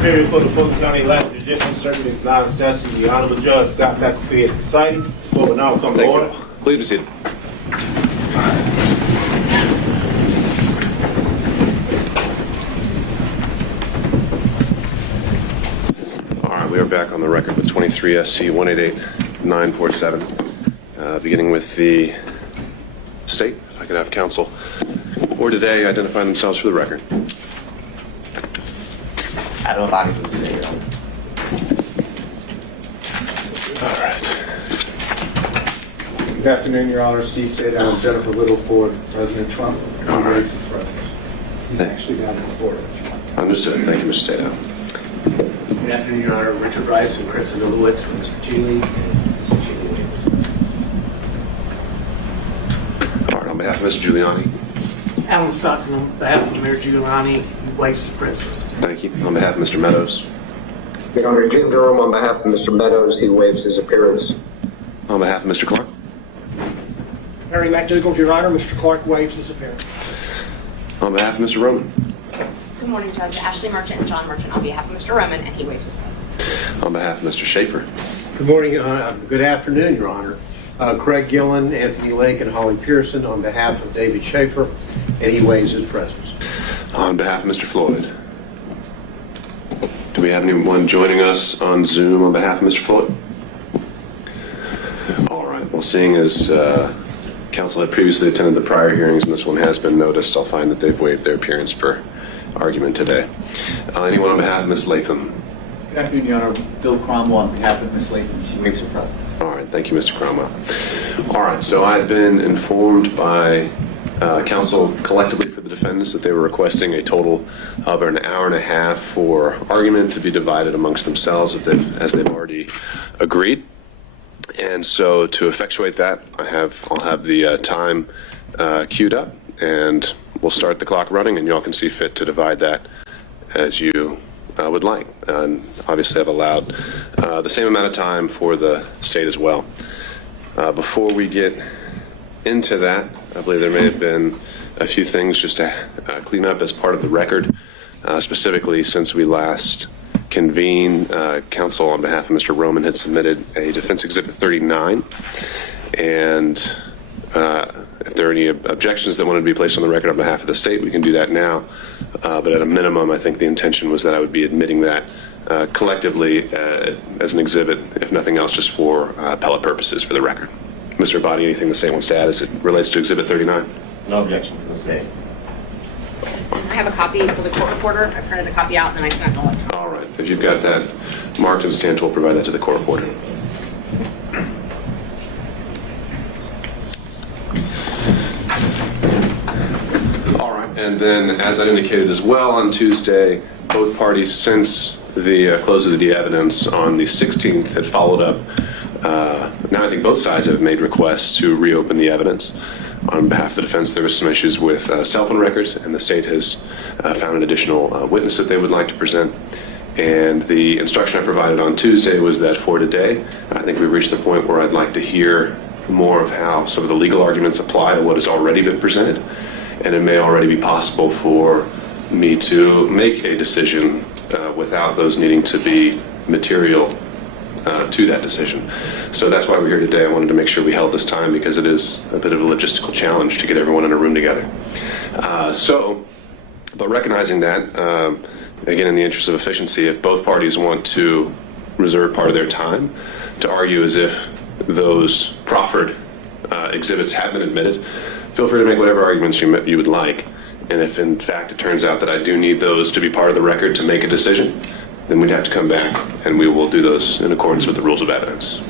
Superior for the Fulton County Last Judicial Circuit is now in session. The Honorable Judge Scott McAfee is presiding. Court will now come to order. Please be seated. All right, we are back on the record with 23 SC 188947. Beginning with the state, if I could have counsel for today identify themselves for the record. I don't body for the state. All right. Good afternoon, Your Honor. Steve Sadow and Jennifer Little for President Trump. All right. He's actually down in Florida. Understood. Thank you, Mr. Sadow. Good afternoon, Your Honor. Richard Rice and Chris Milowitz for Mr. Geely. And Mr. Geely waits. All right, on behalf of Mr. Giuliani. Alan Stockton, on behalf of Mayor Giuliani, who waits the presence. Thank you. On behalf of Mr. Meadows. Your Honor, Jim Durham on behalf of Mr. Meadows, he waives his appearance. On behalf of Mr. Clark. Harry McDougall, Your Honor. Mr. Clark waives his appearance. On behalf of Mr. Roman. Good morning, Judge. Ashley Merchant and John Merchant on behalf of Mr. Roman, and he waives his presence. On behalf of Mr. Schaefer. Good morning, good afternoon, Your Honor. Craig Gillen, Anthony Lake, and Holly Pearson on behalf of David Schaefer, and he waives his presence. On behalf of Mr. Floyd. Do we have anyone joining us on Zoom on behalf of Mr. Floyd? All right. Well, seeing as counsel had previously attended the prior hearings and this one has been noticed, I'll find that they've waived their appearance for argument today. Anyone on behalf of Ms. Latham? Good afternoon, Your Honor. Bill Cromwell on behalf of Ms. Latham. She waives her presence. All right. Thank you, Mr. Cromwell. All right. So I had been informed by counsel collectively for the defendants that they were requesting a total of an hour and a half for argument to be divided amongst themselves as they've already agreed. And so to effectuate that, I'll have the time queued up, and we'll start the clock running, and y'all can see fit to divide that as you would like. And obviously I've allowed the same amount of time for the state as well. Before we get into that, I believe there may have been a few things just to clean up as part of the record, specifically since we last convened. Counsel on behalf of Mr. Roman had submitted a Defense Exhibit 39, and if there are any objections that wanted to be placed on the record on behalf of the state, we can do that now. But at a minimum, I think the intention was that I would be admitting that collectively as an exhibit, if nothing else, just for appellate purposes for the record. Mr. Abadi, anything the state wants to add as it relates to Exhibit 39? No objection from the state. I have a copy for the court reporter. I printed a copy out, and then I sent it to electronic. All right. If you've got that marked and stamped, we'll provide that to the court reporter. All right. And then, as I indicated as well, on Tuesday, both parties, since the close of the evidence on the 16th, had followed up. Now I think both sides have made requests to reopen the evidence. On behalf of the defense, there were some issues with cell phone records, and the state has found an additional witness that they would like to present. And the instruction I provided on Tuesday was that for today, I think we've reached the point where I'd like to hear more of how some of the legal arguments apply to what has already been presented. And it may already be possible for me to make a decision without those needing to be material to that decision. So that's why we're here today. I wanted to make sure we held this time because it is a bit of a logistical challenge to get everyone in a room together. But recognizing that, again, in the interest of efficiency, if both parties want to reserve part of their time to argue as if those proffered exhibits have been admitted, feel free to make whatever arguments you would like. And if in fact it turns out that I do need those to be part of the record to make a decision, then we'd have to come back and we will do those in accordance with the rules of evidence.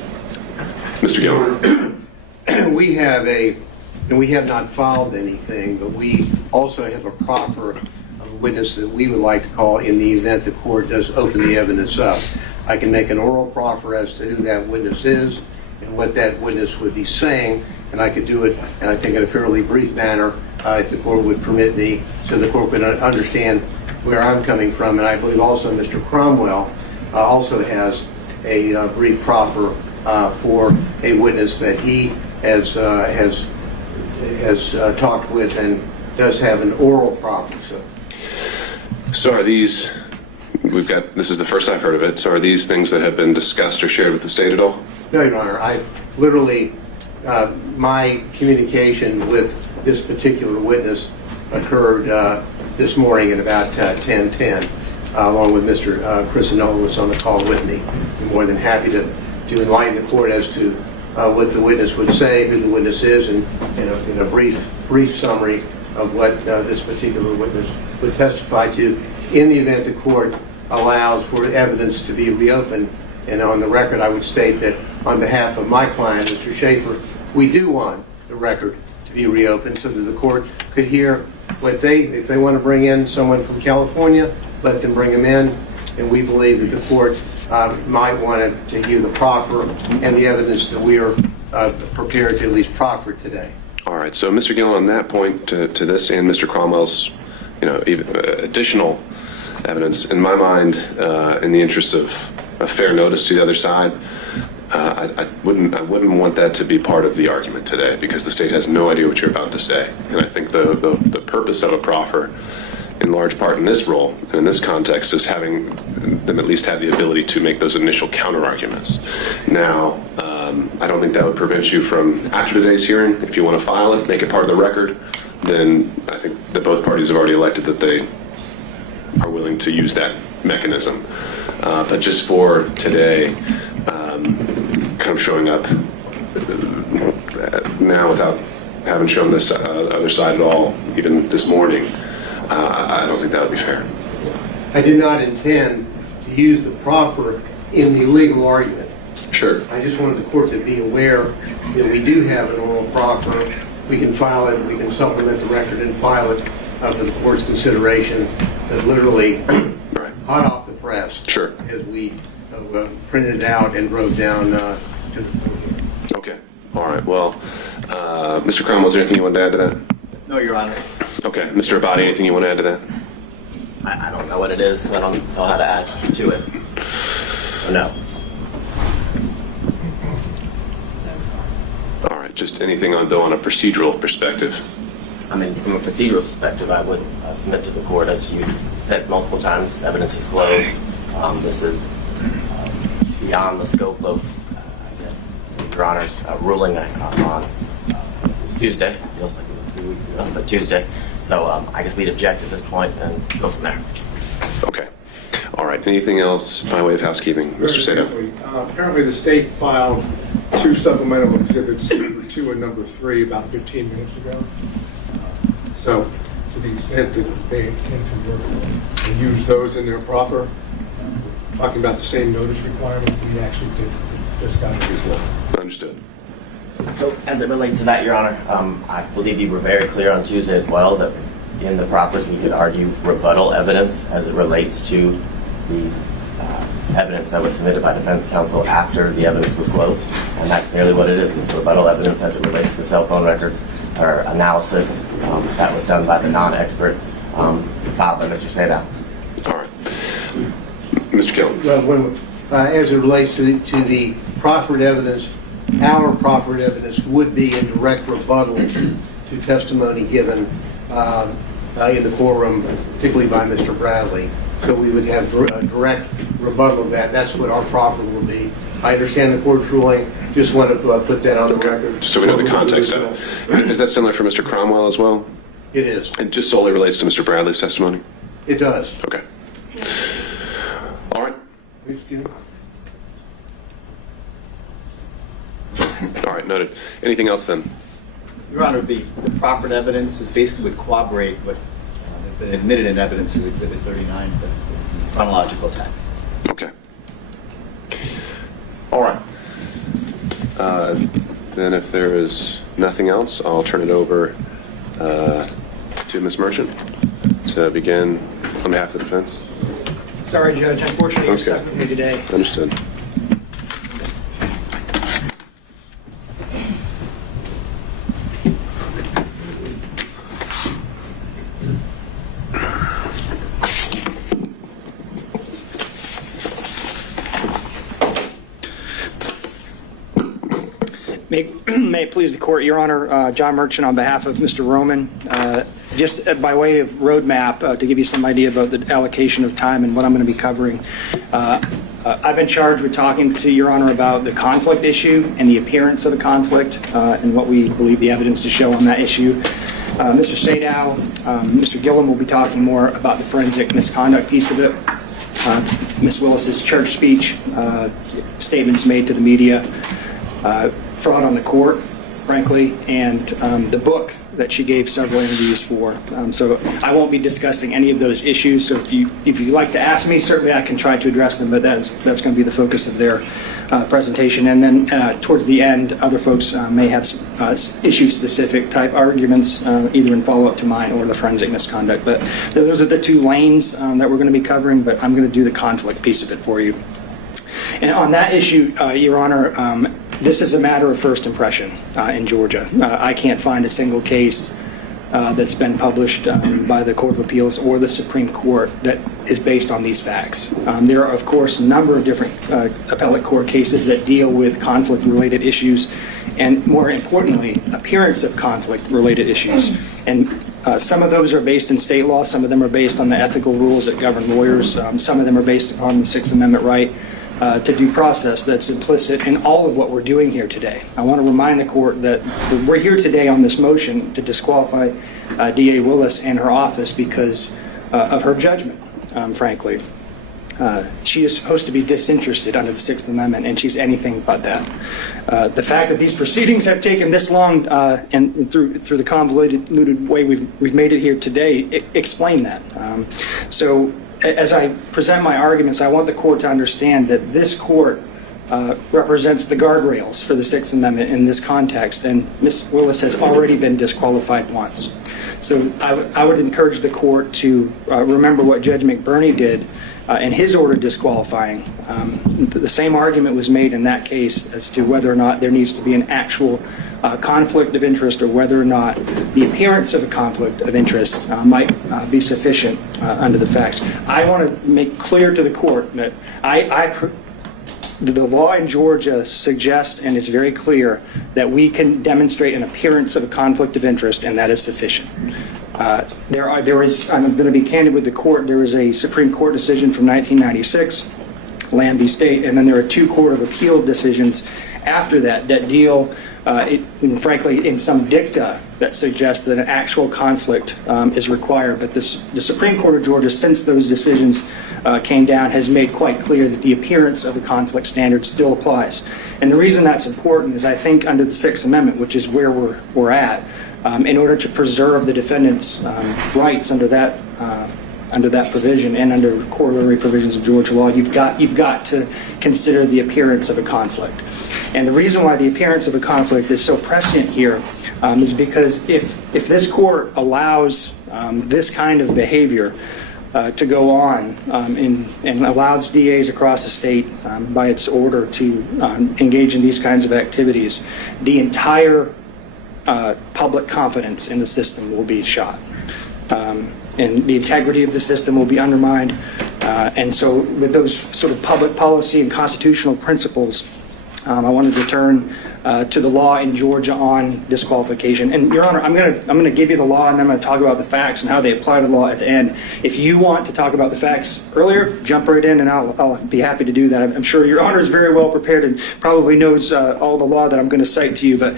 Mr. Gilman. We have not filed anything, but we also have a proffer of a witness that we would like to call in the event the court does open the evidence up. I can make an oral proffer as to who that witness is and what that witness would be saying, and I could do it, and I think in a fairly brief manner, if the court would permit me, so the court would understand where I'm coming from. And I believe also Mr. Cromwell also has a brief proffer for a witness that he has talked with and does have an oral proffer. So are these this is the first I've heard of it, so are these things that have been discussed or shared with the state at all? No, Your Honor. I literally, my communication with this particular witness occurred this morning at about 10:10, along with Mr. Chris Anolowitz on the call with me. I'm more than happy to enlighten the court as to what the witness would say, who the witness is, and in a brief summary of what this particular witness would testify to in the event the court allows for evidence to be reopened. And on the record, I would state that on behalf of my client, Mr. Schaefer, we do want the record to be reopened so that the court could hear what if they want to bring in someone from California, let them bring them in. And we believe that the court might want to hear the proffer and the evidence that we are prepared to at least proffer today. All right. So, Mr. Gill, on that point, to this and Mr. Cromwell's, even, additional evidence, in my mind, in the interest of a fair notice to the other side, I wouldn't want that to be part of the argument today, because the state has no idea what you're about to say. And I think the purpose of a proffer, in large part in this role and in this context, is having them at least have the ability to make those initial counter arguments. Now, I don't think that would prevent you from, after today's hearing, if you want to file it, make it part of the record, then I think that both parties have already elected that they are willing to use that mechanism. But just for today, kind of showing up now without having shown this other side at all, even this morning, I don't think that would be fair. I did not intend to use the proffer in the legal argument. Sure. I just wanted the court to be aware that we do have an oral proffer. We can file it, we can supplement the record and file it for the court's consideration. Literally Right. hot off the press. Sure. As we printed it out and wrote down to the podium. Okay. All right. Well, Mr. Cromwell, is there anything you want to add to that? No, Your Honor. Okay. Mr. Abadi, anything you want to add to that? I don't know what it is, so I don't know how to add to it. So no. All right. Just anything on a procedural perspective. I mean, from a procedural perspective, I would submit to the court, as you said multiple times, evidence is closed. This is beyond the scope of, I guess, Your Honor's ruling on Tuesday. Feels like it was 3 weeks ago, but Tuesday. So I guess we'd object at this point and go from there. Okay. All right. Anything else by way of housekeeping? Mr. Sato. Apparently the state filed 2 supplemental exhibits, number 2 and number 3, about 15 minutes ago. So to the extent that they intend to work and use those in their proffer, talking about the same notice requirement, we actually did just got it as well. Understood. So as it relates to that, Your Honor, I believe you were very clear on Tuesday as well that in the proffers we could argue rebuttal evidence as it relates to the evidence that was submitted by defense counsel after the evidence was closed. And that's merely what it is. It's rebuttal evidence as it relates to the cell phone records or analysis that was done by the non-expert filed by Mr. Sadow. All right. Mr. Killen. Well, as it relates to the proffered evidence, our proffered evidence would be in direct rebuttal to testimony given in the courtroom, particularly by Mr. Bradley. So we would have a direct rebuttal of that. That's what our proffer will be. I understand the court's ruling. Just want to put that on the record. So we know the context of it. Is that similar for Mr. Cromwell as well? It is. And just solely relates to Mr. Bradley's testimony? It does. Okay. All right. Excuse me. All right, noted. Anything else then? Your Honor, the proffered evidence is basically would corroborate what has been admitted in evidence as Exhibit 39, the chronological text. Okay. All right. Then if there is nothing else, I'll turn it over to Ms. Merchant to begin on behalf of the defense. Sorry, Judge. Unfortunately, you're stuck with me today. Understood. May it please the court, Your Honor, John Merchant on behalf of Mr. Roman. just by way of roadmap, to give you some idea about the allocation of time and what I'm going to be covering, I've been charged with talking to Your Honor about the conflict issue and the appearance of a conflict and what we believe the evidence to show on that issue. Mr. Sadow, Mr. Gillum will be talking more about the forensic misconduct piece of it. Ms. Willis's church speech, statements made to the media, fraud on the court, frankly, and the book that she gave several interviews for. So I won't be discussing any of those issues. So if you'd like to ask me, certainly I can try to address them, but that's going to be the focus of their presentation. And then towards the end, other folks may have some, issue-specific type arguments, either in follow-up to mine or the forensic misconduct. But those are the two lanes that we're going to be covering, but I'm going to do the conflict piece of it for you. And on that issue, Your Honor, this is a matter of first impression in Georgia. I can't find a single case that's been published by the Court of Appeals or the Supreme Court that is based on these facts. There are, of course, a number of different appellate court cases that deal with conflict-related issues and, more importantly, appearance of conflict-related issues. And some of those are based in state law. Some of them are based on the ethical rules that govern lawyers. Some of them are based upon the Sixth Amendment right to due process that's implicit in all of what we're doing here today. I want to remind the court that we're here today on this motion to disqualify D.A. Willis and her office because of her judgment, frankly. She is supposed to be disinterested under the Sixth Amendment, and she's anything but that. The fact that these proceedings have taken this long and through the convoluted way we've made it here today explain that. So as I present my arguments, I want the court to understand that this court represents the guardrails for the Sixth Amendment in this context, and Ms. Willis has already been disqualified once. So I would encourage the court to remember what Judge McBurney did in his order disqualifying. The same argument was made in that case as to whether or not there needs to be an actual conflict of interest or whether or not the appearance of a conflict of interest might be sufficient under the facts. I want to make clear to the court that the law in Georgia suggests and is very clear that we can demonstrate an appearance of a conflict of interest, and that is sufficient. There is, I'm going to be candid with the court, there is a Supreme Court decision from 1996, Lambie State, and then there are two Court of Appeal decisions after that deal, frankly, in some dicta that suggests that an actual conflict is required. But the Supreme Court of Georgia, since those decisions came down, has made quite clear that the appearance of a conflict standard still applies. And the reason that's important is I think under the Sixth Amendment, which is where we're at, in order to preserve the defendant's rights under that provision and under corollary provisions of Georgia law, you've got to consider the appearance of a conflict. And the reason why the appearance of a conflict is so prescient here is because if this court allows this kind of behavior to go on and allows DAs across the state by its order to engage in these kinds of activities, the entire public confidence in the system will be shot. And the integrity of the system will be undermined. And so with those sort of public policy and constitutional principles, I wanted to turn to the law in Georgia on disqualification. And Your Honor, I'm going to give you the law, and then I'm going to talk about the facts and how they apply to the law at the end. If you want to talk about the facts earlier, jump right in, and I'll be happy to do that. I'm sure Your Honor is very well prepared and probably knows all the law that I'm going to cite to you. But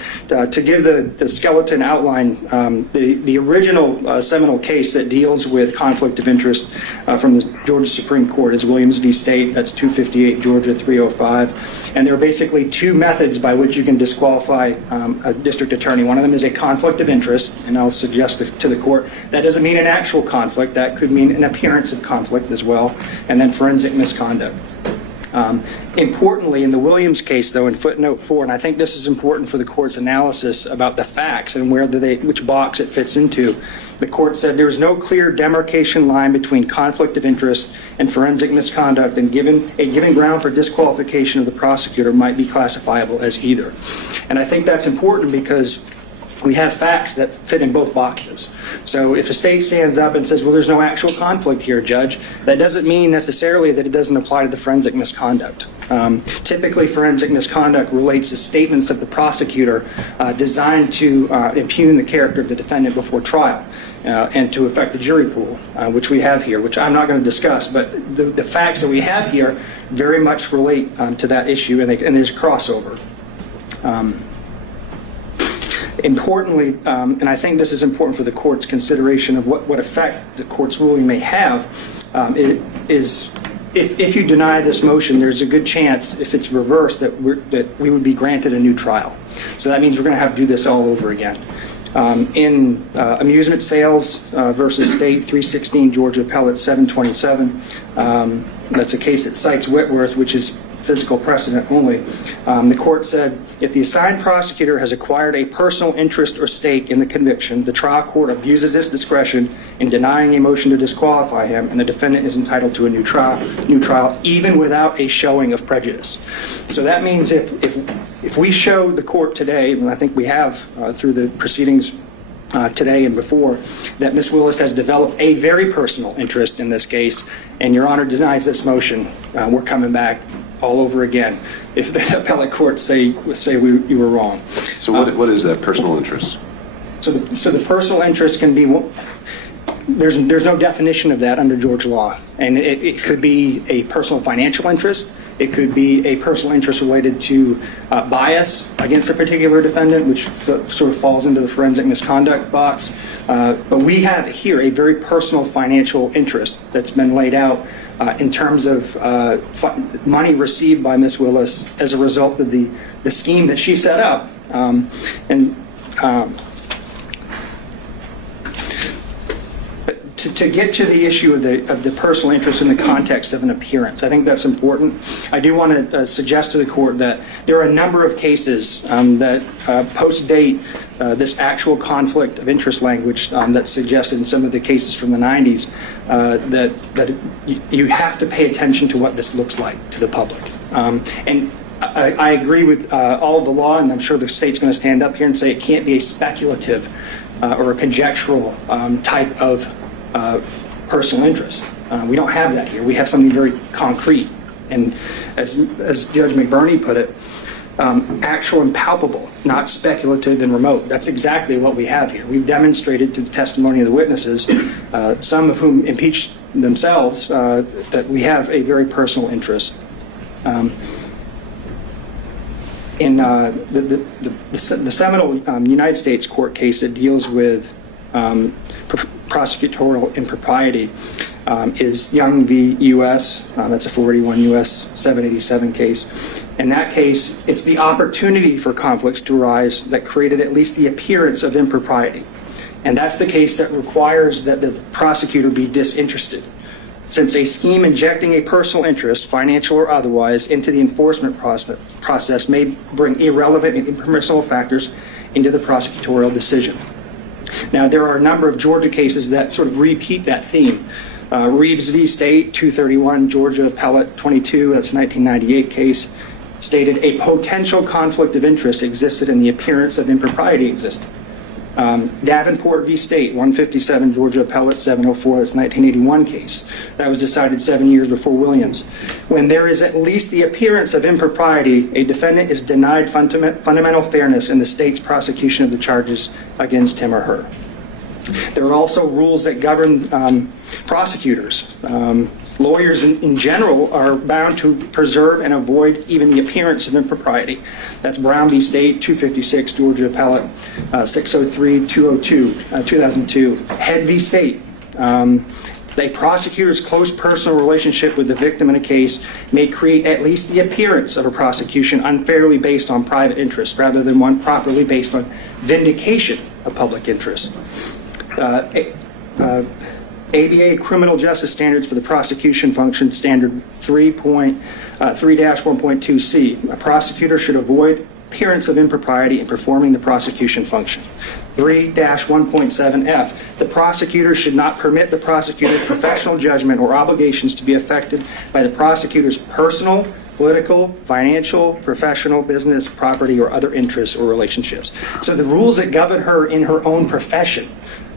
to give the skeleton outline, the original seminal case that deals with conflict of interest from the Georgia Supreme Court is Williams v. State. That's 258 Georgia 305. And there are basically two methods by which you can disqualify a district attorney. One of them is a conflict of interest, and I'll suggest to the court that doesn't mean an actual conflict. That could mean an appearance of conflict as well, and then forensic misconduct. Importantly, in the Williams case, though, in footnote 4, and I think this is important for the court's analysis about the facts and which box it fits into, the court said there is no clear demarcation line between conflict of interest and forensic misconduct, and a given ground for disqualification of the prosecutor might be classifiable as either. And I think that's important because we have facts that fit in both boxes. So if a state stands up and says, well, there's no actual conflict here, Judge, that doesn't mean necessarily that it doesn't apply to the forensic misconduct. Typically, forensic misconduct relates to statements of the prosecutor designed to impugn the character of the defendant before trial. and to affect the jury pool, which we have here, which I'm not going to discuss, but the facts that we have here very much relate to that issue, and there's crossover. Importantly, and I think this is important for the court's consideration of what effect the court's ruling may have, is if you deny this motion, there's a good chance, if it's reversed, that we would be granted a new trial. So that means we're going to have to do this all over again. In amusement sales versus state 316 Georgia Appellate 727, that's a case that cites Whitworth, which is physical precedent only. The court said, if the assigned prosecutor has acquired a personal interest or stake in the conviction, the trial court abuses its discretion in denying a motion to disqualify him, and the defendant is entitled to a new trial, even without a showing of prejudice. So that means if we show the court today, and I think we have through the proceedings today and before, that Ms. Willis has developed a very personal interest in this case, and Your Honor denies this motion, we're coming back all over again if the appellate court say you were wrong. So what is that personal interest? So the personal interest can be, there's no definition of that under Georgia law, and it could be a personal financial interest. It could be a personal interest related to bias against a particular defendant, which sort of falls into the forensic misconduct box. But we have here a very personal financial interest that's been laid out in terms of money received by Ms. Willis as a result of the scheme that she set up. To get to the issue of the personal interest in the context of an appearance, I think that's important. I do want to suggest to the court that there are a number of cases that post-date this actual conflict of interest language that's suggested in some of the cases from the 90s, that you have to pay attention to what this looks like to the public. And I agree with all of the law, and I'm sure the state's going to stand up here and say it can't be a speculative or a conjectural type of personal interest. We don't have that here. We have something very concrete. And as Judge McBurney put it, actual and palpable, not speculative and remote. That's exactly what we have here. We've demonstrated through the testimony of the witnesses, some of whom impeached themselves, that we have a very personal interest. In the seminal United States court case that deals with prosecutorial impropriety is Young v. U.S. That's a 481 U.S. 787 case. In that case, it's the opportunity for conflicts to arise that created at least the appearance of impropriety. And that's the case that requires that the prosecutor be disinterested. Since a scheme injecting a personal interest, financial or otherwise, into the enforcement process may bring irrelevant and impermissible factors into the prosecutorial decision. Now, there are a number of Georgia cases that sort of repeat that theme. Reeves v. State, 231, Georgia Appellate 22, that's a 1998 case, stated a potential conflict of interest existed and the appearance of impropriety existed. Davenport v. State, 157, Georgia Appellate 704, that's a 1981 case. That was decided 7 years before Williams. When there is at least the appearance of impropriety, a defendant is denied fundamental fairness in the state's prosecution of the charges against him or her. There are also rules that govern prosecutors. Lawyers in general are bound to preserve and avoid even the appearance of impropriety. That's Brown v. State, 256, Georgia Appellate 603, 2002. Head v. State. A prosecutor's close personal relationship with the victim in a case may create at least the appearance of a prosecution unfairly based on private interest rather than one properly based on vindication of public interest. ABA Criminal Justice Standards for the Prosecution Function, Standard 3.1.2c. A prosecutor should avoid appearance of impropriety in performing the prosecution function. 3-1.7f. The prosecutor should not permit the prosecutor's professional judgment or obligations to be affected by the prosecutor's personal, political, financial, professional, business, property, or other interests or relationships. So the rules that govern her in her own profession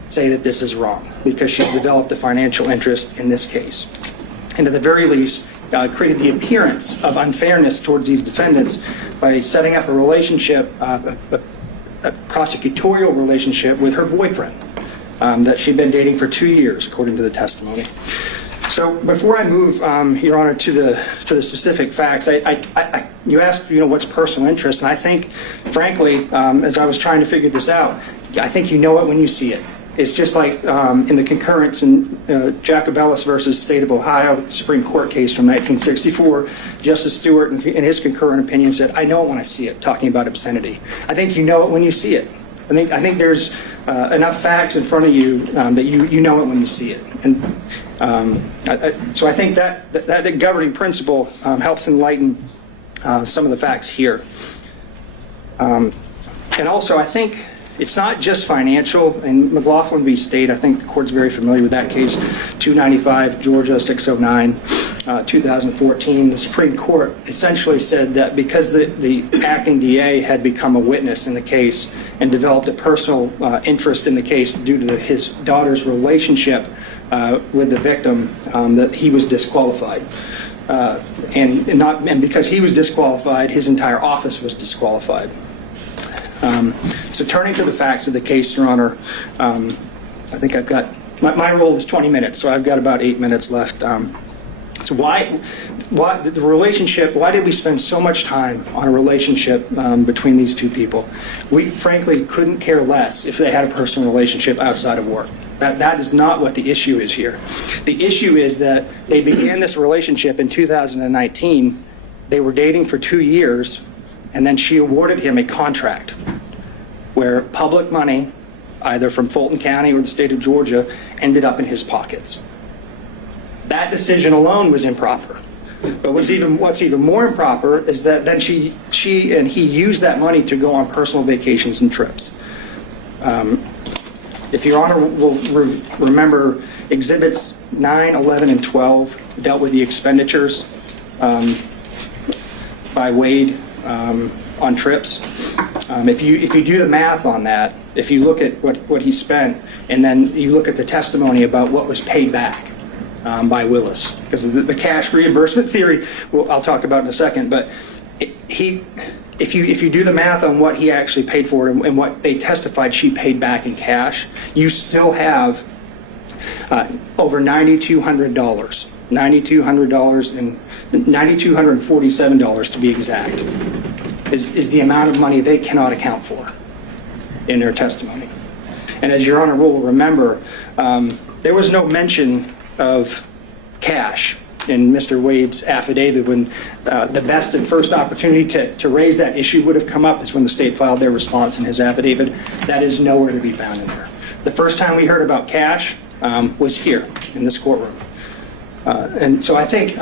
say that this is wrong because she's developed a financial interest in this case. And at the very least, created the appearance of unfairness towards these defendants by setting up a relationship, a prosecutorial relationship with her boyfriend. that she'd been dating for 2 years, according to the testimony. So before I move, Your Honor, to the specific facts, you asked, what's personal interest, and I think, frankly, as I was trying to figure this out, I think you know it when you see it. It's just like in the concurrence in Jacobellis versus State of Ohio Supreme Court case from 1964, Justice Stewart, in his concurrent opinion, said, "I know it when I see it," talking about obscenity. I think you know it when you see it. I think there's enough facts in front of you that you know it when you see it. And so I think that governing principle helps enlighten some of the facts here. And also, I think it's not just financial. In McLaughlin v. State, I think the court's very familiar with that case, 295 Georgia 609, 2014. The Supreme Court essentially said that because the acting DA had become a witness in the case and developed a personal interest in the case due to his daughter's relationship with the victim, that he was disqualified. And because he was disqualified, his entire office was disqualified. So turning to the facts of the case, Your Honor, I think I've got, my role is 20 minutes, so I've got about 8 minutes left. So why the relationship, why did we spend so much time on a relationship between these two people? We frankly couldn't care less if they had a personal relationship outside of work. That is not what the issue is here. The issue is that they began this relationship in 2019. They were dating for 2 years, and then she awarded him a contract where public money, either from Fulton County or the state of Georgia, ended up in his pockets. That decision alone was improper. But what's even more improper is that then she and he used that money to go on personal vacations and trips. If Your Honor will remember, Exhibits 9, 11, and 12 dealt with the expenditures by Wade on trips. If you do the math on that, if you look at what he spent, and then you look at the testimony about what was paid back by Willis, because the cash reimbursement theory, I'll talk about in a second, but if you do the math on what he actually paid for and what they testified she paid back in cash, you still have over $9,200, $9,200 and $9,247 to be exact, is the amount of money they cannot account for in their testimony. And as Your Honor will remember, there was no mention of cash in Mr. Wade's affidavit when the best and first opportunity to raise that issue would have come up is when the state filed their response in his affidavit. That is nowhere to be found in there. The first time we heard about cash was here in this courtroom. And so I think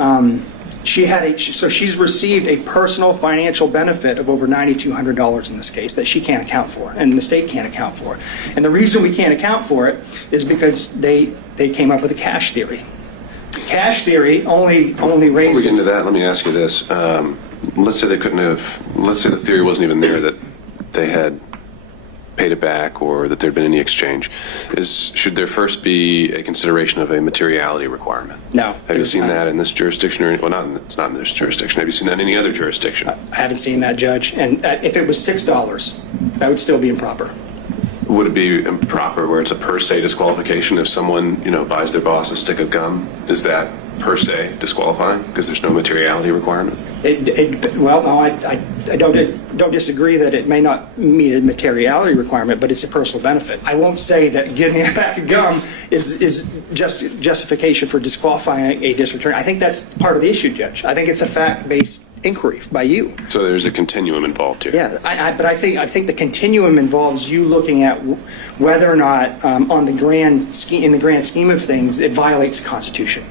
she's received a personal financial benefit of over $9,200 in this case that she can't account for, and the state can't account for. And the reason we can't account for it is because they came up with a cash theory. Cash theory only raises... Before we get into that, let me ask you this. Let's say the theory wasn't even there, that they had paid it back or that there had been any exchange. Should there first be a consideration of a materiality requirement? No. Have you seen that in this jurisdiction? It's not in this jurisdiction. Have you seen that in any other jurisdiction? I haven't seen that, Judge. And if it was $6, that would still be improper. Would it be improper where it's a per se disqualification if someone, buys their boss a stick of gum? Is that per se disqualifying because there's no materiality requirement? Well, no, I don't disagree that it may not meet a materiality requirement, but it's a personal benefit. I won't say that getting a pack of gum is just justification for disqualifying a district attorney. I think that's part of the issue, Judge. I think it's a fact-based inquiry by you. So there's a continuum involved here. Yeah, but I think the continuum involves you looking at whether or not, in the grand scheme of things, it violates the Constitution,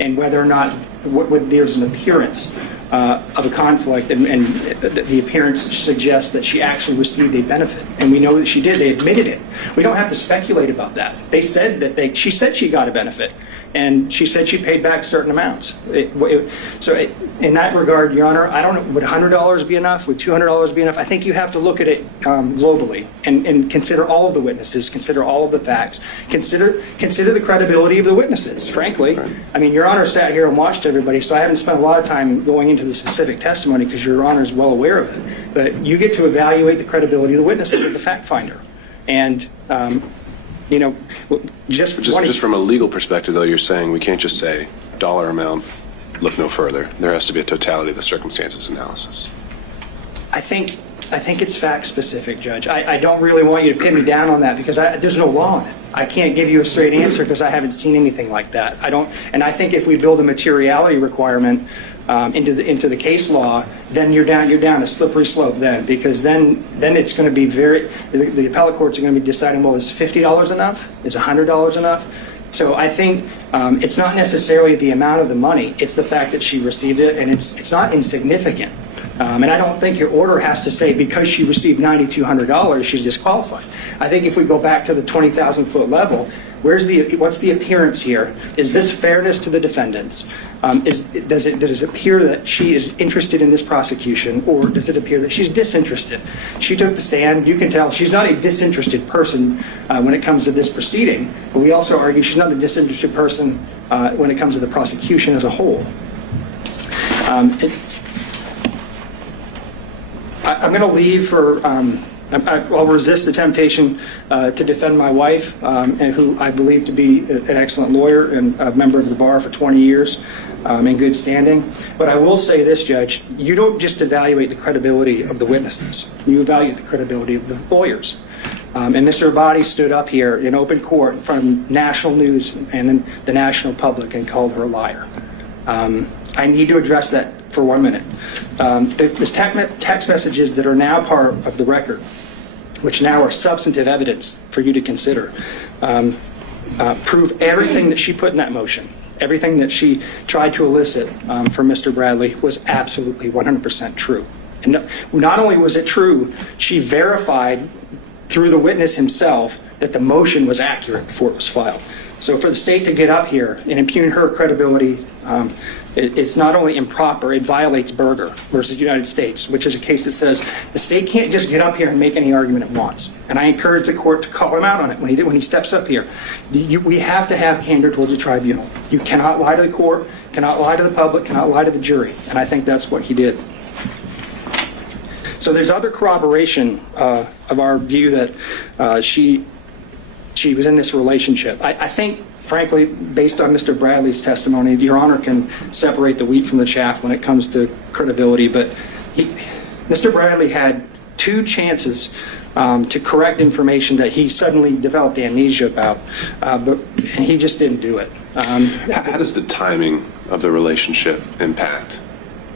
and whether or not there's an appearance of a conflict, and the appearance suggests that she actually received a benefit, and we know that she did. They admitted it. We don't have to speculate about that. They said that she said she got a benefit, and she said she paid back certain amounts. In that regard, Your Honor, I don't know, would $100 be enough? Would $200 be enough? I think you have to look at it globally and consider all of the witnesses, consider all of the facts, consider the credibility of the witnesses, frankly. Right. I mean, Your Honor sat here and watched everybody, so I haven't spent a lot of time going into the specific testimony because Your Honor is well aware of it. But you get to evaluate the credibility of the witnesses as a fact finder. And Just from a legal perspective, though, you're saying we can't just say dollar amount, look no further. There has to be a totality of the circumstances analysis. I think it's fact specific, Judge. I don't really want you to pin me down on that because there's no law on it. I can't give you a straight answer because I haven't seen anything like that. And I think if we build a materiality requirement into the case law, then you're down a slippery slope then, because then it's going to be the appellate courts are going to be deciding, well, is $50 enough? Is $100 enough? So I think it's not necessarily the amount of the money, it's the fact that she received it, and it's not insignificant. And I don't think your order has to say because she received $9,200, she's disqualified. I think if we go back to the 20,000-foot level, what's the appearance here? Is this fairness to the defendants? Does it appear that she is interested in this prosecution, or does it appear that she's disinterested? She took the stand. You can tell she's not a disinterested person when it comes to this proceeding, but we also argue she's not a disinterested person when it comes to the prosecution as a whole. I'm going to leave for, I'll resist the temptation to defend my wife, and who I believe to be an excellent lawyer and a member of the bar for 20 years in good standing. But I will say this, Judge, you don't just evaluate the credibility of the witnesses. You evaluate the credibility of the lawyers. And Mr. Abadi stood up here in open court in front of national news and the national public and called her a liar. I need to address that for 1 minute. The text messages that are now part of the record, which now are substantive evidence for you to consider, prove everything that she put in that motion, everything that she tried to elicit from Mr. Bradley was absolutely 100% true. And not only was it true, she verified through the witness himself that the motion was accurate before it was filed. So for the state to get up here and impugn her credibility, it's not only improper, it violates Berger versus United States, which is a case that says the state can't just get up here and make any argument it wants. And I encourage the court to call him out on it when he steps up here. We have to have candor towards the tribunal. You cannot lie to the court, cannot lie to the public, cannot lie to the jury. And I think that's what he did. So there's other corroboration of our view that she was in this relationship. I think, frankly, based on Mr. Bradley's testimony, Your Honor can separate the wheat from the chaff when it comes to credibility. But Mr. Bradley had 2 chances to correct information that he suddenly developed amnesia about, but he just didn't do it. How does the timing of the relationship impact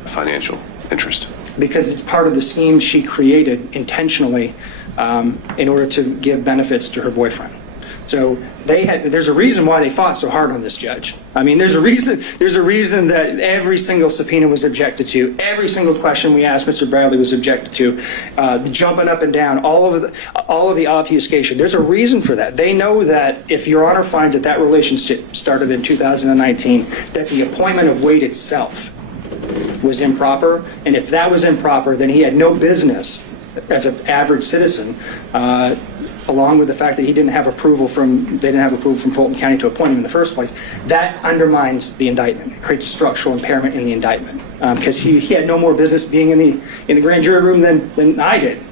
financial interest? Because it's part of the scheme she created intentionally in order to give benefits to her boyfriend. So there's a reason why they fought so hard on this, Judge. I mean, there's a reason that every single subpoena was objected to, every single question we asked Mr. Bradley was objected to, jumping up and down, all of the obfuscation. There's a reason for that. They know that if Your Honor finds that relationship started in 2019, that the appointment of Wade itself was improper, and if that was improper, then he had no business as an average citizen, along with the fact that they didn't have approval from Fulton County to appoint him in the first place. That undermines the indictment. It creates a structural impairment in the indictment because he had no more business being in the grand jury room than I did.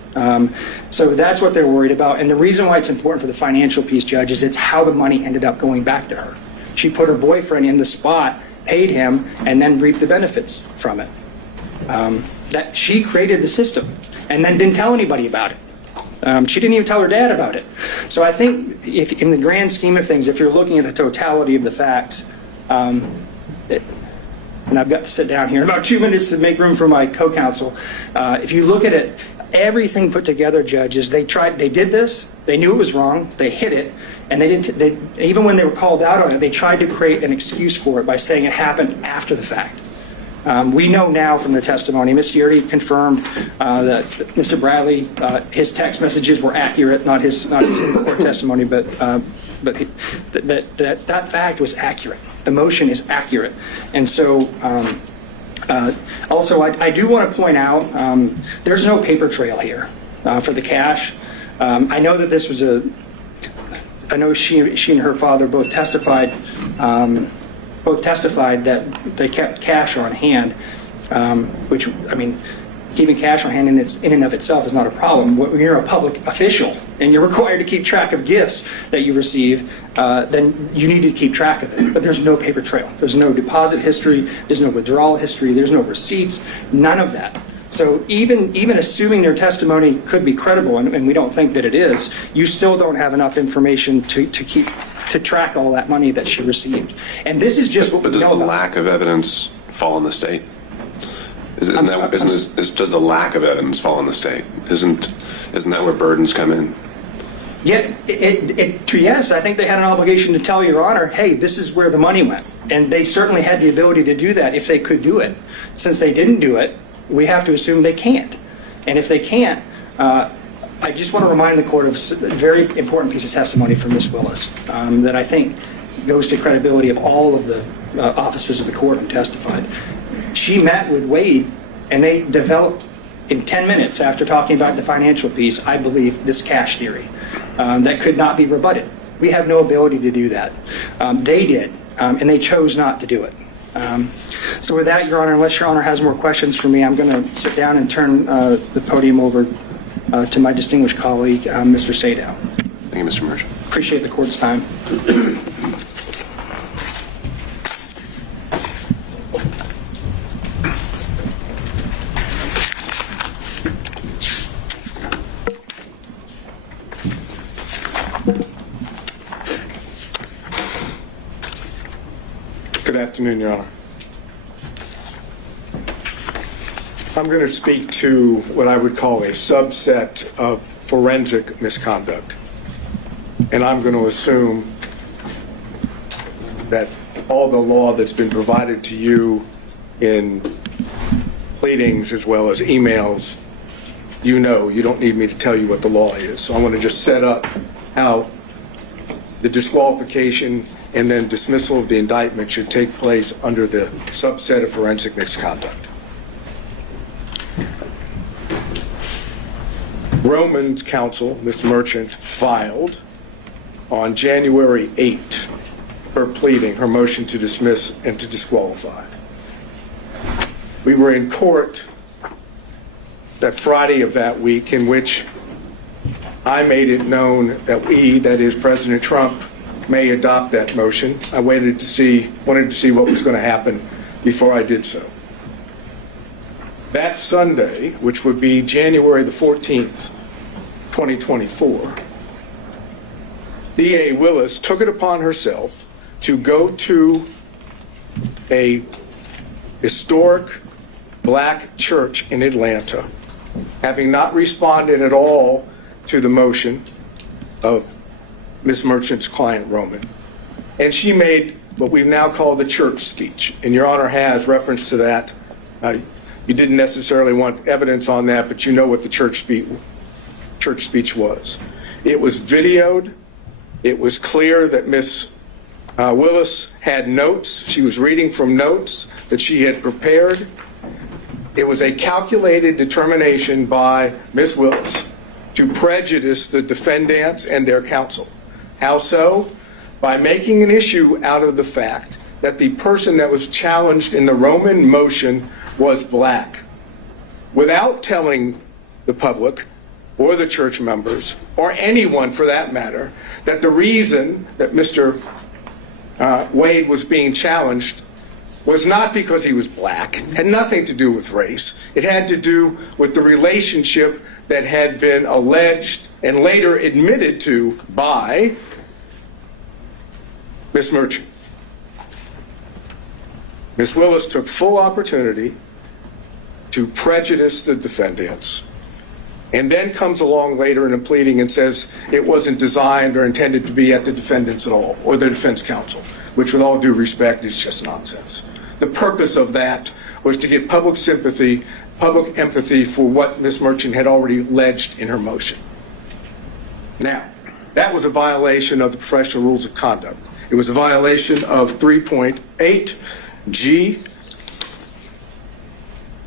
So that's what they're worried about. And the reason why it's important for the financial piece, Judge, is it's how the money ended up going back to her. She put her boyfriend in the spot, paid him, and then reaped the benefits from it. That she created the system and then didn't tell anybody about it. She didn't even tell her dad about it. So I think if in the grand scheme of things, if you're looking at the totality of the facts, and I've got to sit down here in about 2 minutes to make room for my co-counsel, if you look at it, everything put together, judges, they did this, they knew it was wrong, they hid it, and even when they were called out on it, they tried to create an excuse for it by saying it happened after the fact. We know now from the testimony, Ms. Yurdy confirmed that Mr. Bradley, his text messages were accurate, not his court testimony, but that fact was accurate. The motion is accurate. And so also I do want to point out there's no paper trail here for the cash. I know that this was I know she and her father both testified that they kept cash on hand, which, I mean, keeping cash on hand in and of itself is not a problem. When you're a public official and you're required to keep track of gifts that you receive, then you need to keep track of it. But there's no paper trail. There's no deposit history. There's no withdrawal history. There's no receipts. None of that. So even assuming their testimony could be credible, and we don't think that it is, you still don't have enough information to track all that money that she received. And this is just what we know about. But does the lack of evidence fall on the state? Does the lack of evidence fall on the state? Isn't that where burdens come in? Yet, yes, I think they had an obligation to tell Your Honor, hey, this is where the money went. And they certainly had the ability to do that if they could do it. Since they didn't do it, we have to assume they can't. And if they can't, I just want to remind the court of a very important piece of testimony from Ms. Willis that I think goes to credibility of all of the officers of the court who testified. She met with Wade, and they developed, in 10 minutes after talking about the financial piece, I believe, this cash theory that could not be rebutted. We have no ability to do that. They did, and they chose not to do it. So with that, Your Honor, unless Your Honor has more questions for me, I'm going to sit down and turn the podium over to my distinguished colleague, Mr. Sadow. Thank you, Mr. Merchant. Appreciate the court's time. Good afternoon, Your Honor. I'm going to speak to what I would call a subset of forensic misconduct. And I'm going to assume that all the law that's been provided to you in pleadings as well as emails, you know, you don't need me to tell you what the law is. So I want to just set up how the disqualification and then dismissal of the indictment should take place under the subset of forensic misconduct. Roman's counsel, Ms. Merchant, filed on January 8 her pleading, her motion to dismiss and to disqualify. We were in court that Friday of that week in which I made it known that we, that is President Trump, may adopt that motion. I wanted to see what was going to happen before I did so. That Sunday, which would be January the 14th, 2024, D.A. Willis took it upon herself to go to a historic black church in Atlanta, having not responded at all to the motion of Ms. Merchant's client, Roman. And she made what we now call the church speech. And Your Honor has reference to that. You didn't necessarily want evidence on that, but you know what the church speech was. It was videoed. It was clear that Ms. Willis had notes. She was reading from notes that she had prepared. It was a calculated determination by Ms. Willis to prejudice the defendants and their counsel. How so? By making an issue out of the fact that the person that was challenged in the Roman motion was black, without telling the public or the church members, or anyone for that matter, that the reason that Mr. Wade was being challenged was not because he was black, had nothing to do with race. It had to do with the relationship that had been alleged and later admitted to by Ms. Merchant. Ms. Willis took full opportunity to prejudice the defendants, and then comes along later in a pleading and says it wasn't designed or intended to be at the defendants at all, or the defense counsel, which with all due respect is just nonsense. The purpose of that was to get public sympathy, public empathy for what Ms. Merchant had already alleged in her motion. Now, that was a violation of the professional rules of conduct. It was a violation of 3.8G.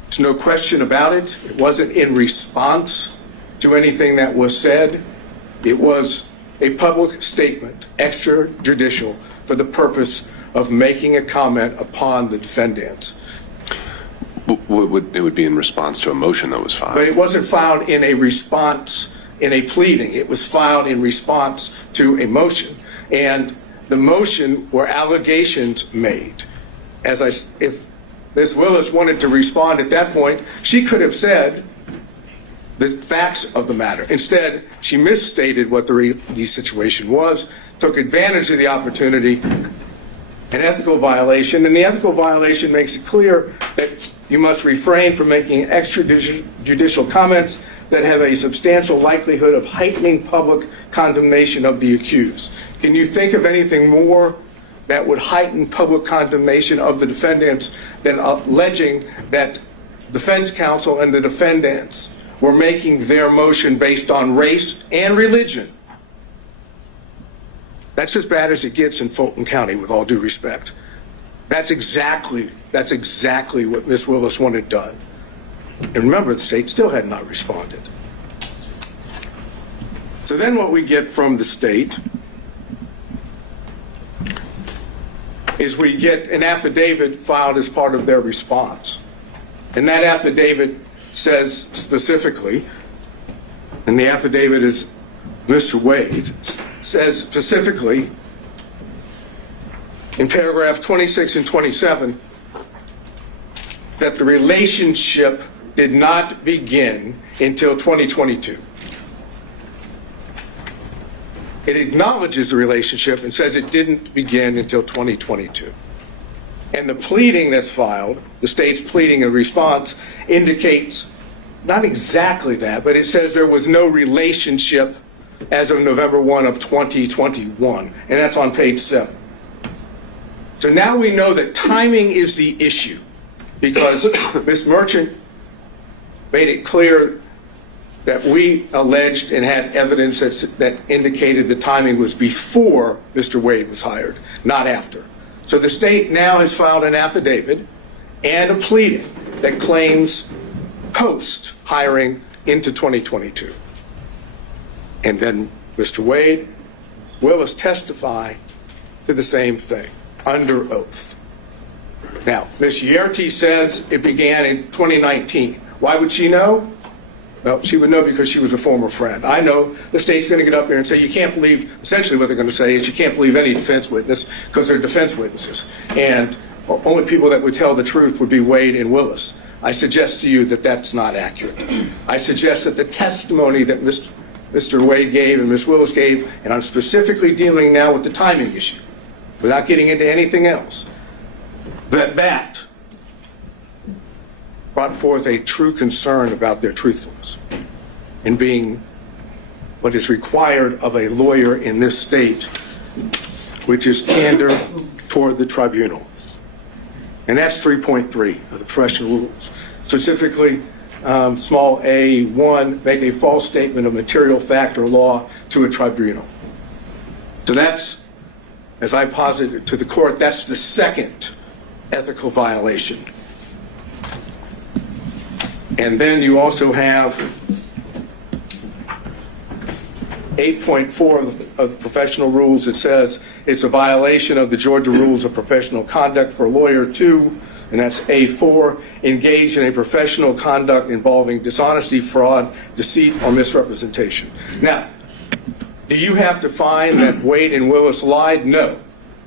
There's no question about it. It wasn't in response to anything that was said. It was a public statement, extrajudicial, for the purpose of making a comment upon the defendants. It would be in response to a motion that was filed. But it wasn't filed in a response, in a pleading. It was filed in response to a motion. And the motion were allegations made. If Ms. Willis wanted to respond at that point, she could have said the facts of the matter. Instead, she misstated what the situation was, took advantage of the opportunity, an ethical violation, and the ethical violation makes it clear that you must refrain from making extrajudicial comments that have a substantial likelihood of heightening public condemnation of the accused. Can you think of anything more that would heighten public condemnation of the defendants than alleging that defense counsel and the defendants were making their motion based on race and religion? That's as bad as it gets in Fulton County, with all due respect. That's exactly what Ms. Willis wanted done. And remember, the state still had not responded. So then what we get from the state is we get an affidavit filed as part of their response. And that affidavit says specifically, and the affidavit is Mr. Wade, says specifically in paragraph 26 and 27 that the relationship did not begin until 2022. It acknowledges the relationship and says it didn't begin until 2022. And the pleading that's filed, the state's pleading in response, indicates not exactly that, but it says there was no relationship as of November 1 of 2021, and that's on page 7. So now we know that timing is the issue, because Ms. Merchant made it clear that we alleged and had evidence that indicated the timing was before Mr. Wade was hired, not after. So the state now has filed an affidavit and a pleading that claims post-hiring into 2022. And then Mr. Wade, Willis testify to the same thing under oath. Now, Ms. Yerty says it began in 2019. Why would she know? Well, she would know because she was a former friend. I know the state's going to get up here and say you can't believe, essentially what they're going to say is you can't believe any defense witness because they're defense witnesses. And only people that would tell the truth would be Wade and Willis. I suggest to you that that's not accurate. I suggest that the testimony that Mr. Wade gave and Ms. Willis gave, and I'm specifically dealing now with the timing issue, without getting into anything else, that brought forth a true concern about their truthfulness in being what is required of a lawyer in this state, which is candor toward the tribunal. And that's 3.3 of the professional rules. Specifically, small a1, make a false statement of material fact or law to a tribunal. So that's, as I posited to the court, that's the second ethical violation. And then you also have 8.4 of the professional rules. It says it's a violation of the Georgia Rules of Professional Conduct for a lawyer to, and that's A4, engage in a professional conduct involving dishonesty, fraud, deceit, or misrepresentation. Now, do you have to find that Wade and Willis lied? No.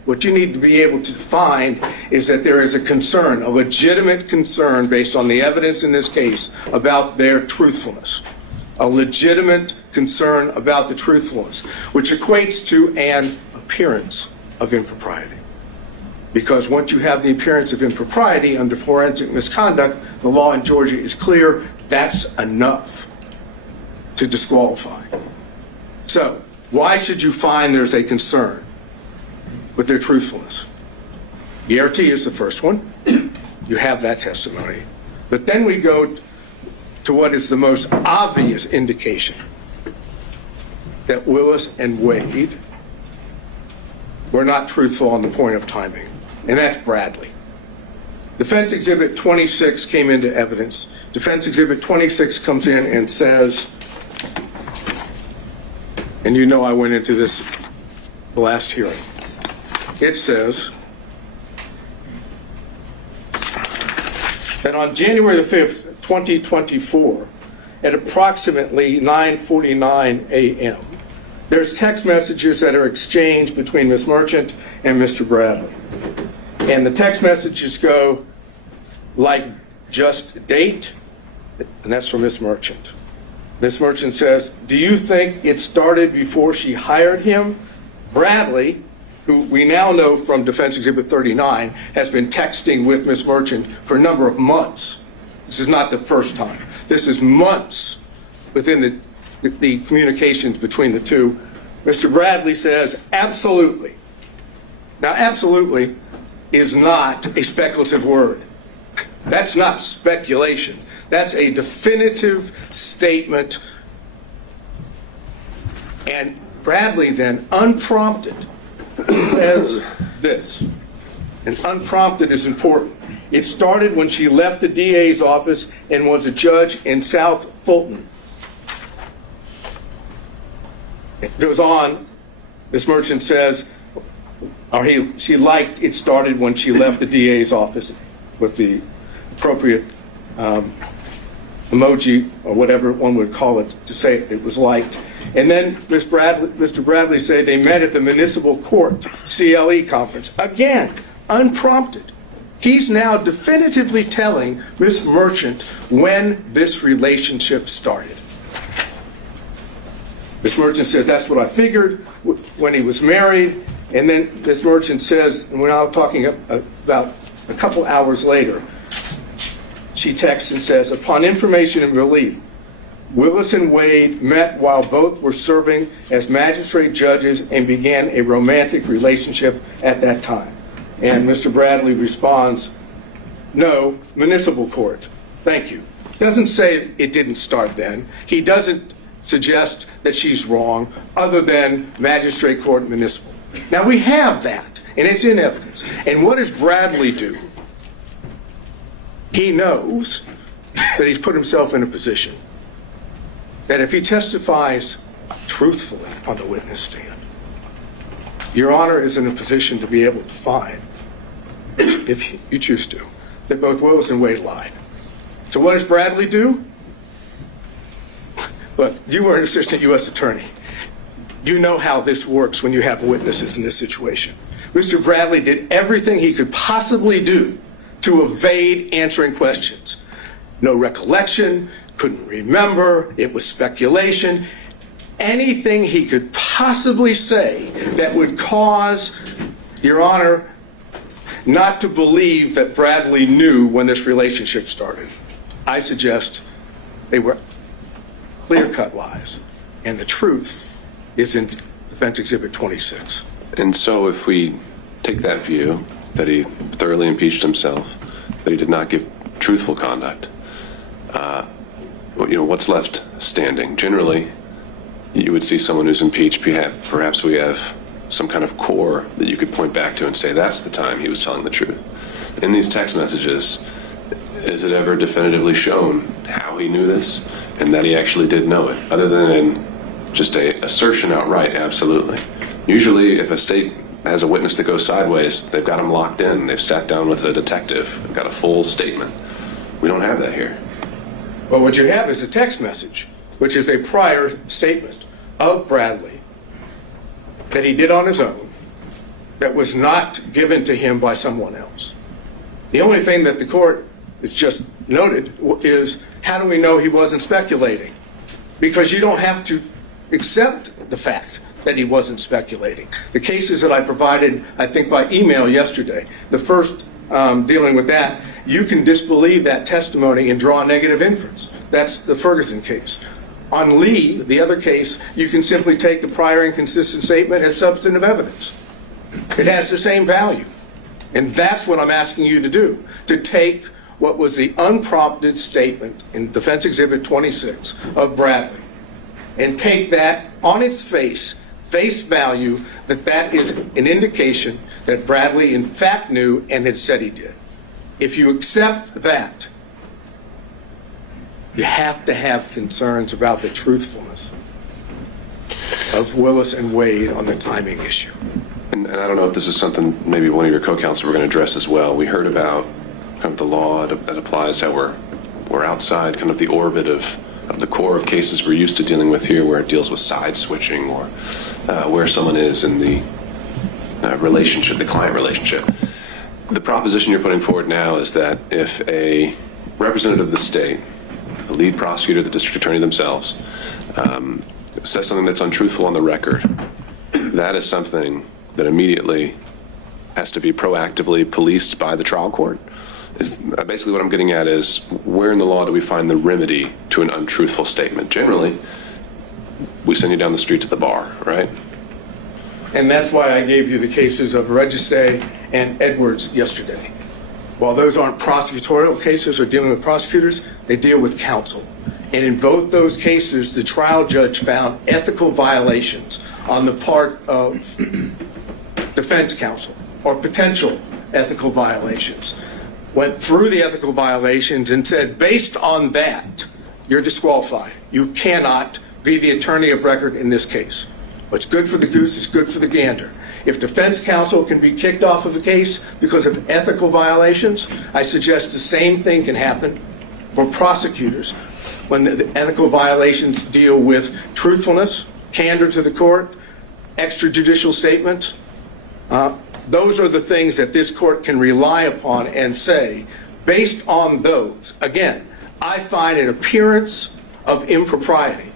What you need to be able to find is that there is a concern, a legitimate concern based on the evidence in this case about their truthfulness. A legitimate concern about the truthfulness, which equates to an appearance of impropriety. Because once you have the appearance of impropriety under forensic misconduct, the law in Georgia is clear, that's enough to disqualify. So, why should you find there's a concern with their truthfulness? ERT is the first one. You have that testimony. But then we go to what is the most obvious indication that Willis and Wade were not truthful on the point of timing, and that's Bradley. Defense Exhibit 26 came into evidence. Defense Exhibit 26 comes in and says, and you know I went into this the last hearing. It says that on January the 5th, 2024, at approximately 9:49 a.m., there's text messages that are exchanged between Ms. Merchant and Mr. Bradley. And the text messages go like, just date, and that's from Ms. Merchant. Ms. Merchant says, do you think it started before she hired him? Bradley, who we now know from Defense Exhibit 39, has been texting with Ms. Merchant for a number of months. This is not the first time. This is months within the communications between the two. Mr. Bradley says, absolutely. Now, absolutely is not a speculative word. That's not speculation. That's a definitive statement. And Bradley then, unprompted, says this. And unprompted is important. It started when she left the DA's office and was a judge in South Fulton. It goes on, Ms. Merchant says, she liked it started when she left the DA's office with the appropriate emoji or whatever one would call it to say it was liked. And then Mr. Bradley said they met at the municipal court CLE conference. Again, unprompted. He's now definitively telling Ms. Merchant when this relationship started. Ms. Merchant says, that's what I figured when he was married. And then Ms. Merchant says, and we're now talking about a couple hours later, she texts and says, upon information and relief, Willis and Wade met while both were serving as magistrate judges and began a romantic relationship at that time. And Mr. Bradley responds, no, municipal court. Thank you. Doesn't say it didn't start then. He doesn't suggest that she's wrong, other than magistrate court municipal. Now we have that, and it's in evidence. And what does Bradley do? He knows that he's put himself in a position that if he testifies truthfully on the witness stand, Your Honor is in a position to be able to find, if you choose to, that both Willis and Wade lied. So what does Bradley do? Look, you were an assistant U.S. attorney. You know how this works when you have witnesses in this situation. Mr. Bradley did everything he could possibly do to evade answering questions. No recollection, couldn't remember, it was speculation. Anything he could possibly say that would cause, Your Honor, not to believe that Bradley knew when this relationship started. I suggest they were clear-cut lies, and the truth is in Defense Exhibit 26. And so if we take that view, that he thoroughly impeached himself, that he did not give truthful conduct, what's left standing? Generally, you would see someone who's impeached, perhaps we have some kind of core that you could point back to and say that's the time he was telling the truth. In these text messages, is it ever definitively shown how he knew this and that he actually did know it, other than in just a assertion outright? Absolutely. Usually, if a state has a witness that goes sideways, they've got him locked in. They've sat down with a detective and got a full statement. We don't have that here. Well, what you have is a text message, which is a prior statement of Bradley that he did on his own, that was not given to him by someone else. The only thing that the court has just noted is, how do we know he wasn't speculating? Because you don't have to accept the fact that he wasn't speculating. The cases that I provided, I think by email yesterday, the first dealing with that, you can disbelieve that testimony and draw a negative inference. That's the Ferguson case. On Lee, the other case, you can simply take the prior inconsistent statement as substantive evidence. It has the same value. And that's what I'm asking you to do, to take what was the unprompted statement in Defense Exhibit 26 of Bradley, and take that on its face value, that is an indication that Bradley in fact knew and had said he did. If you accept that, you have to have concerns about the truthfulness of Willis and Wade on the timing issue. And I don't know if this is something maybe one of your co-counsel were going to address as well. We heard about kind of the law that applies, how we're outside kind of the orbit of the core of cases we're used to dealing with here, where it deals with side switching or where someone is in the relationship, the client relationship. The proposition you're putting forward now is that if a representative of the state, a lead prosecutor, the district attorney themselves, says something that's untruthful on the record, that is something that immediately has to be proactively policed by the trial court. Is basically what I'm getting at is, where in the law do we find the remedy to an untruthful statement? Generally, we send you down the street to the bar, right? And that's why I gave you the cases of Registe and Edwards yesterday. While those aren't prosecutorial cases or dealing with prosecutors, they deal with counsel. And in both those cases, the trial judge found ethical violations on the part of defense counsel, or potential ethical violations. Went through the ethical violations and said, based on that, you're disqualified. You cannot be the attorney of record in this case. What's good for the goose is good for the gander. If defense counsel can be kicked off of a case because of ethical violations, I suggest the same thing can happen for prosecutors when the ethical violations deal with truthfulness, candor to the court, extrajudicial statements. Those are the things that this court can rely upon and say, based on those, again, I find an appearance of impropriety.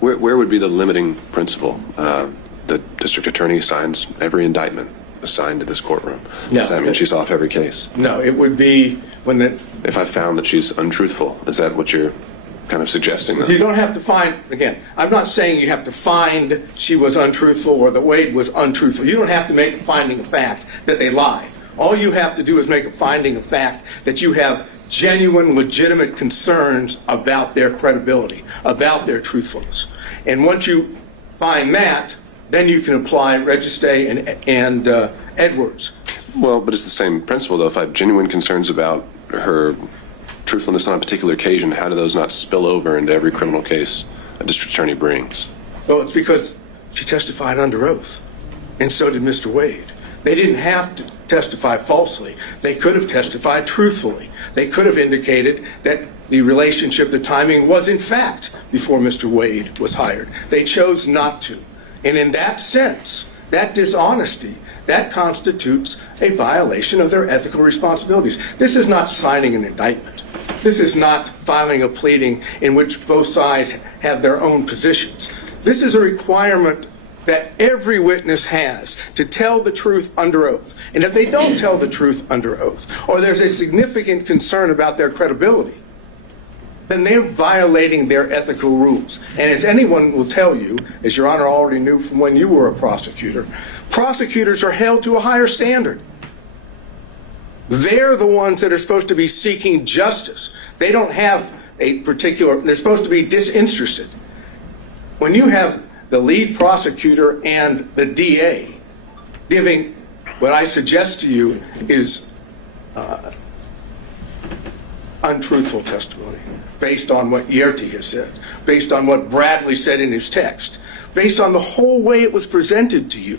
Where would be the limiting principle? The district attorney signs every indictment assigned to this courtroom. Does that mean she's off every case? No, it would be when the... If I found that she's untruthful, is that what you're kind of suggesting? You don't have to find, again, I'm not saying you have to find she was untruthful or that Wade was untruthful. You don't have to make a finding of fact that they lied. All you have to do is make a finding of fact that you have genuine, legitimate concerns about their credibility, about their truthfulness. And once you find that, then you can apply Registe and Edwards. Well, but it's the same principle, though. If I have genuine concerns about her truthfulness on a particular occasion, how do those not spill over into every criminal case a district attorney brings? Well, it's because she testified under oath, and so did Mr. Wade. They didn't have to testify falsely. They could have testified truthfully. They could have indicated that the relationship, the timing was in fact before Mr. Wade was hired. They chose not to. And in that sense, that dishonesty, that constitutes a violation of their ethical responsibilities. This is not signing an indictment. This is not filing a pleading in which both sides have their own positions. This is a requirement that every witness has to tell the truth under oath. And if they don't tell the truth under oath, or there's a significant concern about their credibility, then they're violating their ethical rules. And as anyone will tell you, as Your Honor already knew from when you were a prosecutor, prosecutors are held to a higher standard. They're the ones that are supposed to be seeking justice. They don't have a particular, they're supposed to be disinterested. When you have the lead prosecutor and the DA giving what I suggest to you is untruthful testimony, based on what Yerty has said, based on what Bradley said in his text, based on the whole way it was presented to you.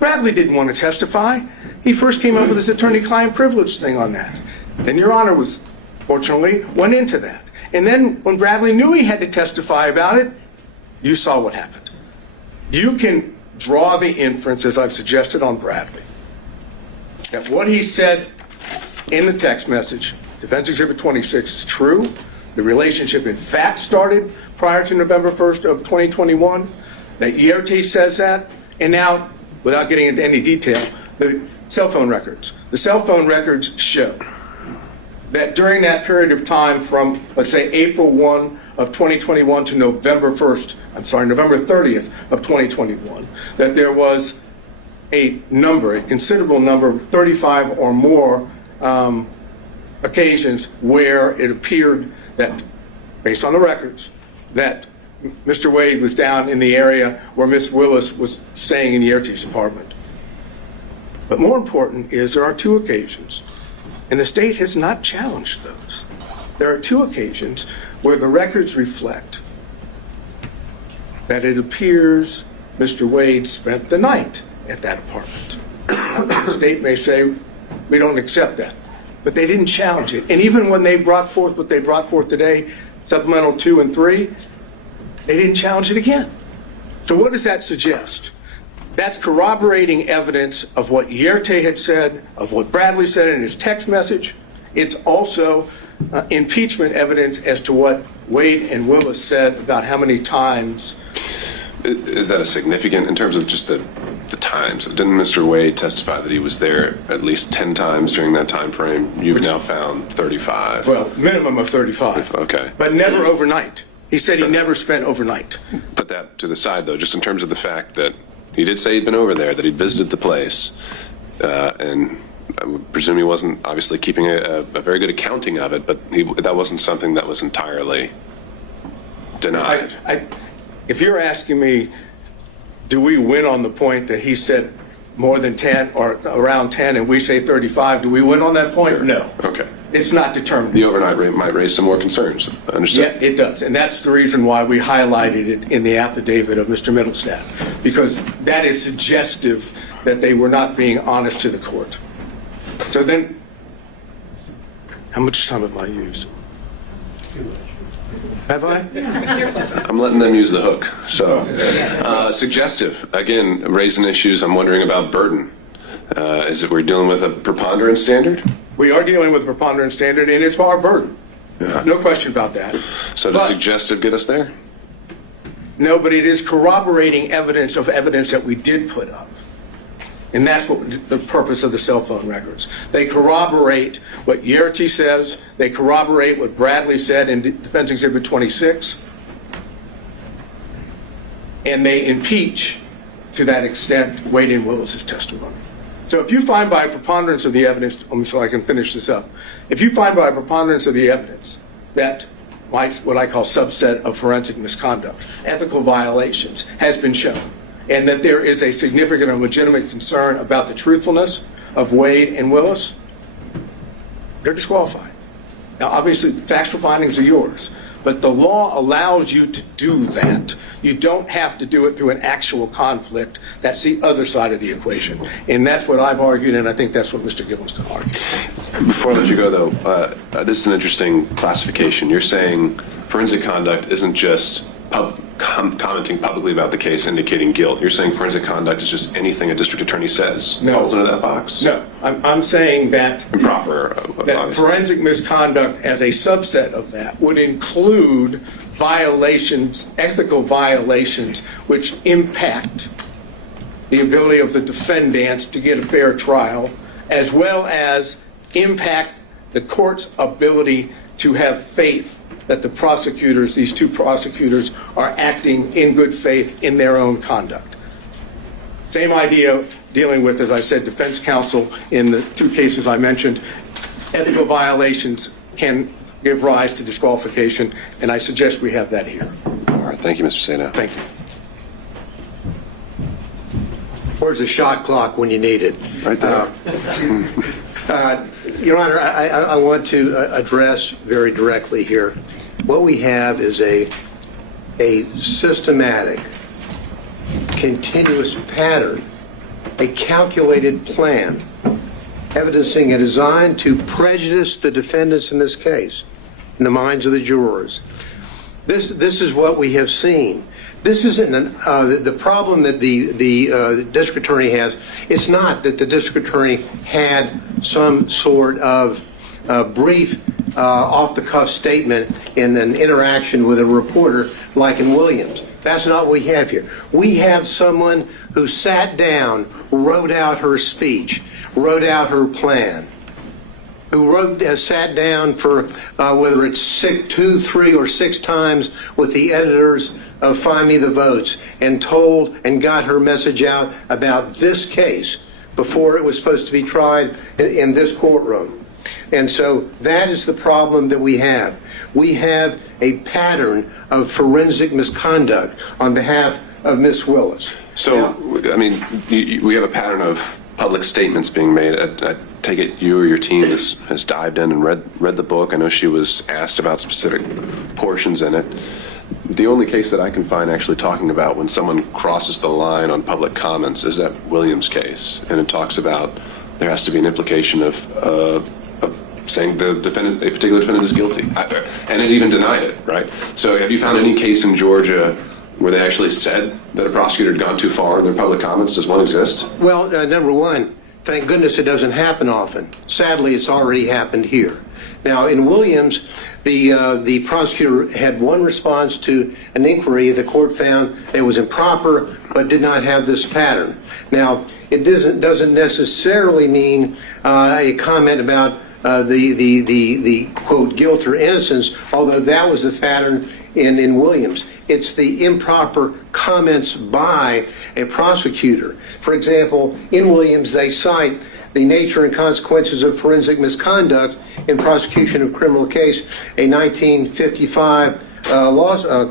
Bradley didn't want to testify. He first came up with his attorney-client privilege thing on that. And Your Honor was, fortunately, went into that. And then when Bradley knew he had to testify about it, you saw what happened. You can draw the inference, as I've suggested on Bradley, that what he said in the text message, Defense Exhibit 26, is true. The relationship, in fact, started prior to November 1st of 2021. That Yerty says that. And now, without getting into any detail, the cell phone records. The cell phone records show that during that period of time from, let's say, April 1 of 2021 to November 30th of 2021, that there was a considerable number, 35 or more occasions where it appeared that, based on the records, that Mr. Wade was down in the area where Ms. Willis was staying in Yerty's apartment. But more important is there are two occasions, and the state has not challenged those. There are two occasions where the records reflect that it appears Mr. Wade spent the night at that apartment. Now, the state may say, we don't accept that. but they didn't challenge it. And even when they brought forth what they brought forth today, supplemental 2 and 3, they didn't challenge it again. So what does that suggest? That's corroborating evidence of what Yerte had said, of what Bradley said in his text message. It's also impeachment evidence as to what Wade and Willis said about how many times. Is that a significant, in terms of just the times? Didn't Mr. Wade testify that he was there at least 10 times during that time frame? You've now found 35. Well, minimum of 35. Okay. But never overnight. He said he never spent overnight. Put that to the side, though, just in terms of the fact that he did say he'd been over there, that he'd visited the place, and I would presume he wasn't obviously keeping a very good accounting of it, but that wasn't something that was entirely denied. If you're asking me, do we win on the point that he said more than 10 or around 10 and we say 35, do we win on that point? No. Okay. It's not determined. The overnight rate might raise some more concerns. Understood? Yeah, it does. And that's the reason why we highlighted it in the affidavit of Mr. Middlestaff, because that is suggestive that they were not being honest to the court. So then, how much time have I used? Have I? I'm letting them use the hook. So, suggestive. Again, raising issues. I'm wondering about burden. Is it we're dealing with a preponderance standard? We are dealing with a preponderance standard, and it's our burden. Yeah. No question about that. So does suggestive get us there? No, but it is corroborating evidence of evidence that we did put up. And that's what the purpose of the cell phone records. They corroborate what Yerte says. They corroborate what Bradley said in Defense Exhibit 26. And they impeach, to that extent, Wade and Willis's testimony. So if you find by a preponderance of the evidence, so I can finish this up, if you find by a preponderance of the evidence that what I call subset of forensic misconduct, ethical violations, has been shown, and that there is a significant and legitimate concern about the truthfulness of Wade and Willis, they're disqualified. Now, obviously, factual findings are yours, but the law allows you to do that. You don't have to do it through an actual conflict. That's the other side of the equation. And that's what I've argued, and I think that's what Mr. Gibbons can argue. Before I let you go, though, this is an interesting classification. You're saying forensic conduct isn't just commenting publicly about the case indicating guilt. You're saying forensic conduct is just anything a district attorney says falls into that box? No. I'm saying that improper. That forensic misconduct as a subset of that would include violations, ethical violations, which impact the ability of the defendants to get a fair trial, as well as impact the court's ability to have faith that the prosecutors, these two prosecutors, are acting in good faith in their own conduct. Same idea dealing with, as I said, defense counsel in the two cases I mentioned. Ethical violations can give rise to disqualification, and I suggest we have that here. All right. Thank you, Mr. Sano. Thank you. Where's the shot clock when you need it? Right there. Your Honor, I want to address very directly here. What we have is a systematic, continuous pattern, a calculated plan, evidencing a design to prejudice the defendants in this case, in the minds of the jurors. This is what we have seen. This isn't the problem that the district attorney has. It's not that the district attorney had some sort of brief, off-the-cuff statement in an interaction with a reporter like in Williams. That's not what we have here. We have someone who sat down, wrote out her speech, wrote out her plan, who sat down for whether it's 2, 3, or 6 times with the editors of Find Me the Votes and told and got her message out about this case before it was supposed to be tried in this courtroom. And so that is the problem that we have. We have a pattern of forensic misconduct on behalf of Ms. Willis. So, I mean, we have a pattern of public statements being made. I take it you or your team has dived in and read the book. I know she was asked about specific portions in it. The only case that I can find actually talking about when someone crosses the line on public comments is that Williams case. And it talks about there has to be an implication of saying a particular defendant is guilty, and it even denied it, right? So have you found any case in Georgia where they actually said that a prosecutor had gone too far in their public comments? Does one exist? Well, number one, thank goodness it doesn't happen often. Sadly, it's already happened here. Now, in Williams, the prosecutor had one response to an inquiry the court found it was improper, but did not have this pattern. Now, it doesn't necessarily mean a comment about the quote guilt or innocence, although that was the pattern in Williams. It's the improper comments by a prosecutor. For example, in Williams, they cite the nature and consequences of forensic misconduct in prosecution of criminal case, a 1955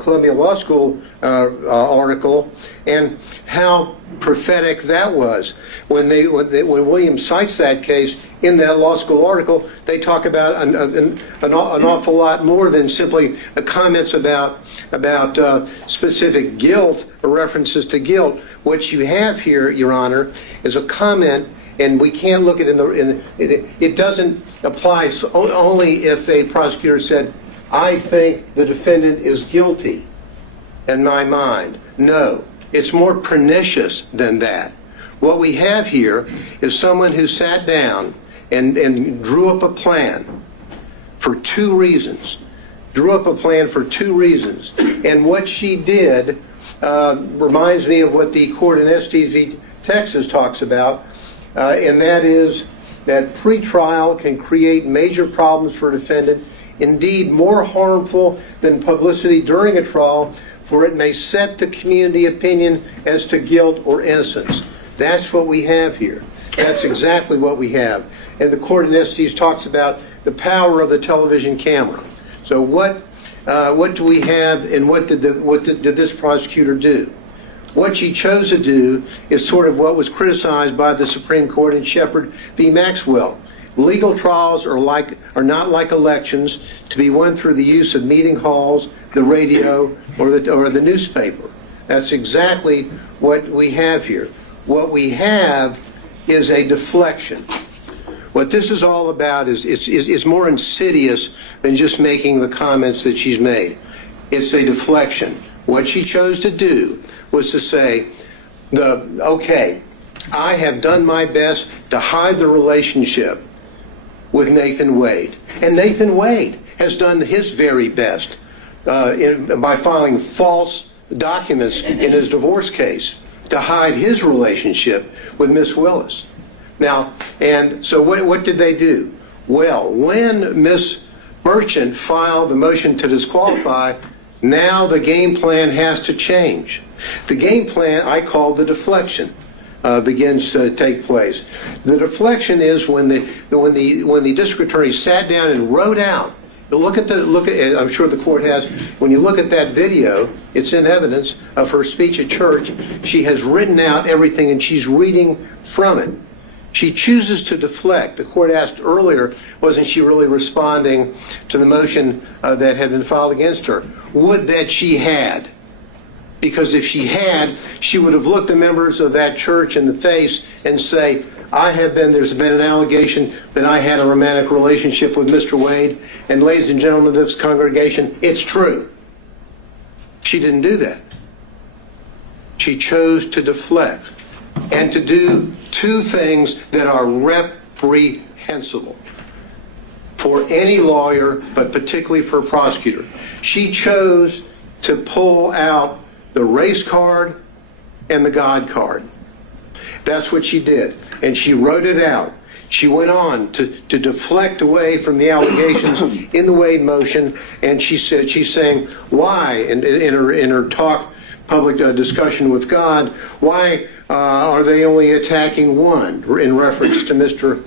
Columbia Law School article, and how prophetic that was. When Williams cites that case in that law school article, they talk about an awful lot more than simply the comments about specific guilt or references to guilt. What you have here, Your Honor, is a comment, and we can't look at it doesn't apply only if a prosecutor said, I think the defendant is guilty in my mind. No, it's more pernicious than that. What we have here is someone who sat down and drew up a plan for two reasons. And what she did reminds me of what the court in Estes v. Texas talks about, and that is that pretrial can create major problems for a defendant, indeed more harmful than publicity during a trial, for it may set the community opinion as to guilt or innocence. That's what we have here. That's exactly what we have. And the court in Estes talks about the power of the television camera. So what do we have, and what did this prosecutor do? What she chose to do is sort of what was criticized by the Supreme Court in Shepard v. Maxwell. Legal trials are not like elections to be won through the use of meeting halls, the radio, or the newspaper. That's exactly what we have here. What we have is a deflection. What this is all about is more insidious than just making the comments that she's made. It's a deflection. What she chose to do was to say, okay, I have done my best to hide the relationship with Nathan Wade. And Nathan Wade has done his very best by filing false documents in his divorce case to hide his relationship with Miss Willis. Now, and so what did they do? Well, when Miss Merchant filed the motion to disqualify, now the game plan has to change. The game plan I call the deflection begins to take place. The deflection is when the district attorney sat down and wrote out. I'm sure the court has. When you look at that video, it's in evidence of her speech at church. She has written out everything and she's reading from it. She chooses to deflect. The court asked earlier, wasn't she really responding to the motion that had been filed against her? Would that she had. Because if she had, she would have looked the members of that church in the face and say, there's been an allegation that I had a romantic relationship with Mr. Wade, and ladies and gentlemen of this congregation, it's true. She didn't do that. She chose to deflect and to do two things that are reprehensible for any lawyer, but particularly for a prosecutor. She chose to pull out the race card and the God card. That's what she did. And she wrote it out. She went on to deflect away from the allegations in the Wade motion, and she's saying, why, in her talk, public discussion with God, why are they only attacking one in reference to Mr.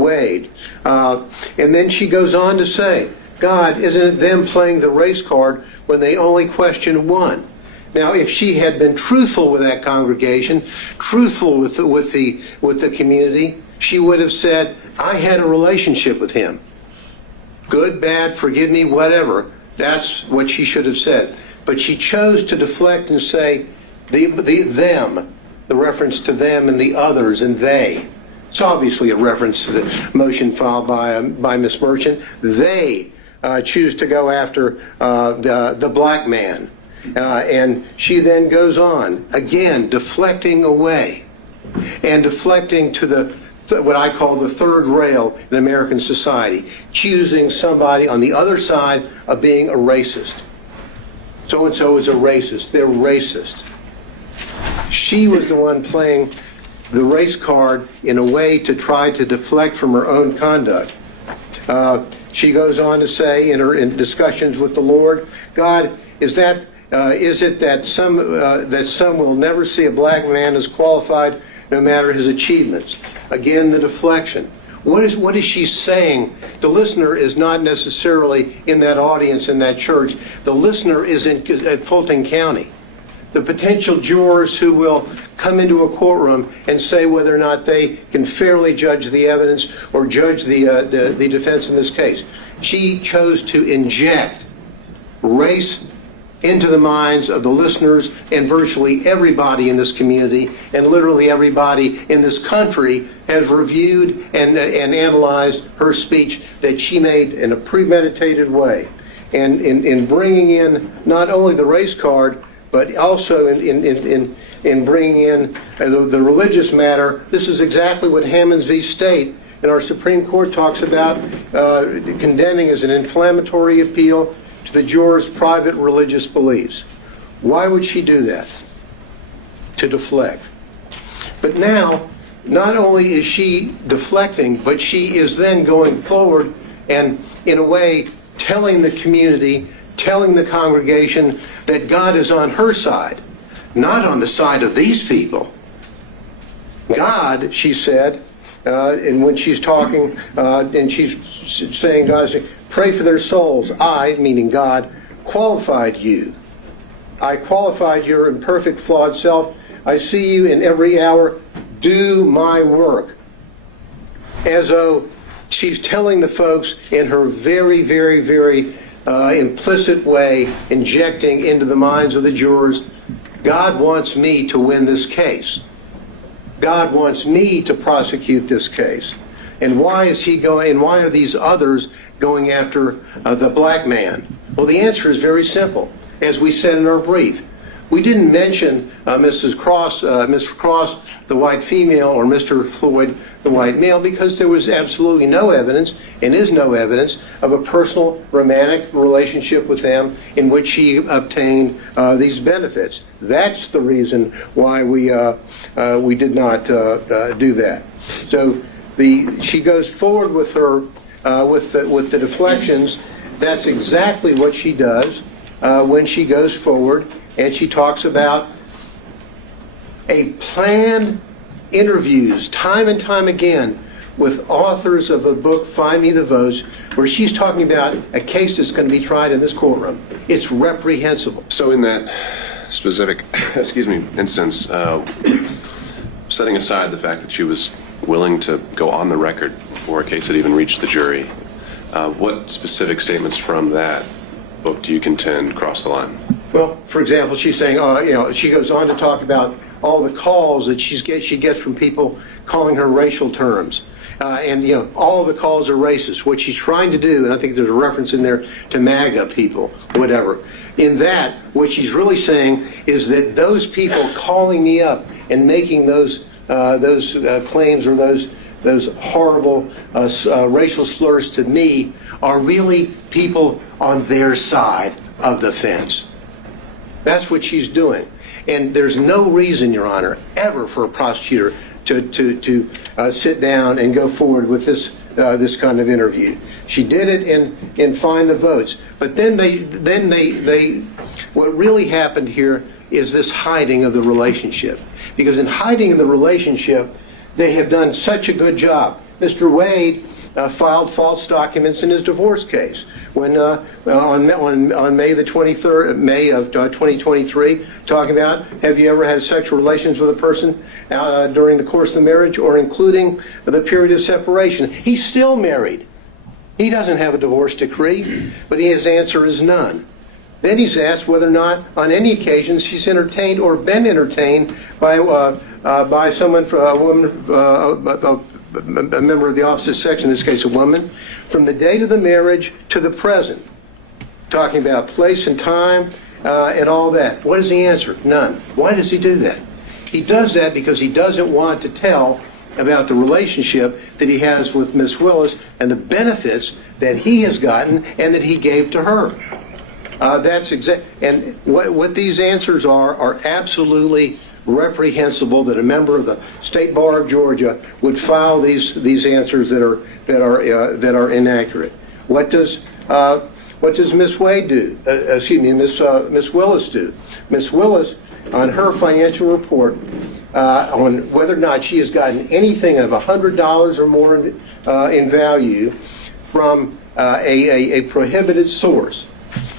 Wade? And then she goes on to say, God, isn't it them playing the race card when they only question one? Now, if she had been truthful with that congregation, truthful with the community, she would have said, I had a relationship with him. Good, bad, forgive me, whatever. That's what she should have said. But she chose to deflect and say, them, the reference to them and the others and they. It's obviously a reference to the motion filed by Ms. Merchant. They choose to go after the black man. And she then goes on, again, deflecting away and deflecting to what I call the third rail in American society, choosing somebody on the other side of being a racist. So-and-so is a racist. They're racist. She was the one playing the race card in a way to try to deflect from her own conduct. She goes on to say in discussions with the Lord, God, is it that some will never see a black man as qualified no matter his achievements? Again, the deflection. What is she saying? The listener is not necessarily in that audience in that church. The listener is at Fulton County. The potential jurors who will come into a courtroom and say whether or not they can fairly judge the evidence or judge the defense in this case. She chose to inject race into the minds of the listeners and virtually everybody in this community, and literally everybody in this country has reviewed and analyzed her speech that she made in a premeditated way. And in bringing in not only the race card, but also in bringing in the religious matter, this is exactly what Hammonds v. State in our Supreme Court talks about, condemning as an inflammatory appeal to the jurors' private religious beliefs. Why would she do that? To deflect. But now, not only is she deflecting, but she is then going forward and, in a way, telling the community, telling the congregation that God is on her side, not on the side of these people. God, she said, and when she's talking, and she's saying, God, pray for their souls. I, meaning God, qualified you. I qualified your imperfect, flawed self. I see you in every hour. Do my work. As though she's telling the folks in her very, very, very implicit way, injecting into the minds of the jurors, God wants me to win this case. God wants me to prosecute this case. And why is he going, and why are these others going after the black man? Well, the answer is very simple. As we said in our brief, we didn't mention Mr. Cross, the white female, or Mr. Floyd, the white male, because there was absolutely no evidence, and is no evidence, of a personal romantic relationship with them in which he obtained these benefits. That's the reason why we did not do that. So she goes forward with her with the deflections. That's exactly what she does when she goes forward, and she talks about a planned interviews time and time again with authors of a book, Find Me the Votes, where she's talking about a case that's going to be tried in this courtroom. It's reprehensible. So in that specific, instance, setting aside the fact that she was willing to go on the record before a case had even reached the jury, what specific statements from that book do you contend cross the line? Well, for example, she's saying, she goes on to talk about all the calls that she gets from people calling her racial terms. And all the calls are racist. What she's trying to do, and I think there's a reference in there to MAGA people, whatever. In that, what she's really saying is that those people calling me up and making those claims or those horrible racial slurs to me are really people on their side of the fence. That's what she's doing. And there's no reason, Your Honor, ever for a prosecutor to sit down and go forward with this kind of interview. She did it in Find the Votes. But then what really happened here is this hiding of the relationship. Because in hiding the relationship, they have done such a good job. Mr. Wade filed false documents in his divorce case when on May the 23rd, May of 2023, talking about, have you ever had sexual relations with a person during the course of the marriage or including the period of separation? He's still married. He doesn't have a divorce decree, but his answer is none. Then he's asked whether or not, on any occasions, he's entertained or been entertained by someone, a woman, a member of the opposite sex, in this case a woman, from the date of the marriage to the present, talking about place and time and all that. What is the answer? None. Why does he do that? He does that because he doesn't want to tell about the relationship that he has with Miss Willis and the benefits that he has gotten and that he gave to her. And what these answers are absolutely reprehensible. That a member of the State Bar of Georgia would file these answers that are inaccurate. What does Miss Wade do? Miss Willis do? Miss Willis, on her financial report, on whether or not she has gotten anything of $100 or more in value from a prohibited source.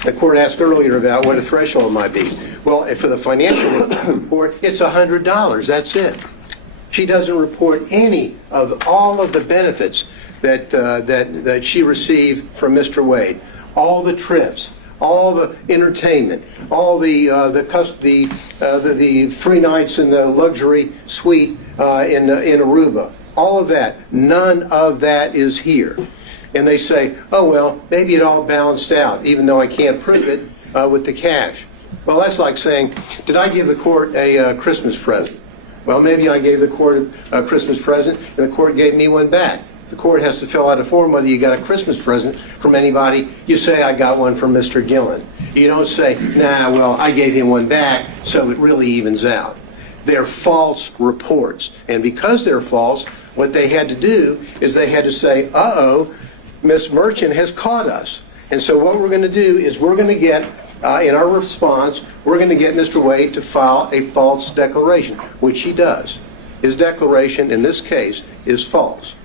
The court asked earlier about what a threshold might be. Well, for the financial report, it's $100. That's it. She doesn't report any of all of the benefits that she received from Mr. Wade. All the trips, all the entertainment, all the 3 nights in the luxury suite in Aruba. All of that. None of that is here. And they say, oh, well, maybe it all balanced out, even though I can't prove it with the cash. Well, that's like saying, did I give the court a Christmas present? Well, maybe I gave the court a Christmas present, and the court gave me one back. The court has to fill out a form whether you got a Christmas present from anybody. You say, I got one from Mr. Gillen. You don't say, nah, well, I gave him one back, so it really evens out. They're false reports. And because they're false, what they had to do is they had to say, uh-oh, Ms. Merchant has caught us. And so what we're going to do is we're going to get, in our response, we're going to get Mr. Wade to file a false declaration, which he does. His declaration in this case is false.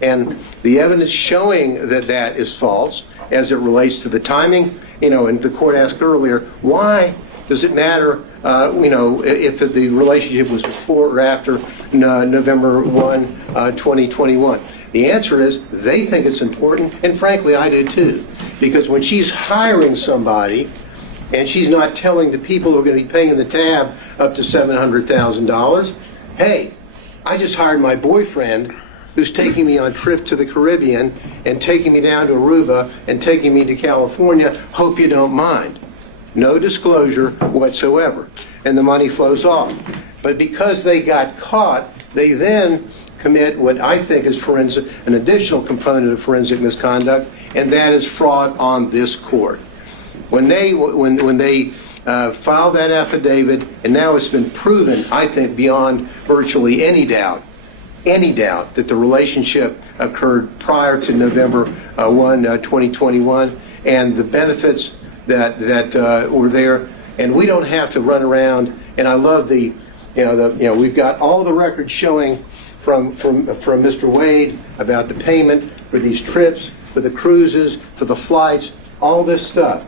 And the evidence showing that that is false as it relates to the timing, and the court asked earlier, why does it matter, if the relationship was before or after November 1, 2021? The answer is they think it's important, and frankly, I do too. Because when she's hiring somebody, and she's not telling the people who are going to be paying the tab up to $700,000, hey, I just hired my boyfriend who's taking me on a trip to the Caribbean and taking me down to Aruba and taking me to California, hope you don't mind. No disclosure whatsoever. And the money flows off. But because they got caught, they then commit what I think is an additional component of forensic misconduct, and that is fraud on this court. When they filed that affidavit, and now it's been proven, I think, beyond virtually any doubt that the relationship occurred prior to November 1, 2021, and the benefits that were there, and we don't have to run around. And I love we've got all the records showing from Mr. Wade about the payment for these trips, for the cruises, for the flights, all this stuff.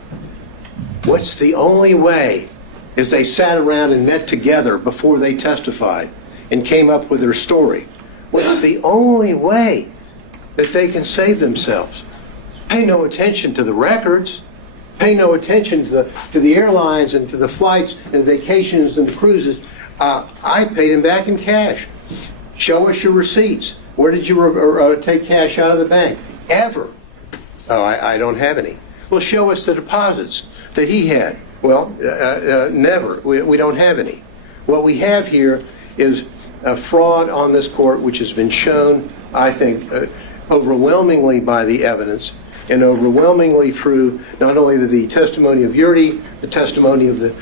What's the only way is they sat around and met together before they testified and came up with their story. What's the only way that they can save themselves? Pay no attention to the records. Pay no attention to the airlines and to the flights and vacations and the cruises. I paid him back in cash. Show us your receipts. Where did you take cash out of the bank? Ever. Oh, I don't have any. Well, show us the deposits that he had. Well, never. We don't have any. What we have here is a fraud on this court, which has been shown, I think, overwhelmingly by the evidence and overwhelmingly through not only the testimony of Yurdi, the testimony of the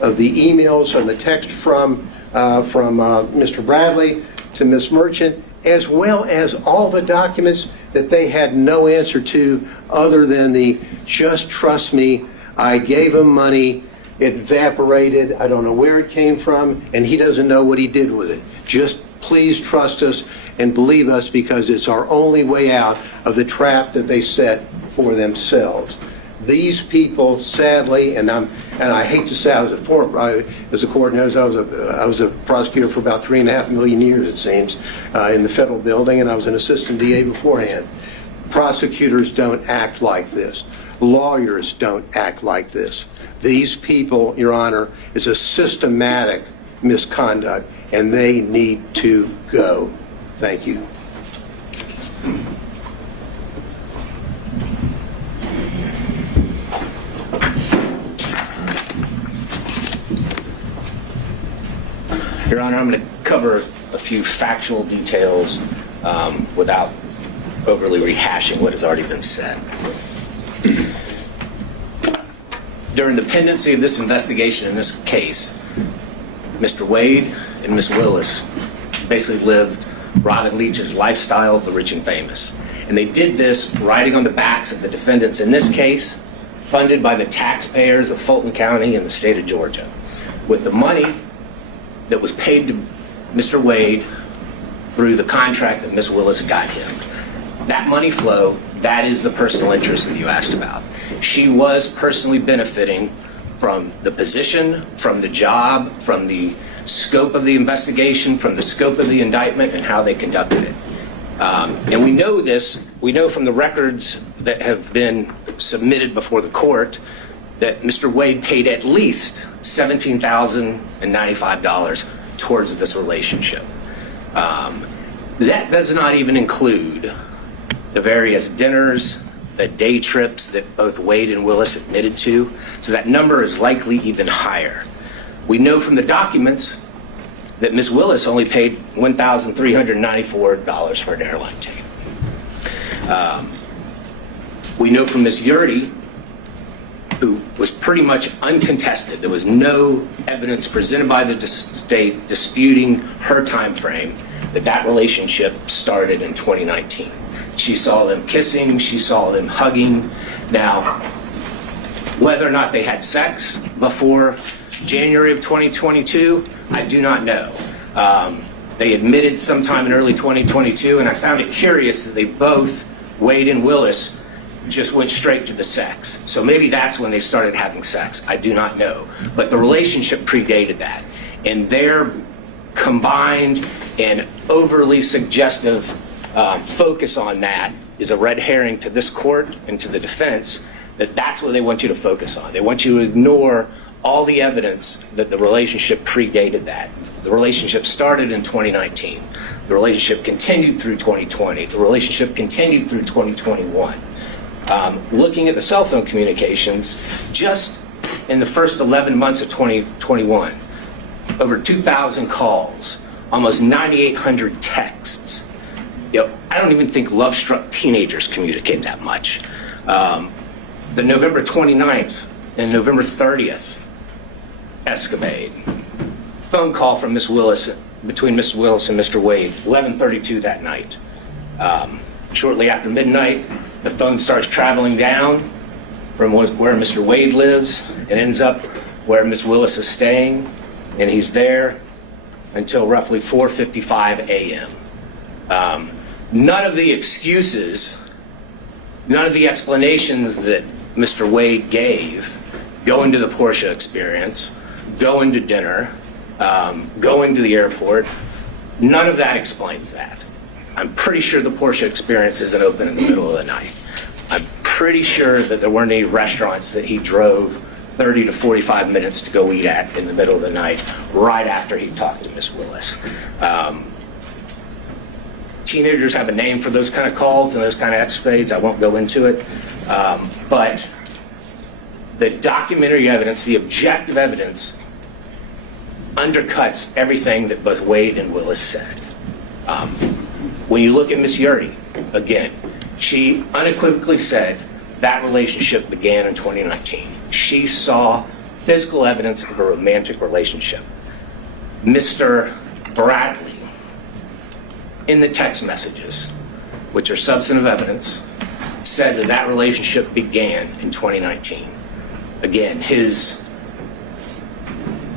emails and the text from Mr. Bradley to Ms. Merchant, as well as all the documents that they had no answer to other than the just trust me, I gave him money, it evaporated, I don't know where it came from, and he doesn't know what he did with it. Just please trust us and believe us because it's our only way out of the trap that they set for themselves. These people, sadly, and I hate to say, as the court knows, I was a prosecutor for about 3.5 million years, it seems, in the federal building, and I was an assistant DA beforehand. Prosecutors don't act like this. Lawyers don't act like this. These people, Your Honor, is a systematic misconduct, and they need to go. Thank you. Your Honor, I'm going to cover a few factual details without overly rehashing what has already been said. During the pendency of this investigation in this case, Mr. Wade and Ms. Willis basically lived Robin Leach's lifestyle of the rich and famous. And they did this riding on the backs of the defendants in this case, funded by the taxpayers of Fulton County and the state of Georgia, with the money that was paid to Mr. Wade through the contract that Ms. Willis got him. That money flow, that is the personal interest that you asked about. She was personally benefiting from the position, from the job, from the scope of the investigation, from the scope of the indictment, and how they conducted it. And we know this, we know from the records that have been submitted before the court that Mr. Wade paid at least $17,095 towards this relationship. That does not even include the various dinners, the day trips that both Wade and Willis admitted to, so that number is likely even higher. We know from the documents that Ms. Willis only paid $1,394 for an airline ticket. We know from Ms. Yurdy, who was pretty much uncontested, there was no evidence presented by the state disputing her time frame, that relationship started in 2019. She saw them kissing, she saw them hugging. Now, whether or not they had sex before January of 2022, I do not know. They admitted sometime in early 2022, and I found it curious that they both, Wade and Willis, just went straight to the sex. So maybe that's when they started having sex. I do not know. But the relationship predated that. And their combined and overly suggestive focus on that is a red herring to this court and to the defense, that that's what they want you to focus on. They want you to ignore all the evidence that the relationship predated that. The relationship started in 2019. The relationship continued through 2020. The relationship continued through 2021. Looking at the cell phone communications, just in the first 11 months of 2021, over 2,000 calls, almost 9,800 texts. You know, I don't even think love-struck teenagers communicate that much. The November 29th and November 30th escapade, phone call from Ms. Willis, between Ms. Willis and Mr. Wade, 11:32 that night. Shortly after midnight, the phone starts traveling down from where Mr. Wade lives and ends up where Ms. Willis is staying, and he's there until roughly 4:55 a.m. None of the excuses, none of the explanations that Mr. Wade gave, going to the Porsche experience, going to dinner, going to the airport, none of that explains that. I'm pretty sure the Porsche experience isn't open in the middle of the night. I'm pretty sure that there weren't any restaurants that he drove 30 to 45 minutes to go eat at in the middle of the night, right after he talked to Ms. Willis. Teenagers have a name for those kind of calls and those kind of escapades. I won't go into it. But the documentary evidence, the objective evidence, undercuts everything that both Wade and Willis said. When you look at Ms. Yurdy, again, she unequivocally said that relationship began in 2019. She saw physical evidence of a romantic relationship. Mr. Bradley, in the text messages, which are substantive evidence, said that that relationship began in 2019. Again, his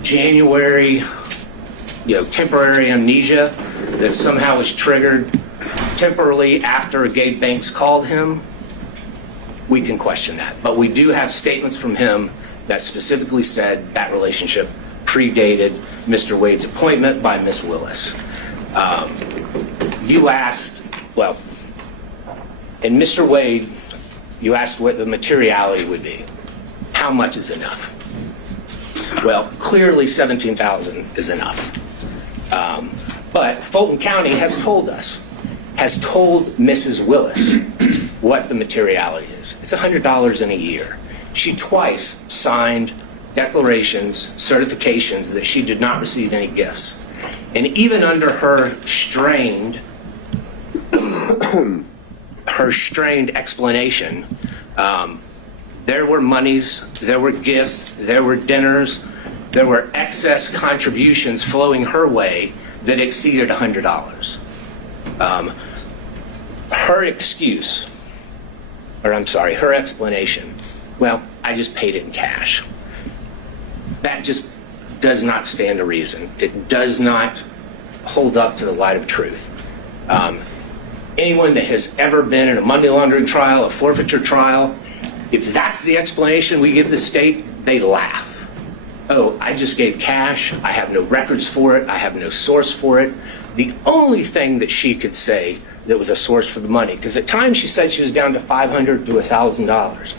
January, temporary amnesia that somehow was triggered temporarily after Gabe Banks called him, we can question that. But we do have statements from him that specifically said that relationship predated Mr. Wade's appointment by Ms. Willis. You asked, in Mr. Wade, you asked what the materiality would be. How much is enough? Well, clearly $17,000 is enough. But Fulton County has told Mrs. Willis what the materiality is. It's $100 in a year. She twice signed declarations, certifications that she did not receive any gifts. And even under her strained explanation, there were monies, there were gifts, there were dinners, there were excess contributions flowing her way that exceeded $100. Her explanation, well, I just paid it in cash. That just does not stand to reason. It does not hold up to the light of truth. Anyone that has ever been in a money laundering trial, a forfeiture trial, if that's the explanation we give the state, they laugh. Oh, I just gave cash. I have no records for it. I have no source for it. The only thing that she could say that was a source for the money, because at times she said she was down to $500 to $1,000.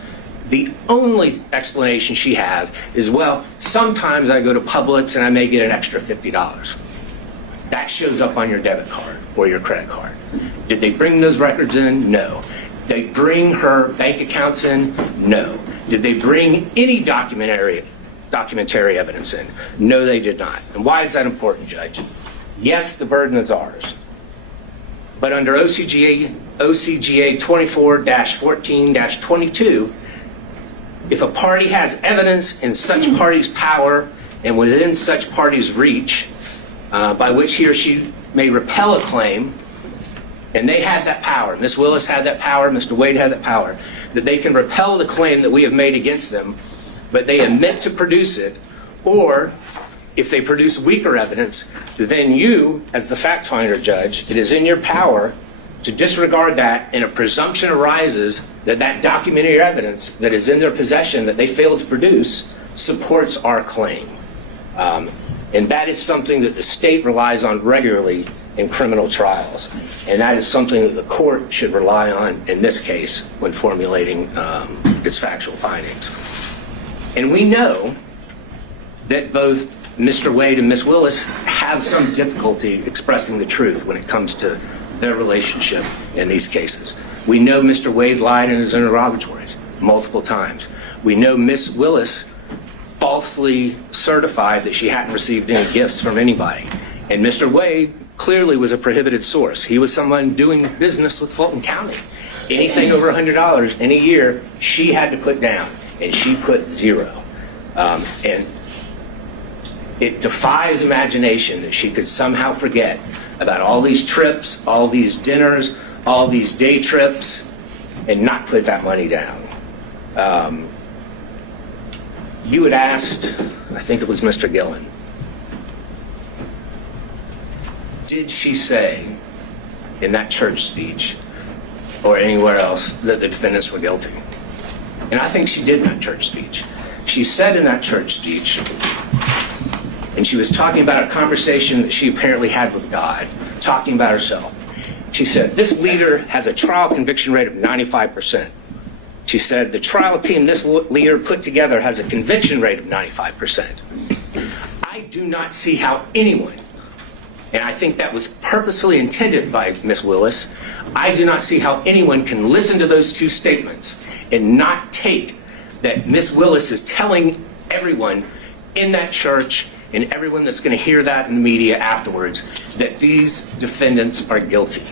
The only explanation she had is, well, sometimes I go to Publix and I may get an extra $50. That shows up on your debit card or your credit card. Did they bring those records in? No. Did they bring her bank accounts in? No. Did they bring any documentary evidence in? No, they did not. And why is that important, Judge? Yes, the burden is ours. But under OCGA 24-14-22, if a party has evidence in such party's power and within such party's reach, by which he or she may repel a claim, and they had that power, Ms. Willis had that power, Mr. Wade had that power, that they can repel the claim that we have made against them, but they admit to produce it, or if they produce weaker evidence, then you, as the fact finder, Judge, it is in your power to disregard that, and a presumption arises that that documentary evidence that is in their possession that they failed to produce supports our claim. And that is something that the state relies on regularly in criminal trials. And that is something that the court should rely on in this case when formulating its factual findings. And we know that both Mr. Wade and Ms. Willis have some difficulty expressing the truth when it comes to their relationship in these cases. We know Mr. Wade lied in his interrogatories multiple times. We know Ms. Willis falsely certified that she hadn't received any gifts from anybody. And Mr. Wade clearly was a prohibited source. He was someone doing business with Fulton County. Anything over $100 in a year, she had to put down, and she put zero. And it defies imagination that she could somehow forget about all these trips, all these dinners, all these day trips, and not put that money down. You had asked, I think it was Mr. Gillen, did she say in that church speech or anywhere else that the defendants were guilty? And I think she did in that church speech. She said in that church speech, and she was talking about a conversation that she apparently had with God, talking about herself. She said, this leader has a trial conviction rate of 95%. She said, the trial team this leader put together has a conviction rate of 95%. I do not see how anyone, and I think that was purposefully intended by Ms. Willis, I do not see how anyone can listen to those two statements and not take that Ms. Willis is telling everyone in that church and everyone that's going to hear that in the media afterwards that these defendants are guilty.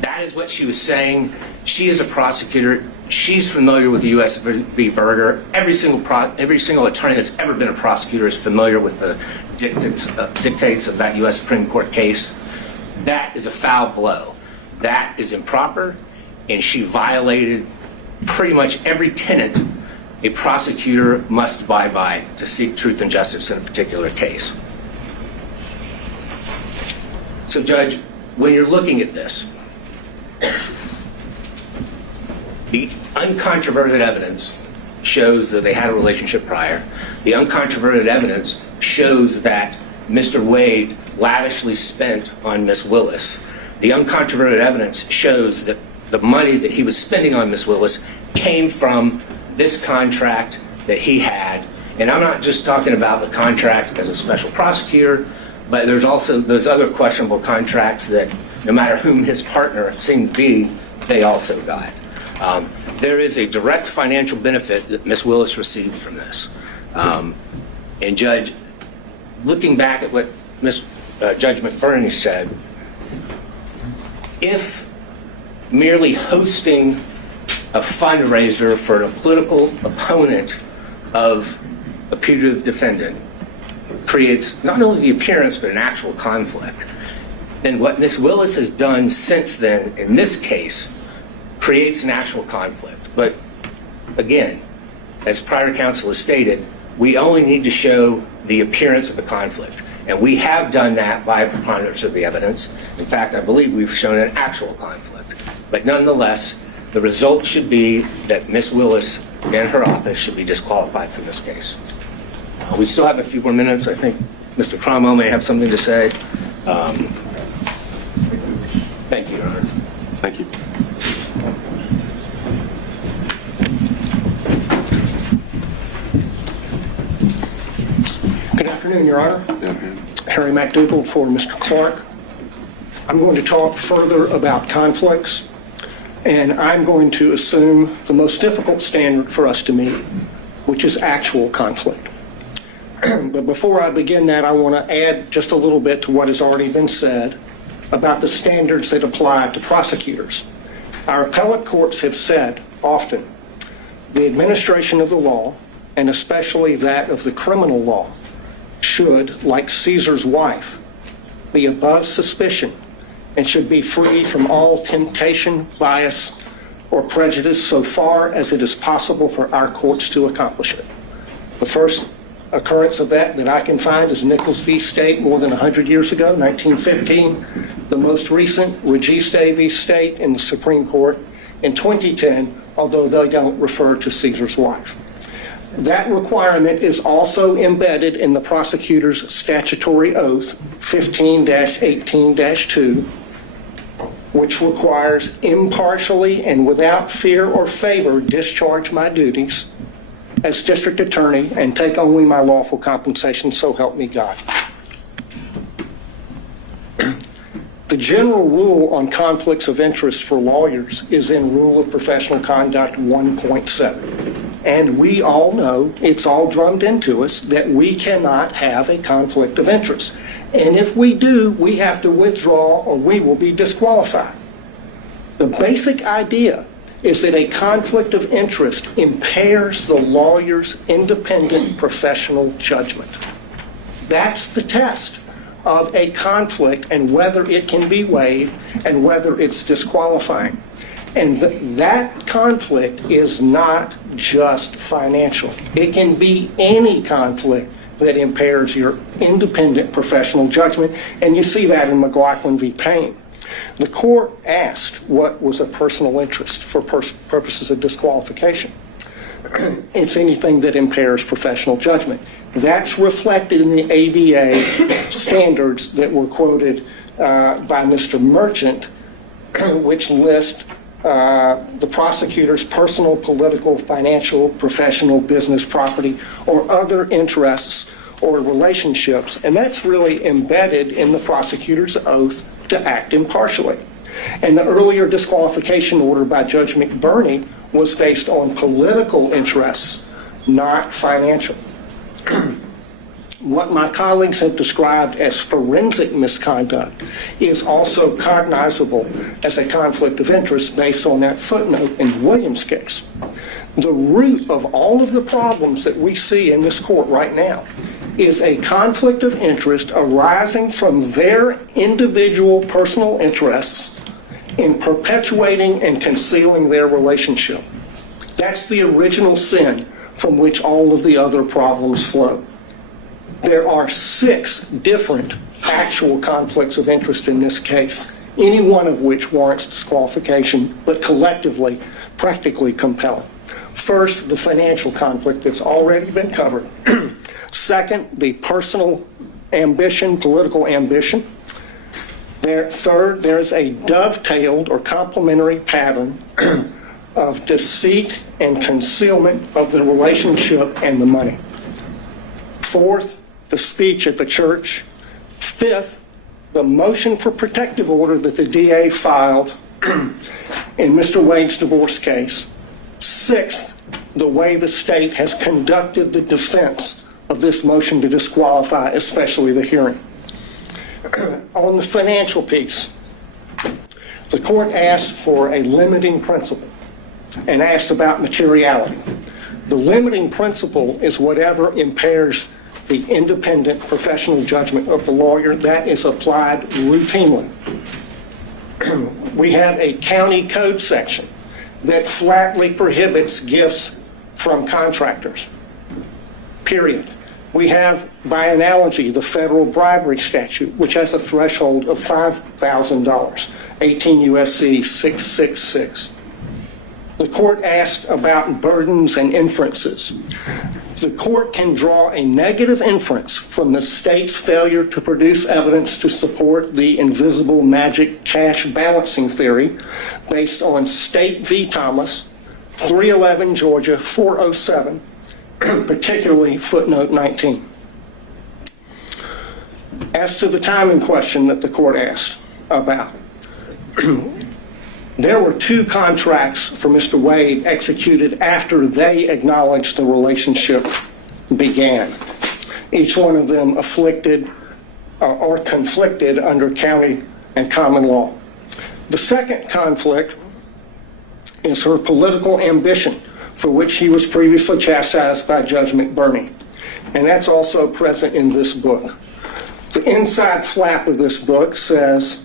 That is what she was saying. She is a prosecutor. She's familiar with the U.S. v. Berger. Every single attorney that's ever been a prosecutor is familiar with the dictates of that U.S. Supreme Court case. That is a foul blow. That is improper, and she violated pretty much every tenet a prosecutor must abide by to seek truth and justice in a particular case. So, Judge, when you're looking at this, the uncontroverted evidence shows that they had a relationship prior. The uncontroverted evidence shows that Mr. Wade lavishly spent on Ms. Willis. The uncontroverted evidence shows that the money that he was spending on Ms. Willis came from this contract that he had. And I'm not just talking about the contract as a special prosecutor, But there's also those other questionable contracts that no matter whom his partner seemed to be, they also got. There is a direct financial benefit that Ms. Willis received from this. And Judge, looking back at what Judge McBurney said, if merely hosting a fundraiser for a political opponent of a putative defendant creates not only the appearance but an actual conflict, then what Ms. Willis has done since then in this case creates an actual conflict. But again, as prior counsel has stated, we only need to show the appearance of a conflict. And we have done that by a preponderance of the evidence. In fact, I believe we've shown an actual conflict. But nonetheless, the result should be that Ms. Willis and her office should be disqualified from this case. We still have a few more minutes. I think Mr. Cromwell may have something to say. Thank you, Your Honor. Thank you. Good afternoon, Your Honor. Harry McDougall for Mr. Clark. I'm going to talk further about conflicts, and I'm going to assume the most difficult standard for us to meet, which is actual conflict. But before I begin that, I want to add just a little bit to what has already been said about the standards that apply to prosecutors. Our appellate courts have said often the administration of the law, and especially that of the criminal law, should, like Caesar's wife, be above suspicion and should be free from all temptation, bias, or prejudice so far as it is possible for our courts to accomplish it. The first occurrence of that I can find is Nichols v. State more than 100 years ago, 1915. The most recent, Registe v. State in the Supreme Court in 2010, although they don't refer to Caesar's wife. That requirement is also embedded in the prosecutor's statutory oath, 15-18-2, which requires impartially and without fear or favor discharge my duties as district attorney and take only my lawful compensation, so help me God. The general rule on conflicts of interest for lawyers is in Rule of Professional Conduct 1.7. And we all know, it's all drummed into us, that we cannot have a conflict of interest. And if we do, we have to withdraw or we will be disqualified. The basic idea is that a conflict of interest impairs the lawyer's independent professional judgment. That's the test of a conflict and whether it can be waived and whether it's disqualifying. And that conflict is not just financial. It can be any conflict that impairs your independent professional judgment, and you see that in McLaughlin v. Payne. The court asked what was a personal interest for purposes of disqualification. It's anything that impairs professional judgment. That's reflected in the ABA standards that were quoted by Mr. Merchant, which list the prosecutor's personal, political, financial, professional, business, property, or other interests or relationships. And that's really embedded in the prosecutor's oath to act impartially. And the earlier disqualification order by Judge McBurney was based on political interests, not financial. What my colleagues have described as forensic misconduct is also cognizable as a conflict of interest based on that footnote in Williams' case. The root of all of the problems that we see in this court right now is a conflict of interest arising from their individual personal interests in perpetuating and concealing their relationship. That's the original sin from which all of the other problems flow. There are 6 different actual conflicts of interest in this case, any one of which warrants disqualification, but collectively, practically compelling. First, the financial conflict that's already been covered. Second, the personal ambition, political ambition. Third, there's a dovetailed or complementary pattern of deceit and concealment of the relationship and the money. Fourth, the speech at the church. Fifth, the motion for protective order that the DA filed in Mr. Wade's divorce case. Sixth, the way the state has conducted the defense of this motion to disqualify, especially the hearing. On the financial piece, the court asked for a limiting principle and asked about materiality. The limiting principle is whatever impairs the independent professional judgment of the lawyer. That is applied routinely. We have a county code section that flatly prohibits gifts from contractors, period. We have, by analogy, the federal bribery statute, which has a threshold of $5,000, 18 U.S.C. 666. The court asked about burdens and inferences. The court can draw a negative inference from the state's failure to produce evidence to support the invisible magic cash balancing theory based on State v. Thomas, 311 Georgia 407, particularly footnote 19. As to the timing question that the court asked about, there were 2 contracts for Mr. Wade executed after they acknowledged the relationship began. Each one of them afflicted or conflicted under county and common law. The second conflict is her political ambition, for which he was previously chastised by Judge McBurney. And that's also present in this book. The inside flap of this book says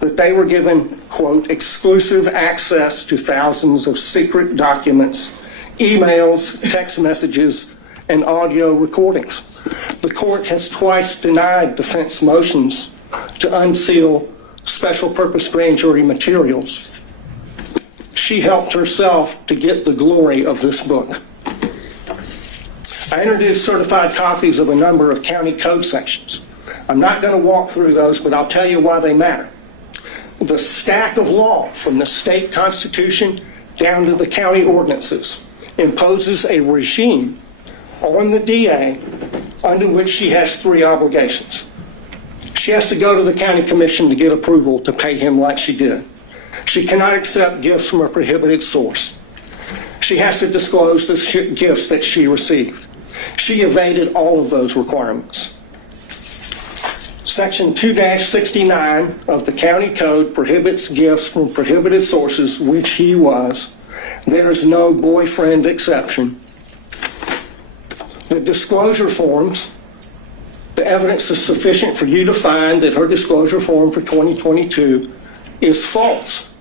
that they were given, quote, exclusive access to thousands of secret documents, emails, text messages, and audio recordings. The court has twice denied defense motions to unseal special purpose grand jury materials. She helped herself to get the glory of this book. I introduced certified copies of a number of county code sections. I'm not going to walk through those, but I'll tell you why they matter. The stack of law from the state constitution down to the county ordinances imposes a regime on the DA under which she has 3 obligations. She has to go to the county commission to get approval to pay him like she did. She cannot accept gifts from a prohibited source. She has to disclose the gifts that she received. She evaded all of those requirements. Section 2-69 of the county code prohibits gifts from prohibited sources, which he was. There is no boyfriend exception. The disclosure forms, the evidence is sufficient for you to find that her disclosure form for 2022 is false,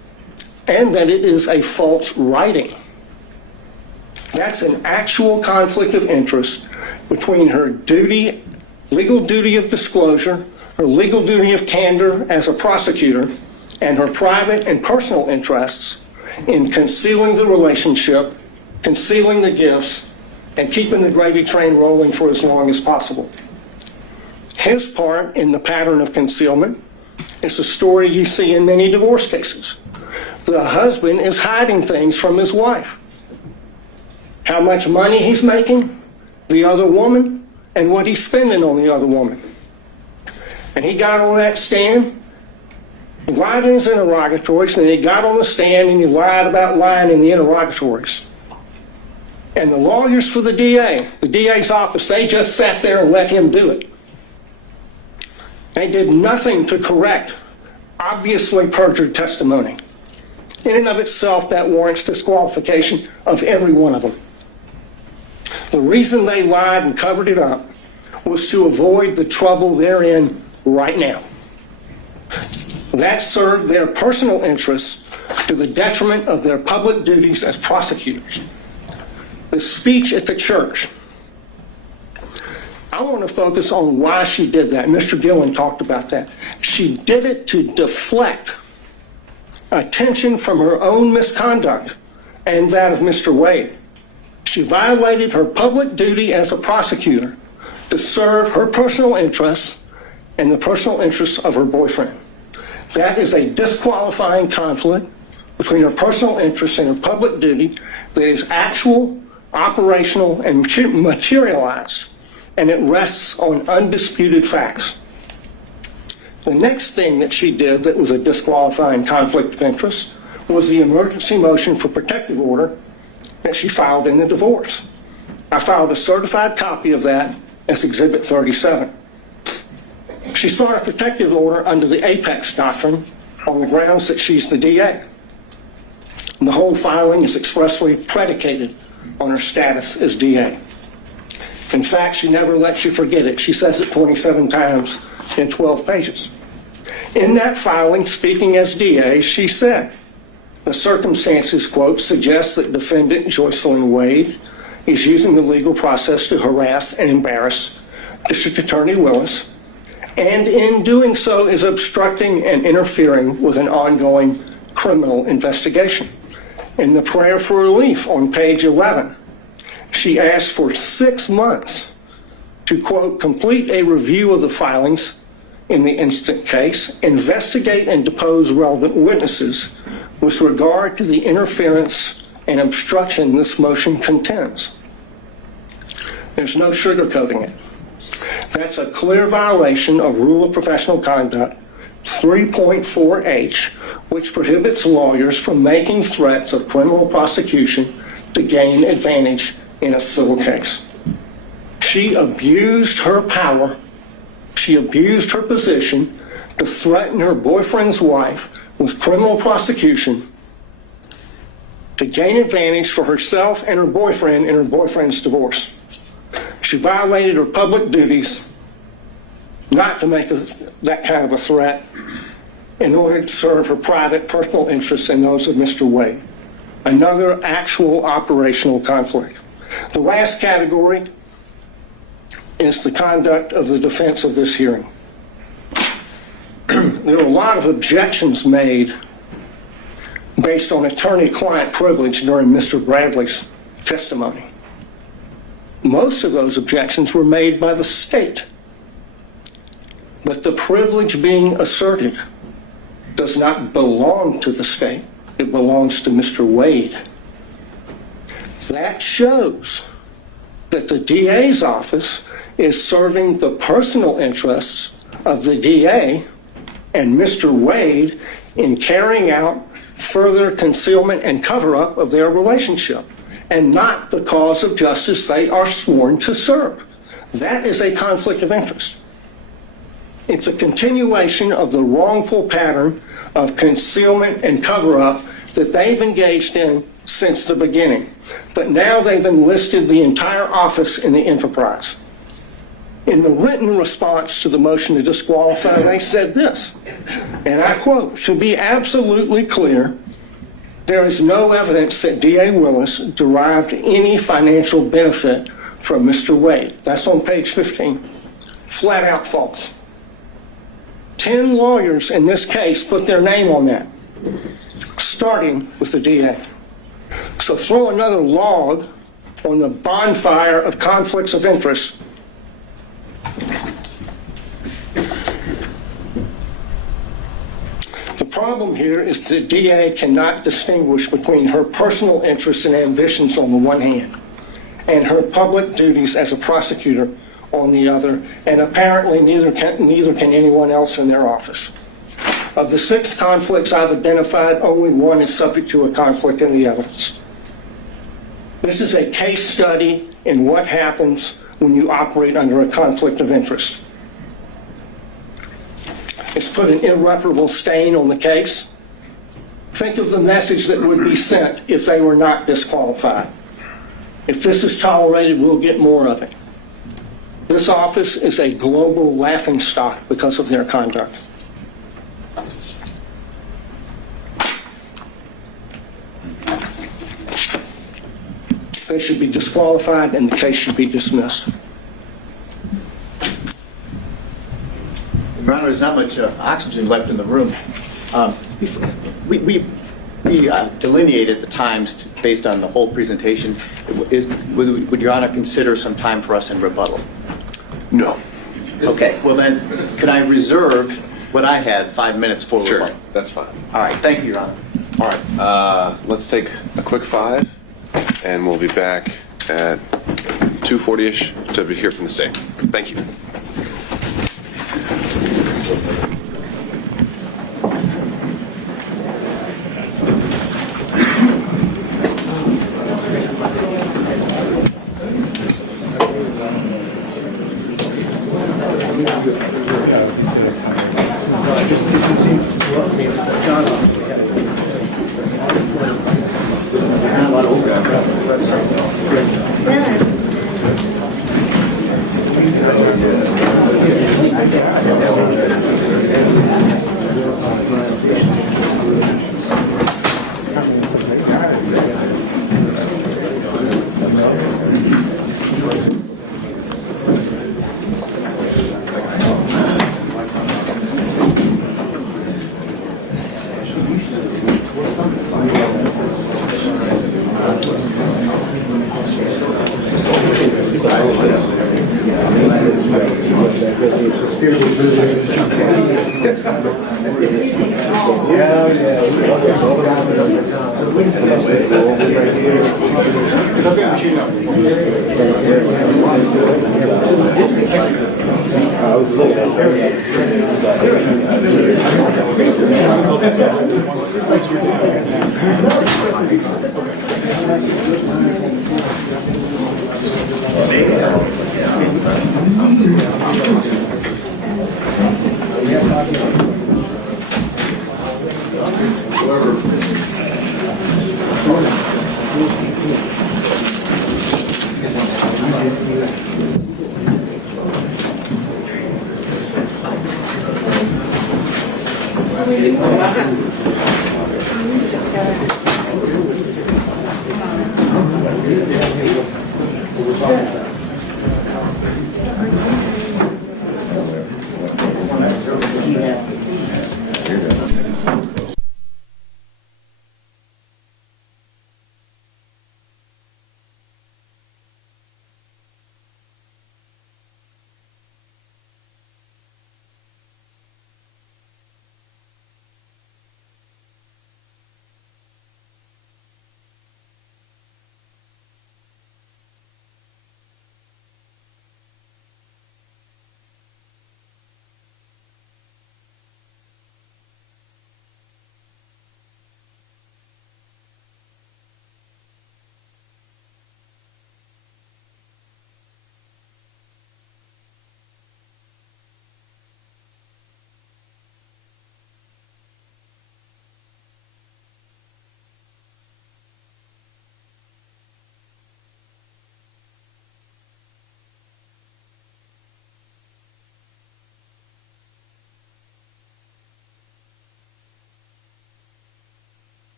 and that it is a false writing. That's an actual conflict of interest between her duty, legal duty of disclosure, her legal duty of candor as a prosecutor, and her private and personal interests in concealing the relationship, concealing the gifts, and keeping the gravy train rolling for as long as possible. His part in the pattern of concealment is a story you see in many divorce cases. The husband is hiding things from his wife. How much money he's making, the other woman, and what he's spending on the other woman. And he got on that stand, lied in his interrogatories, and then he got on the stand and he lied about lying in the interrogatories. And the lawyers for the DA's office, they just sat there and let him do it. They did nothing to correct obviously perjured testimony. In and of itself, that warrants disqualification of every one of them. The reason they lied and covered it up was to avoid the trouble they're in right now. That served their personal interests to the detriment of their public duties as prosecutors. The speech at the church, I want to focus on why she did that. Mr. Dillon talked about that. She did it to deflect attention from her own misconduct and that of Mr. Wade. She violated her public duty as a prosecutor to serve her personal interests and the personal interests of her boyfriend. That is a disqualifying conflict between her personal interests and her public duty that is actual, operational, and materialized, and it rests on undisputed facts. The next thing that she did that was a disqualifying conflict of interest was the emergency motion for protective order that she filed in the divorce. I filed a certified copy of that as Exhibit 37. She sought a protective order under the Apex Doctrine on the grounds that she's the DA. The whole filing is expressly predicated on her status as DA. In fact, she never lets you forget it. She says it 27 times in 12 pages. In that filing, speaking as DA, she said, the circumstances, quote, suggest that defendant Joycelyn Wade is using the legal process to harass and embarrass District Attorney Willis, and in doing so is obstructing and interfering with an ongoing criminal investigation. In the prayer for relief on page 11, she asked for 6 months to, quote, complete a review of the filings in the instant case, investigate and depose relevant witnesses with regard to the interference and obstruction this motion contends. There's no sugarcoating it. That's a clear violation of Rule of Professional Conduct 3.4H, which prohibits lawyers from making threats of criminal prosecution to gain advantage in a civil case. She abused her power. She abused her position to threaten her boyfriend's wife with criminal prosecution to gain advantage for herself and her boyfriend in her boyfriend's divorce. She violated her public duties not to make that kind of a threat in order to serve her private personal interests and those of Mr. Wade. Another actual operational conflict. The last category is the conduct of the defense of this hearing. There were a lot of objections made based on attorney-client privilege during Mr. Bradley's testimony. Most of those objections were made by the state. But the privilege being asserted does not belong to the state. It belongs to Mr. Wade. That shows that the DA's office is serving the personal interests of the DA and Mr. Wade in carrying out further concealment and cover-up of their relationship, and not the cause of justice they are sworn to serve. That is a conflict of interest. It's a continuation of the wrongful pattern of concealment and cover-up that they've engaged in since the beginning. But now they've enlisted the entire office in the enterprise. In the written response to the motion to disqualify, they said this, and I quote, "To be absolutely clear, there is no evidence that D.A. Willis derived any financial benefit from Mr. Wade." That's on page 15. Flat out false. 10 lawyers in this case put their name on that, starting with the DA. So throw another log on the bonfire of conflicts of interest. The problem here is the DA cannot distinguish between her personal interests and ambitions on the one hand, and her public duties as a prosecutor on the other, and apparently neither can anyone else in their office. Of the 6 conflicts I've identified, only one is subject to a conflict in the evidence. This is a case study in what happens when you operate under a conflict of interest. It's put an irreparable stain on the case. Think of the message that would be sent if they were not disqualified. If this is tolerated, we'll get more of it. This office is a global laughingstock because of their conduct. They should be disqualified and the case should be dismissed. Your Honor, there's not much oxygen left in the room. We delineated the times based on the whole presentation. Would Your Honor consider some time for us in rebuttal? No. Okay, well then, could I reserve what I had, 5 minutes for rebuttal? Sure, that's fine. All right, thank you, Your Honor. All right, let's take a quick 5, and we'll be back at 2:40-ish to hear from the state. Thank you.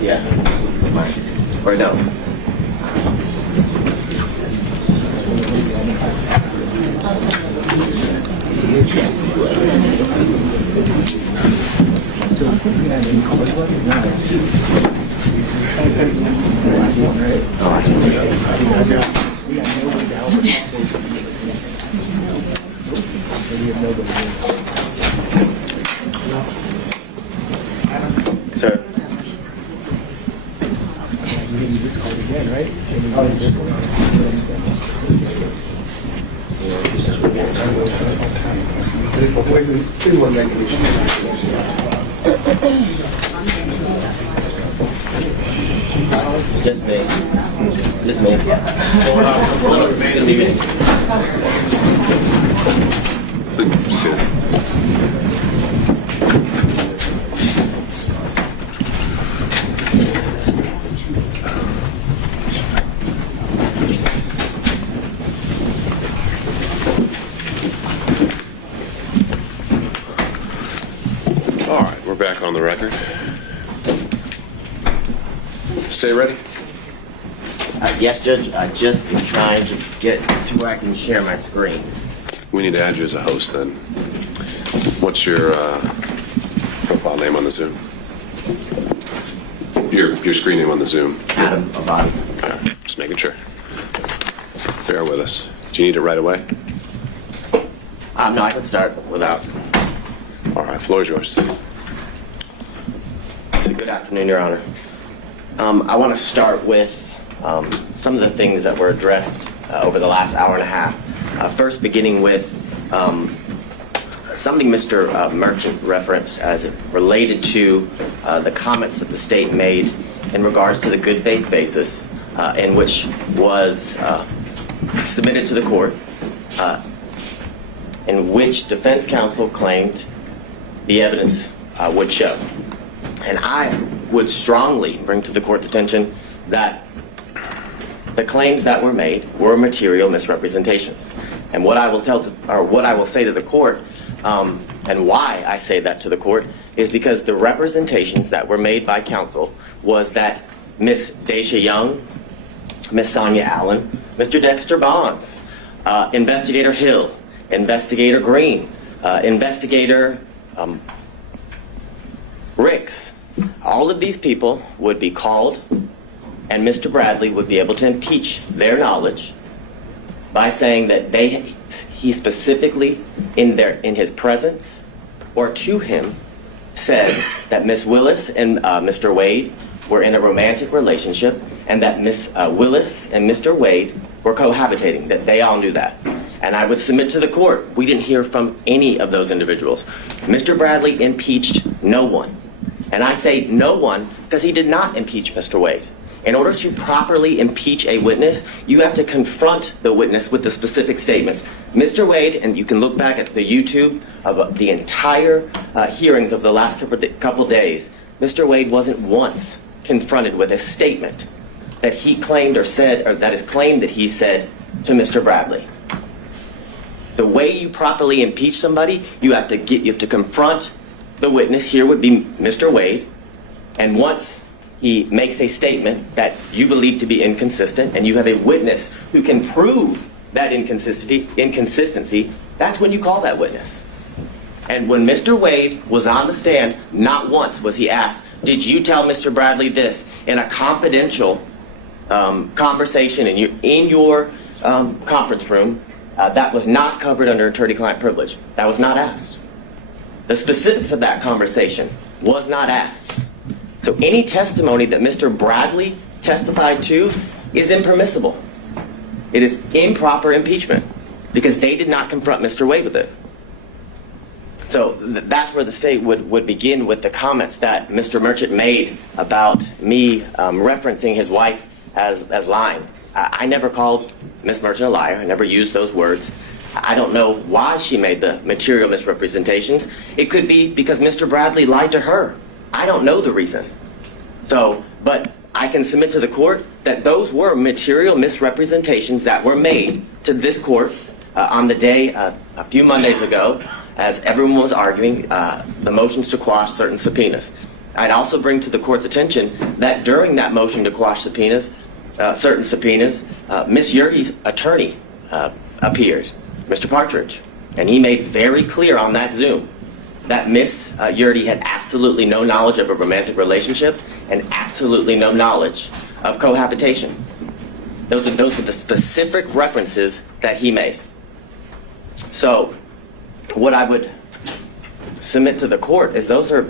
Yeah. Or no? Sir. Just me. Just me. Just me. Just sit. All right, we're back on the record. Stay ready. Yes, Judge. I just am trying to get to where I can share my screen. We need to add you as a host then. What's your profile name on the Zoom? Your screen name on the Zoom. Adam Abadi. All right, just making sure. Bear with us. Do you need it right away? No, I can start without. All right, floor is yours. Good afternoon, Your Honor. I want to start with some of the things that were addressed over the last hour and a half. First, beginning with something Mr. Merchant referenced as it related to the comments that the state made in regards to the good faith basis in which was submitted to the court, in which defense counsel claimed the evidence would show. And I would strongly bring to the court's attention that the claims that were made were material misrepresentations. And what I will say to the court, and why I say that to the court, is because the representations that were made by counsel was that Miss Daisha Young, Miss Sonia Allen, Mr. Dexter Bonds, Investigator Hill, Investigator Green, Investigator Ricks, all of these people would be called, and Mr. Bradley would be able to impeach their knowledge by saying that he specifically, in his presence or to him, said that Miss Willis and Mr. Wade were in a romantic relationship, and that Miss Willis and Mr. Wade were cohabitating, that they all knew that. And I would submit to the court, we didn't hear from any of those individuals. Mr. Bradley impeached no one. And I say no one because he did not impeach Mr. Wade. In order to properly impeach a witness, you have to confront the witness with the specific statements. Mr. Wade, and you can look back at the YouTube of the entire hearings of the last couple days, Mr. Wade wasn't once confronted with a statement that he claimed or said, or that is claimed that he said to Mr. Bradley. The way you properly impeach somebody, you have to confront the witness. Here would be Mr. Wade, and once he makes a statement that you believe to be inconsistent, and you have a witness who can prove that inconsistency, that's when you call that witness. And when Mr. Wade was on the stand, not once was he asked, did you tell Mr. Bradley this in a confidential conversation in your conference room that was not covered under attorney-client privilege? That was not asked. The specifics of that conversation was not asked. So any testimony that Mr. Bradley testified to is impermissible. It is improper impeachment because they did not confront Mr. Wade with it. So that's where the state would begin with the comments that Mr. Merchant made about me referencing his wife as lying. I never called Ms. Merchant a liar. I never used those words. I don't know why she made the material misrepresentations. It could be because Mr. Bradley lied to her. I don't know the reason. But I can submit to the court that those were material misrepresentations that were made to this court on the day a few Mondays ago as everyone was arguing the motions to quash certain subpoenas. I'd also bring to the court's attention that during that motion to quash subpoenas, certain subpoenas, Ms. Yurdy's attorney appeared, Mr. Partridge, and he made very clear on that Zoom that Ms. Yurdy had absolutely no knowledge of a romantic relationship and absolutely no knowledge of cohabitation. Those were the specific references that he made. So what I would submit to the court is those are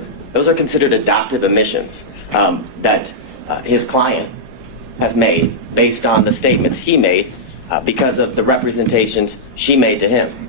considered adoptive admissions that his client has made based on the statements he made because of the representations she made to him.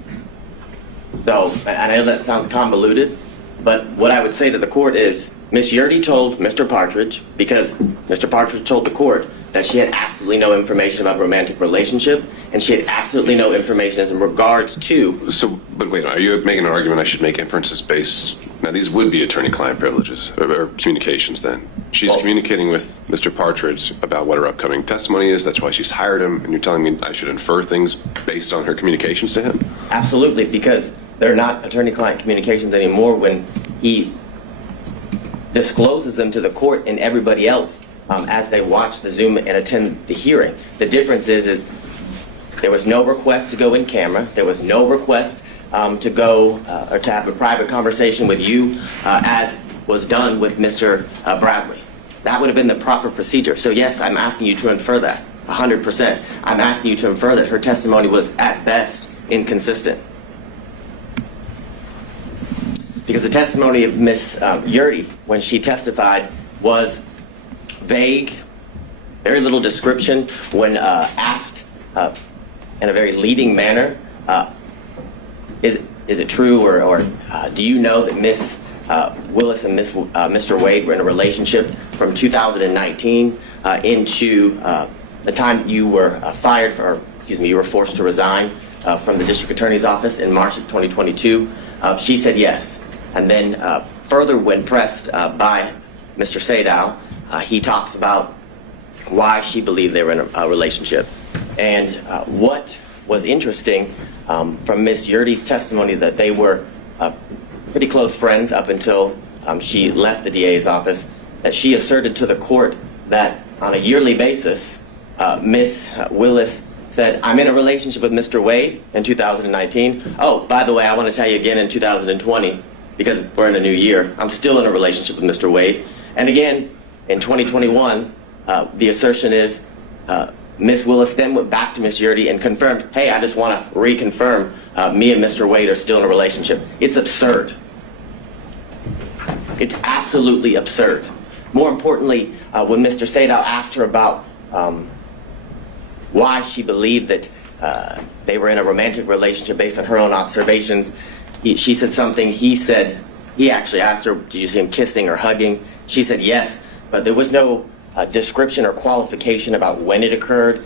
So I know that sounds convoluted, but what I would say to the court is Ms. Yurdy told Mr. Partridge, because Mr. Partridge told the court that she had absolutely no information about a romantic relationship, and she had absolutely no information as in regards to... So, but wait, are you making an argument I should make inferences based... Now, these would be attorney-client privileges, or communications then. She's communicating with Mr. Partridge about what her upcoming testimony is, that's why she's hired him, and you're telling me I should infer things based on her communications to him? Absolutely, because they're not attorney-client communications anymore when he discloses them to the court and everybody else as they watch the Zoom and attend the hearing. The difference is there was no request to go in camera. There was no request to go or to have a private conversation with you as was done with Mr. Bradley. That would have been the proper procedure. So yes, I'm asking you to infer that, 100%. I'm asking you to infer that her testimony was at best inconsistent. Because the testimony of Ms. Yurdy, when she testified, was vague, very little description. When asked in a very leading manner, is it true or do you know that Ms. Willis and Mr. Wade were in a relationship from 2019 into the time that you were you were forced to resign from the district attorney's office in March of 2022? She said yes. And then further, when pressed by Mr. Sadow, he talks about why she believed they were in a relationship. And what was interesting from Ms. Yurdy's testimony, that they were pretty close friends up until she left the DA's office, that she asserted to the court that on a yearly basis, Ms. Willis said, I'm in a relationship with Mr. Wade in 2019. Oh, by the way, I want to tell you again in 2020, because we're in a new year, I'm still in a relationship with Mr. Wade. And again, in 2021, the assertion is Ms. Willis then went back to Ms. Yurdy and confirmed, hey, I just want to reconfirm me and Mr. Wade are still in a relationship. It's absurd. It's absolutely absurd. More importantly, when Mr. Sadow asked her about why she believed that they were in a romantic relationship based on her own observations, she said something. He actually asked her, did you see him kissing or hugging? She said yes, but there was no description or qualification about when it occurred,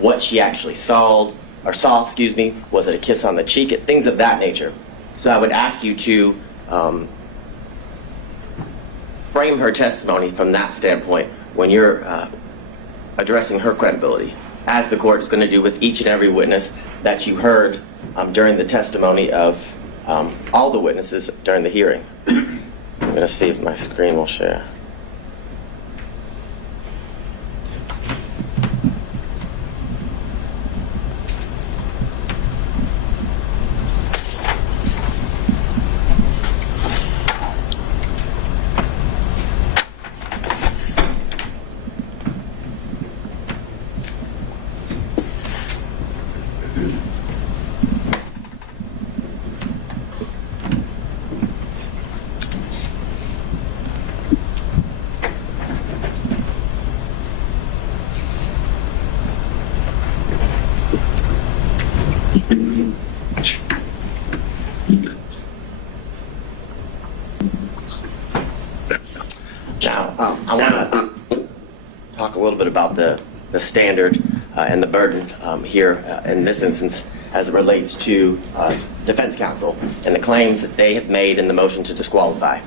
what she actually saw, was it a kiss on the cheek, things of that nature. So I would ask you to frame her testimony from that standpoint when you're addressing her credibility, as the court is going to do with each and every witness that you heard during the testimony of all the witnesses during the hearing. I'm going to see if my screen will share. Now, I want to talk a little bit about the standard and the burden here in this instance as it relates to defense counsel and the claims that they have made in the motion to disqualify.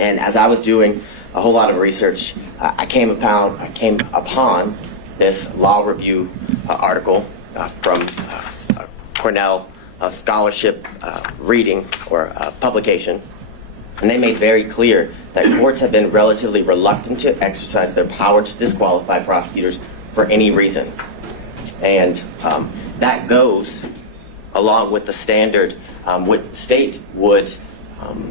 And as I was doing a whole lot of research, I came upon this law review article from Cornell scholarship reading or publication, and they made very clear that courts have been relatively reluctant to exercise their power to disqualify prosecutors for any reason. And that goes along with the standard what the state would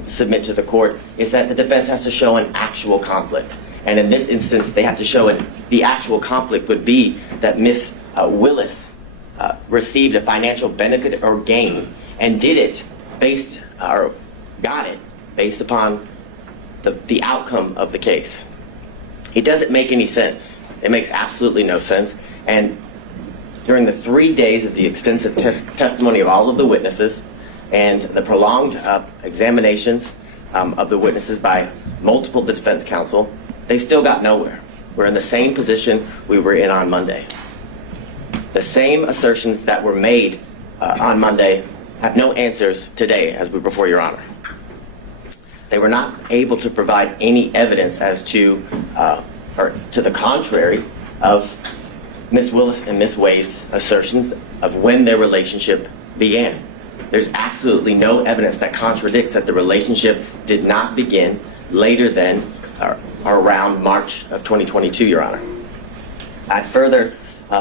submit to the court is that the defense has to show an actual conflict. And in this instance, they have to show the actual conflict would be that Ms. Willis received a financial benefit or gain and did it got it based upon the outcome of the case. It doesn't make any sense. It makes absolutely no sense. And during the 3 days of the extensive testimony of all of the witnesses and the prolonged examinations of the witnesses by multiple defense counsel, they still got nowhere. We're in the same position we were in on Monday. The same assertions that were made on Monday have no answers today as we before Your Honor. They were not able to provide any evidence as to, or to the contrary of Ms. Willis and Ms. Wade's assertions of when their relationship began. There's absolutely no evidence that contradicts that the relationship did not begin later than or around March of 2022, Your Honor. I'd further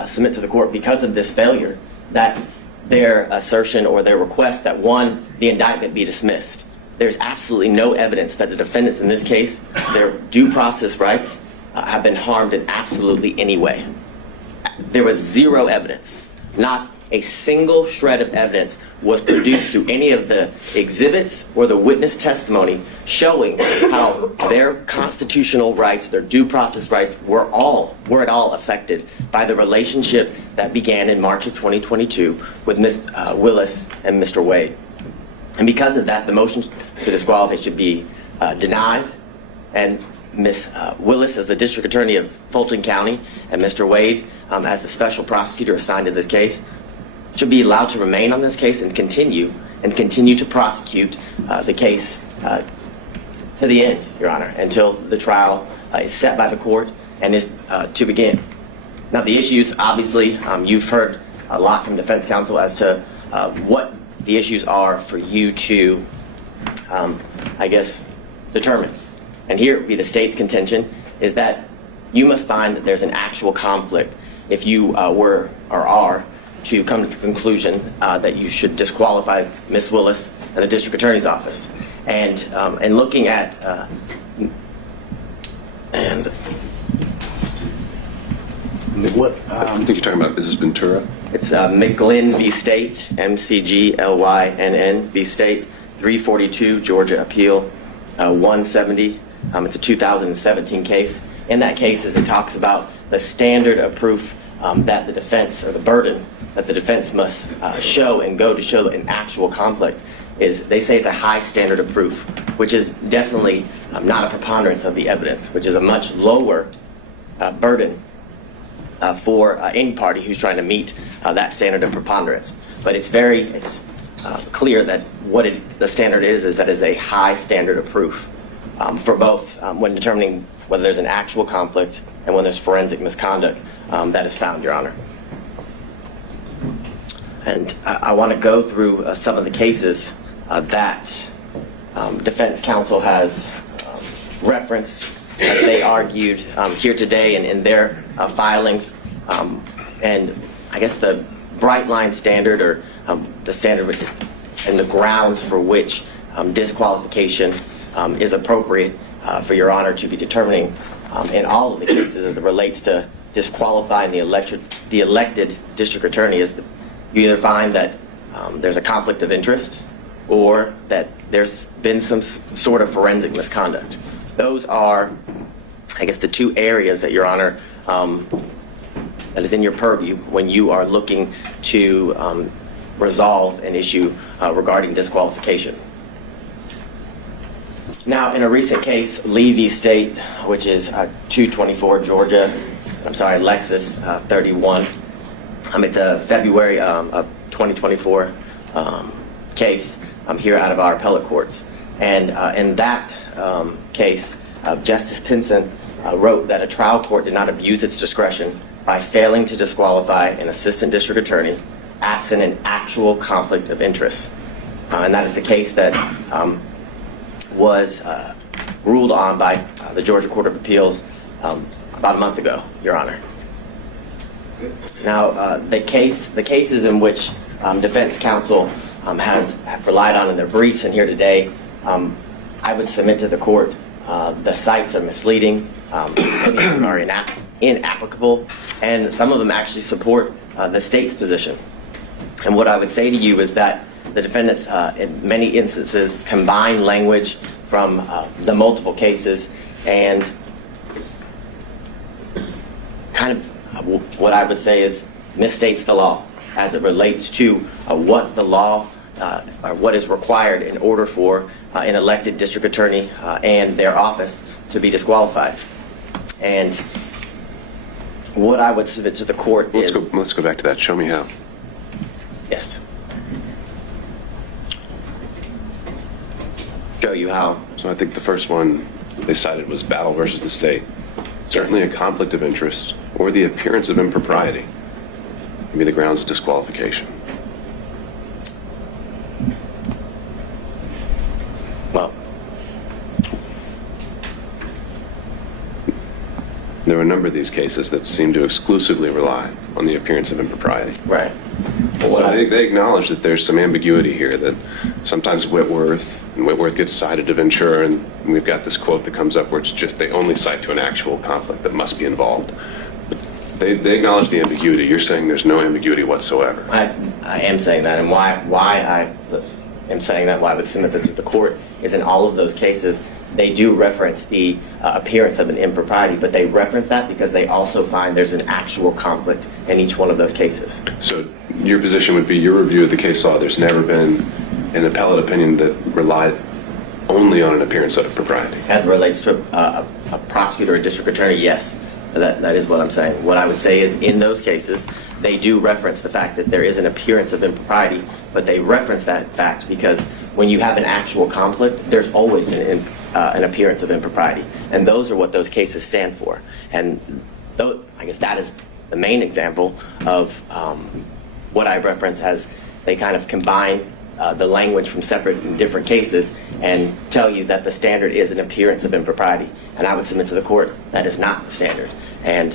submit to the court, because of this failure, that their assertion or their request that, one, the indictment be dismissed. There's absolutely no evidence that the defendants in this case, their due process rights, have been harmed in absolutely any way. There was zero evidence. Not a single shred of evidence was produced through any of the exhibits or the witness testimony showing how their constitutional rights, their due process rights, were at all affected by the relationship that began in March of 2022 with Ms. Willis and Mr. Wade. And because of that, the motion to disqualify should be denied, and Ms. Willis as the District Attorney of Fulton County and Mr. Wade as the Special Prosecutor assigned to this case should be allowed to remain on this case and continue to prosecute the case to the end, Your Honor, until the trial is set by the court and is to begin. Now, the issues, obviously, you've heard a lot from defense counsel as to what the issues are for you to, determine. And here would be the state's contention is that you must find that there's an actual conflict if you were or are to come to the conclusion that you should disqualify Ms. Willis and the District Attorney's Office. And looking at what I think you're talking about, is this Ventura? It's McGlynn v. State, McGlynn v. State, 342 Georgia Appeal 170. It's a 2017 case. In that case, as it talks about the standard of proof that the defense, or the burden that the defense must show and go to show an actual conflict, is they say it's a high standard of proof, which is definitely not a preponderance of the evidence, which is a much lower burden for any party who's trying to meet that standard of preponderance. But it's clear that what the standard is that it's a high standard of proof for both when determining whether there's an actual conflict and when there's forensic misconduct that is found, Your Honor. And I want to go through some of the cases that defense counsel has referenced as they argued here today and in their filings. And I guess the bright line standard, or the standard and the grounds for which disqualification is appropriate for Your Honor to be determining in all of the cases as it relates to disqualifying the elected district attorney is that you either find that there's a conflict of interest or that there's been some sort of forensic misconduct. Those are, I guess, the two areas that Your Honor that is in your purview when you are looking to resolve an issue regarding disqualification. Now, in a recent case, Lee v. State, which is 224 Georgia, Lexus 31. It's a February of 2024 case here out of our appellate courts. And in that case, Justice Pinson wrote that a trial court did not abuse its discretion by failing to disqualify an assistant district attorney absent an actual conflict of interest. And that is the case that was ruled on by the Georgia Court of Appeals about a month ago, Your Honor. Now, the cases in which defense counsel has relied on in their briefs and here today, I would submit to the court the cites are misleading, many of them are inapplicable, and some of them actually support the state's position. And what I would say to you is that the defendants, in many instances, combine language from the multiple cases and kind of what I would say is misstates the law as it relates to what the law or what is required in order for an elected district attorney and their office to be disqualified. And what I would submit to the court is... Let's go back to that. Show me how. Yes. Show you how. So I think the first one they cited was battle versus the state. Certainly a conflict of interest or the appearance of impropriety can be the grounds of disqualification. Well, there are a number of these cases that seem to exclusively rely on the appearance of impropriety. right. So they acknowledge that there's some ambiguity here, that sometimes Whitworth gets cited to Ventura, and we've got this quote that comes up where it's just they only cite to an actual conflict that must be involved. They acknowledge the ambiguity. You're saying there's no ambiguity whatsoever. I am saying that, and why I am saying that, why I would submit that to the court, is in all of those cases, they do reference the appearance of an impropriety, but they reference that because they also find there's an actual conflict in each one of those cases. So your position would be, your review of the case law, there's never been an appellate opinion that relied only on an appearance of propriety. As it relates to a prosecutor or district attorney, yes, that is what I'm saying. What I would say is in those cases, they do reference the fact that there is an appearance of impropriety, but they reference that fact because when you have an actual conflict, there's always an appearance of impropriety. And those are what those cases stand for. And I guess that is the main example of what I reference as they kind of combine the language from separate and different cases and tell you that the standard is an appearance of impropriety. And I would submit to the court that is not the standard. And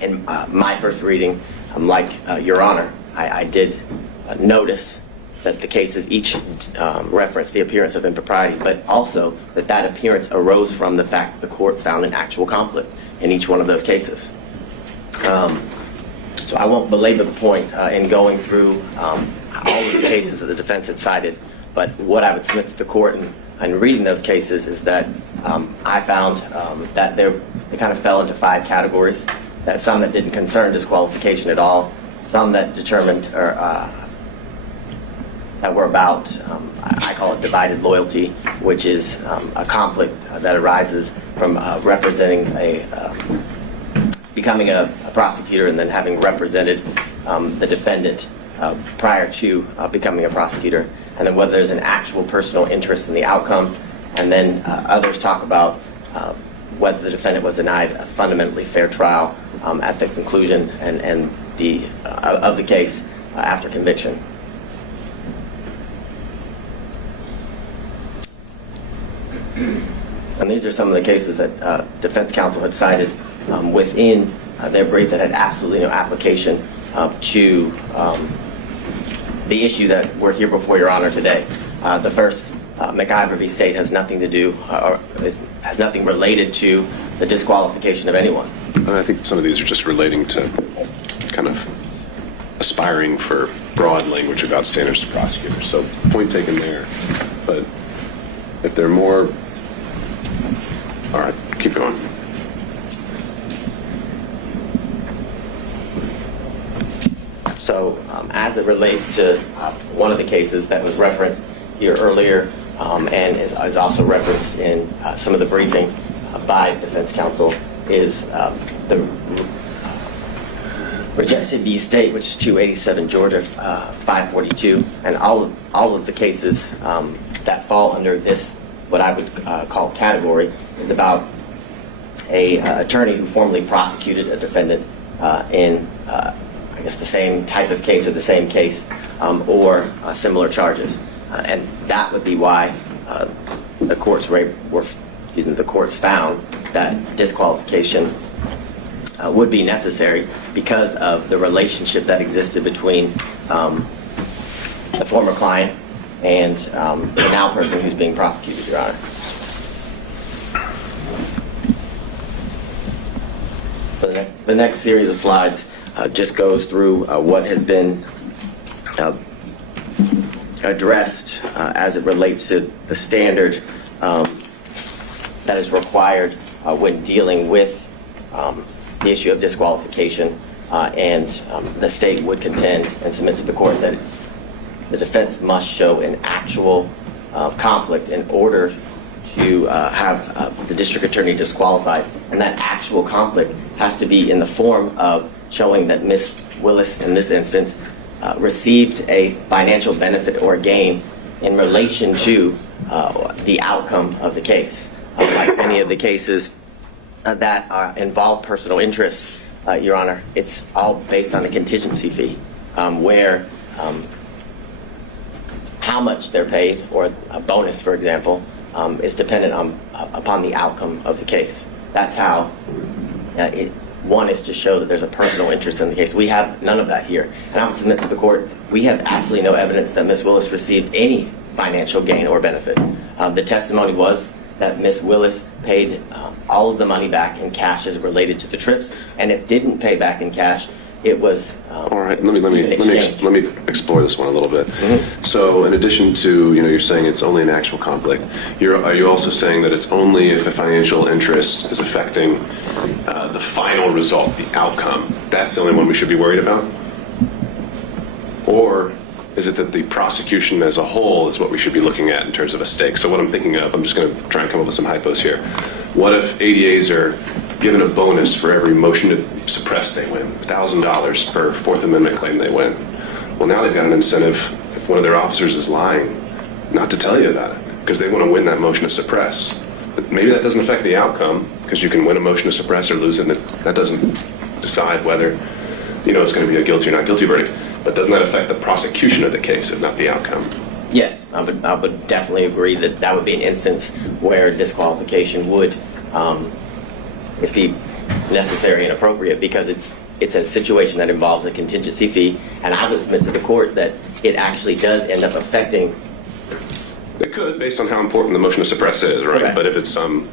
in my first reading, like Your Honor, I did notice that the cases each reference the appearance of impropriety, but also that appearance arose from the fact that the court found an actual conflict in each one of those cases. So I won't belabor the point in going through all of the cases that the defense had cited, but what I would submit to the court in reading those cases is that I found that they kind of fell into 5 categories. That some that didn't concern disqualification at all, some that determined or that were about, I call it divided loyalty, which is a conflict that arises from representing becoming a prosecutor and then having represented the defendant prior to becoming a prosecutor, and then whether there's an actual personal interest in the outcome, and then others talk about whether the defendant was denied a fundamentally fair trial at the conclusion and of the case after conviction. And these are some of the cases that defense counsel had cited within their brief that had absolutely no application to the issue that we're here before Your Honor today. The first, McIver v. State, has nothing to do, or has nothing related to the disqualification of anyone. And I think some of these are just relating to kind of aspiring for broad language about standards to prosecutors. So point taken there. But if there are more, all right, keep going. So as it relates to one of the cases that was referenced here earlier and is also referenced in some of the briefing by defense counsel is the Regency v. State, which is 287 Georgia 542, and all of the cases that fall under this, what I would call category, is about a attorney who formerly prosecuted a defendant in I guess the same type of case or the same case or similar charges. And that would be why the courts were the courts found that disqualification would be necessary because of the relationship that existed between the former client and the now person who's being prosecuted, Your Honor. So the next series of slides just goes through what has been addressed as it relates to the standard that is required when dealing with the issue of disqualification, and the state would contend and submit to the court that the defense must show an actual conflict in order to have the district attorney disqualified, and that actual conflict has to be in the form of showing that Ms. Willis, in this instance, received a financial benefit or gain in relation to the outcome of the case. Like many of the cases that involve personal interest, Your Honor, it's all based on a contingency fee, where how much they're paid, or a bonus, for example, is dependent upon the outcome of the case. That's how one is to show that there's a personal interest in the case. We have none of that here. And I would submit to the court, we have absolutely no evidence that Ms. Willis received any financial gain or benefit. The testimony was that Ms. Willis paid all of the money back in cash as related to the trips, and if didn't pay back in cash, it was all right. Let me explore this one a little bit. Mm-hmm. So, in addition to you're saying it's only an actual conflict. Are you also saying that it's only if a financial interest is affecting the final result, the outcome? That's the only one we should be worried about, or is it that the prosecution as a whole is what we should be looking at in terms of a stake? So what I'm thinking of, I'm just going to try and come up with some hypos here. What if ADAs are given a bonus for every motion to suppress they win, $1,000 per Fourth Amendment claim they win? Well, now they've got an incentive, if one of their officers is lying, not to tell you about it, because they want to win that motion to suppress. But maybe that doesn't affect the outcome, because you can win a motion to suppress or lose it, and that doesn't decide whether it's going to be a guilty or not guilty verdict. But doesn't that affect the prosecution of the case, if not the outcome? Yes, I would definitely agree that that would be an instance where disqualification would be necessary and appropriate, because it's a situation that involves a contingency fee, and I would submit to the court that it actually does end up affecting. It could, based on how important the motion to suppress is, right? Correct. But if it's some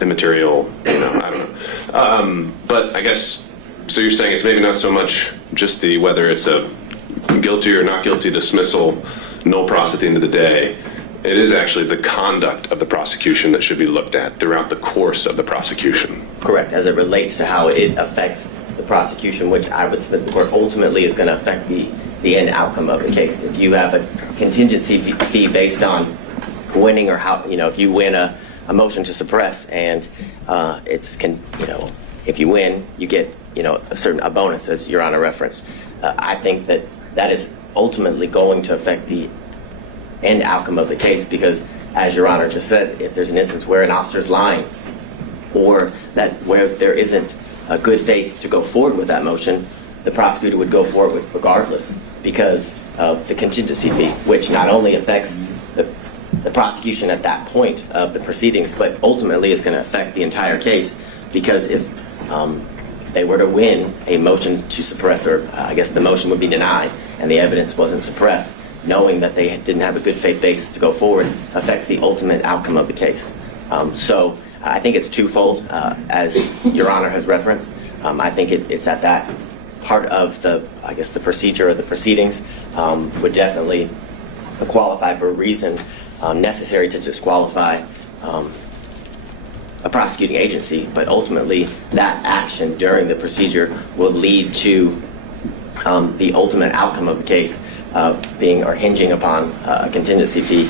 immaterial, I don't know. But I guess, so you're saying it's maybe not so much just whether it's a guilty or not guilty dismissal, no pros at the end of the day. It is actually the conduct of the prosecution that should be looked at throughout the course of the prosecution. Correct, as it relates to how it affects the prosecution, which I would submit to the court ultimately is going to affect the end outcome of the case. If you have a contingency fee based on winning, or how, if you win a motion to suppress, and if you win, you get a bonus, as Your Honor referenced. I think that is ultimately going to affect the end outcome of the case, because, as Your Honor just said, if there's an instance where an officer is lying, or where there isn't a good faith to go forward with that motion, the prosecutor would go forward with regardless, because of the contingency fee, which not only affects the prosecution at that point of the proceedings, but ultimately is going to affect the entire case, because if they were to win a motion to suppress, or I guess the motion would be denied and the evidence wasn't suppressed, knowing that they didn't have a good faith basis to go forward affects the ultimate outcome of the case. So I think it's twofold, as Your Honor has referenced. I think it's at that part of the procedure or the proceedings would definitely qualify for a reason necessary to disqualify a prosecuting agency, but ultimately that action during the procedure will lead to the ultimate outcome of the case being or hinging upon a contingency fee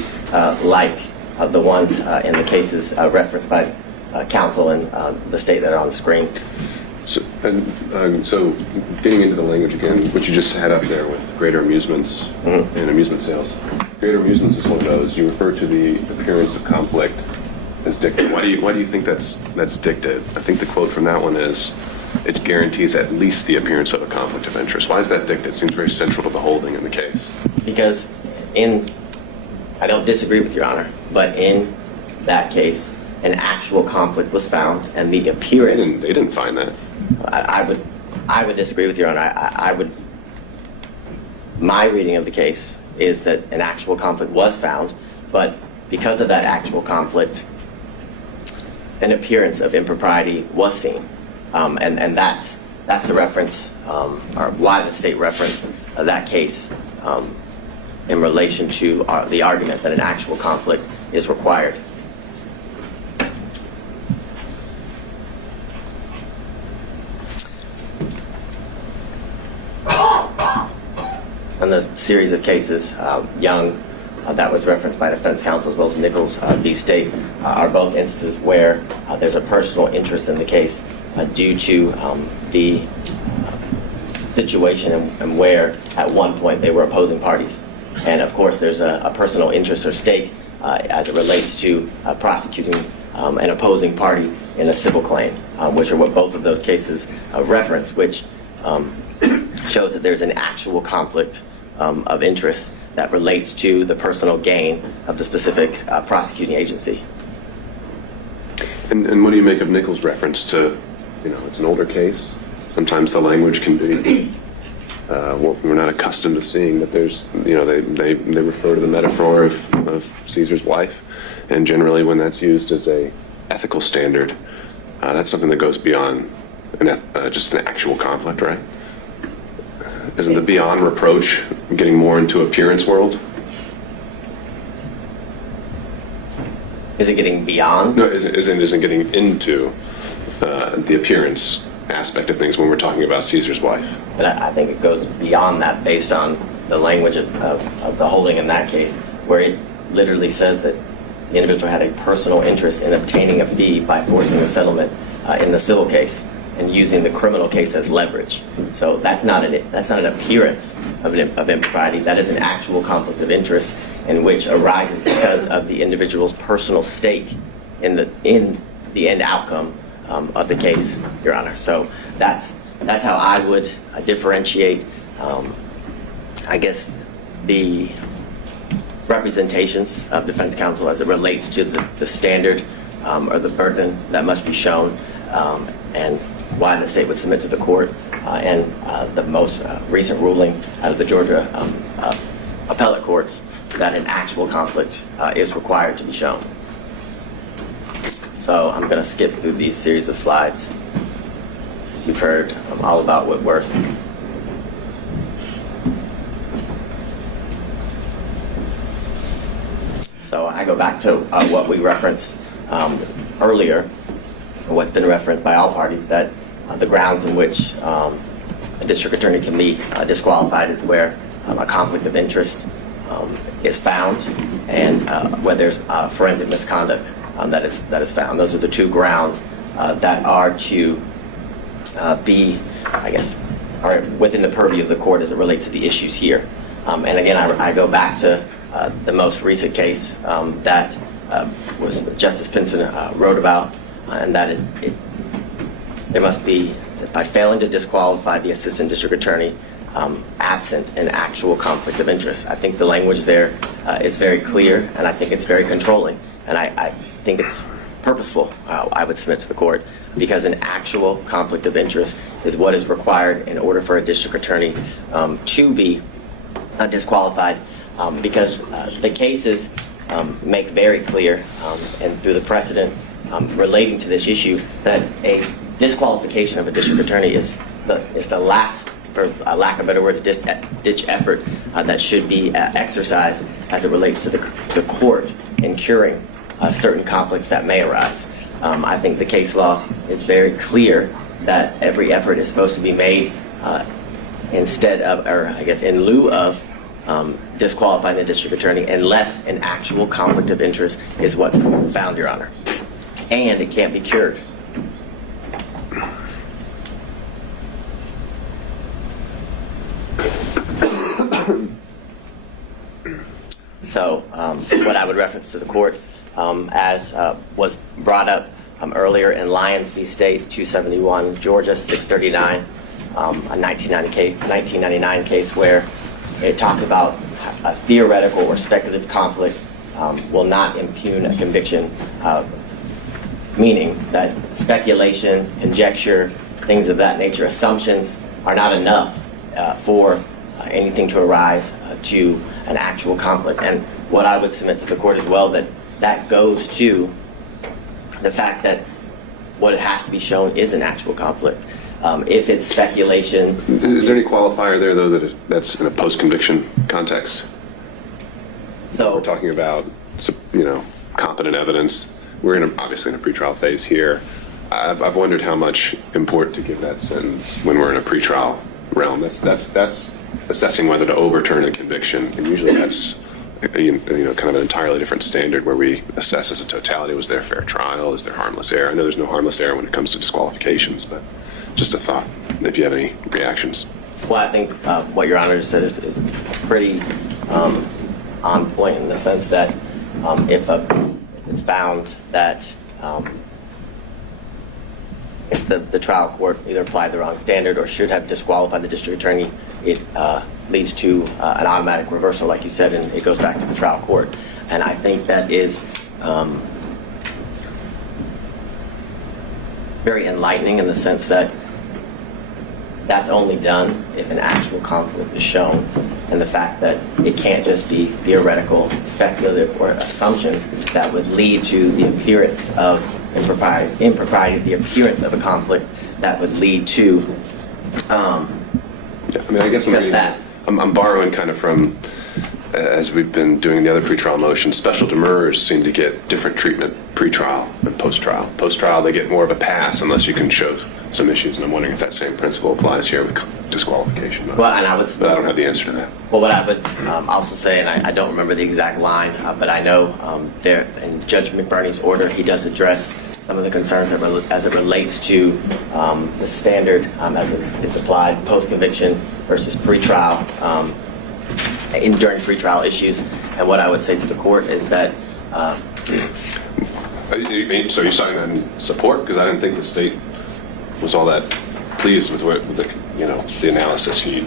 like the ones in the cases referenced by counsel and the state that are on the screen. So getting into the language again, what you just had up there with greater amusements and amusement sales. Greater amusements is one of those. You refer to the appearance of conflict as dicta. Why do you think that's dicta? I think the quote from that one is, it guarantees at least the appearance of a conflict of interest. Why is that dicta? It seems very central to the holding in the case. Because I don't disagree with Your Honor, but in that case, an actual conflict was found and the They appearance. didn't find that. I would disagree with Your Honor. My reading of the case is that an actual conflict was found, but because of that actual conflict, an appearance of impropriety was seen. And that's the reference, or why the state referenced that case in relation to the argument that an actual conflict is required. And the series of cases, Young, that was referenced by defense counsel, as well as Nichols v. State, are both instances where there's a personal interest in the case due to the situation and where at one point they were opposing parties. And of course there's a personal interest or stake as it relates to prosecuting an opposing party in a civil claim, which are what both of those cases reference, which shows that there's an actual conflict of interest that relates to the personal gain of the specific prosecuting agency. And what do you make of Nichols' reference to, it's an older case. Sometimes the language can be what we're not accustomed to seeing, but there's, they refer to the metaphor of Caesar's wife. And generally when that's used as a ethical standard, that's something that goes beyond just an actual conflict, right? Isn't the beyond reproach getting more into appearance world? Is it getting beyond? No, isn't getting into the appearance aspect of things when we're talking about Caesar's wife. But I think it goes beyond that based on the language of the holding in that case, where it literally says that the individual had a personal interest in obtaining a fee by forcing a settlement in the civil case and using the criminal case as leverage. So that's not an appearance of impropriety. That is an actual conflict of interest in which arises because of the individual's personal stake in the end outcome of the case, Your Honor. So that's how I would differentiate, I guess, the representations of defense counsel as it relates to the standard or the burden that must be shown, and why the state would submit to the court, and the most recent ruling out of the Georgia appellate courts that an actual conflict is required to be shown. So I'm going to skip through these series of slides. You've heard all about Whitworth. So I go back to what we referenced earlier, what's been referenced by all parties, that the grounds in which a district attorney can be disqualified is where a conflict of interest is found, and where there's forensic misconduct that is found. Those are the two grounds that are to be, I guess, are within the purview of the court as it relates to the issues here. And again, I go back to the most recent case that was Justice Pinson wrote about, and that there must be, by failing to disqualify the assistant district attorney, absent an actual conflict of interest. I think the language there is very clear, and I think it's very controlling, and I think it's purposeful, I would submit to the court, because an actual conflict of interest is what is required in order for a district attorney to be disqualified, because the cases make very clear, and through the precedent relating to this issue, that a disqualification of a district attorney is the last, for lack of better words, ditch effort that should be exercised as it relates to the court in curing certain conflicts that may arise. I think the case law is very clear that every effort is supposed to be made instead of, or I guess in lieu of, disqualifying the district attorney unless an actual conflict of interest is what's found, Your Honor. And it can't be cured. So what I would reference to the court, as was brought up earlier in Lyons v. State, 271, Georgia, 639, a 1999 case where it talks about a theoretical or speculative conflict will not impugn a conviction meaning that speculation, conjecture, things of that nature, assumptions are not enough for anything to arise to an actual conflict. And what I would submit to the court as well, that goes to the fact that what has to be shown is an actual conflict. If it's speculation. Is there any qualifier there, though, that's in a post-conviction context? So we're talking about, competent evidence. We're obviously in a pretrial phase here. I've wondered how much import to give that sentence when we're in a pretrial realm. That's assessing whether to overturn a conviction, and usually that's kind of an entirely different standard where we assess as a totality. Was there a fair trial? Is there harmless error? I know there's no harmless error when it comes to disqualifications, but just a thought, if you have any reactions. Well, I think what Your Honor just said is pretty on point in the sense that if it's found that if the trial court either applied the wrong standard or should have disqualified the district attorney, it leads to an automatic reversal, like you said, and it goes back to the trial court. And I think that is very enlightening in the sense that that's only done if an actual conflict is shown, and the fact that it can't just be theoretical, speculative, or assumptions that would lead to the appearance of impropriety, the appearance of a conflict that would lead to I guess just that. I'm borrowing kind of from, as we've been doing the other pretrial motions, special demurrers seem to get different treatment pre-trial and post-trial. Post-trial, they get more of a pass unless you can show some issues, and I'm wondering if that same principle applies here with disqualification. Well, and but I don't have the answer to that. Well, what I would also say, and I don't remember the exact line, but I know there in Judge McBurney's order, he does address some of the concerns as it relates to the standard as it's applied post-conviction versus pre-trial during pre-trial issues. And what I would say to the court is that. So you're citing that in support? Because I didn't think the state was all that pleased with the analysis he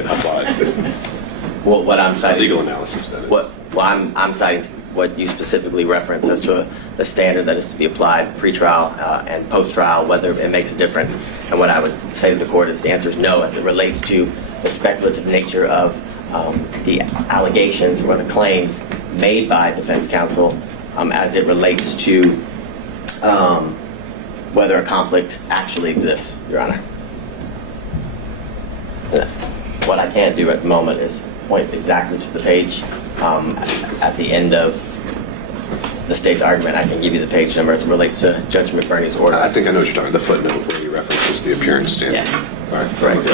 applied. Well, what I'm citing. Legal analysis, that is. I'm citing what you specifically referenced as to the standard that is to be applied pre-trial and post-trial, whether it makes a difference. And what I would say to the court is the answer is no, as it relates to the speculative nature of the allegations or the claims made by defense counsel as it relates to whether a conflict actually exists, Your Honor. What I can't do at the moment is point exactly to the page at the end of the state's argument. I can give you the page number as it relates to Judge McBurney's order. I think I know what you're talking about. The footnote where you references the appearance standard. Yes, All right. correct.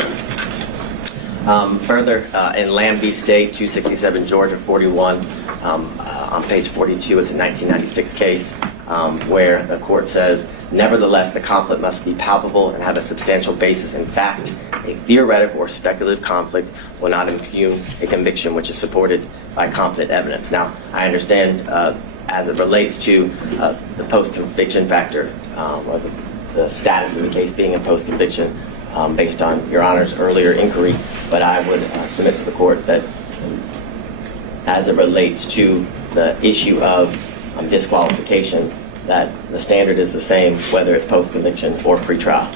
Further, in Lambie State, 267 Georgia 41, on page 42, it's a 1996 case where the court says, nevertheless, the conflict must be palpable and have a substantial basis in fact. A theoretical or speculative conflict will not impugn a conviction which is supported by competent evidence. Now, I understand as it relates to the post-conviction factor or the status of the case being a post-conviction based on Your Honor's earlier inquiry, but I would submit to the court that as it relates to the issue of disqualification, that the standard is the same whether it's post-conviction or pre-trial.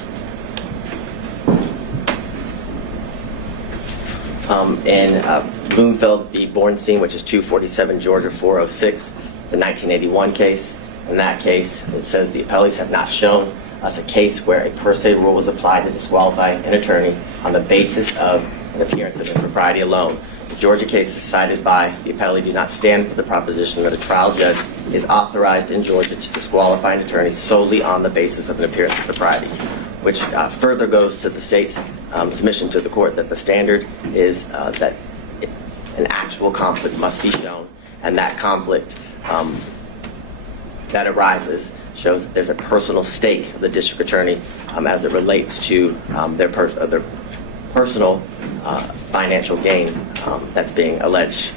In Bloomfield v. Bornstein, which is 247 Georgia 406, it's a 1981 case. In that case, it says the appellees have not shown us a case where a per se rule was applied to disqualify an attorney on the basis of an appearance of impropriety alone. The Georgia cases cited by the appellee do not stand for the proposition that a trial judge is authorized in Georgia to disqualify an attorney solely on the basis of an appearance of propriety, which further goes to the state's submission to the court that the standard is that an actual conflict must be shown, and that conflict that arises shows that there's a personal stake of the district attorney as it relates to their personal financial gain that's being alleged.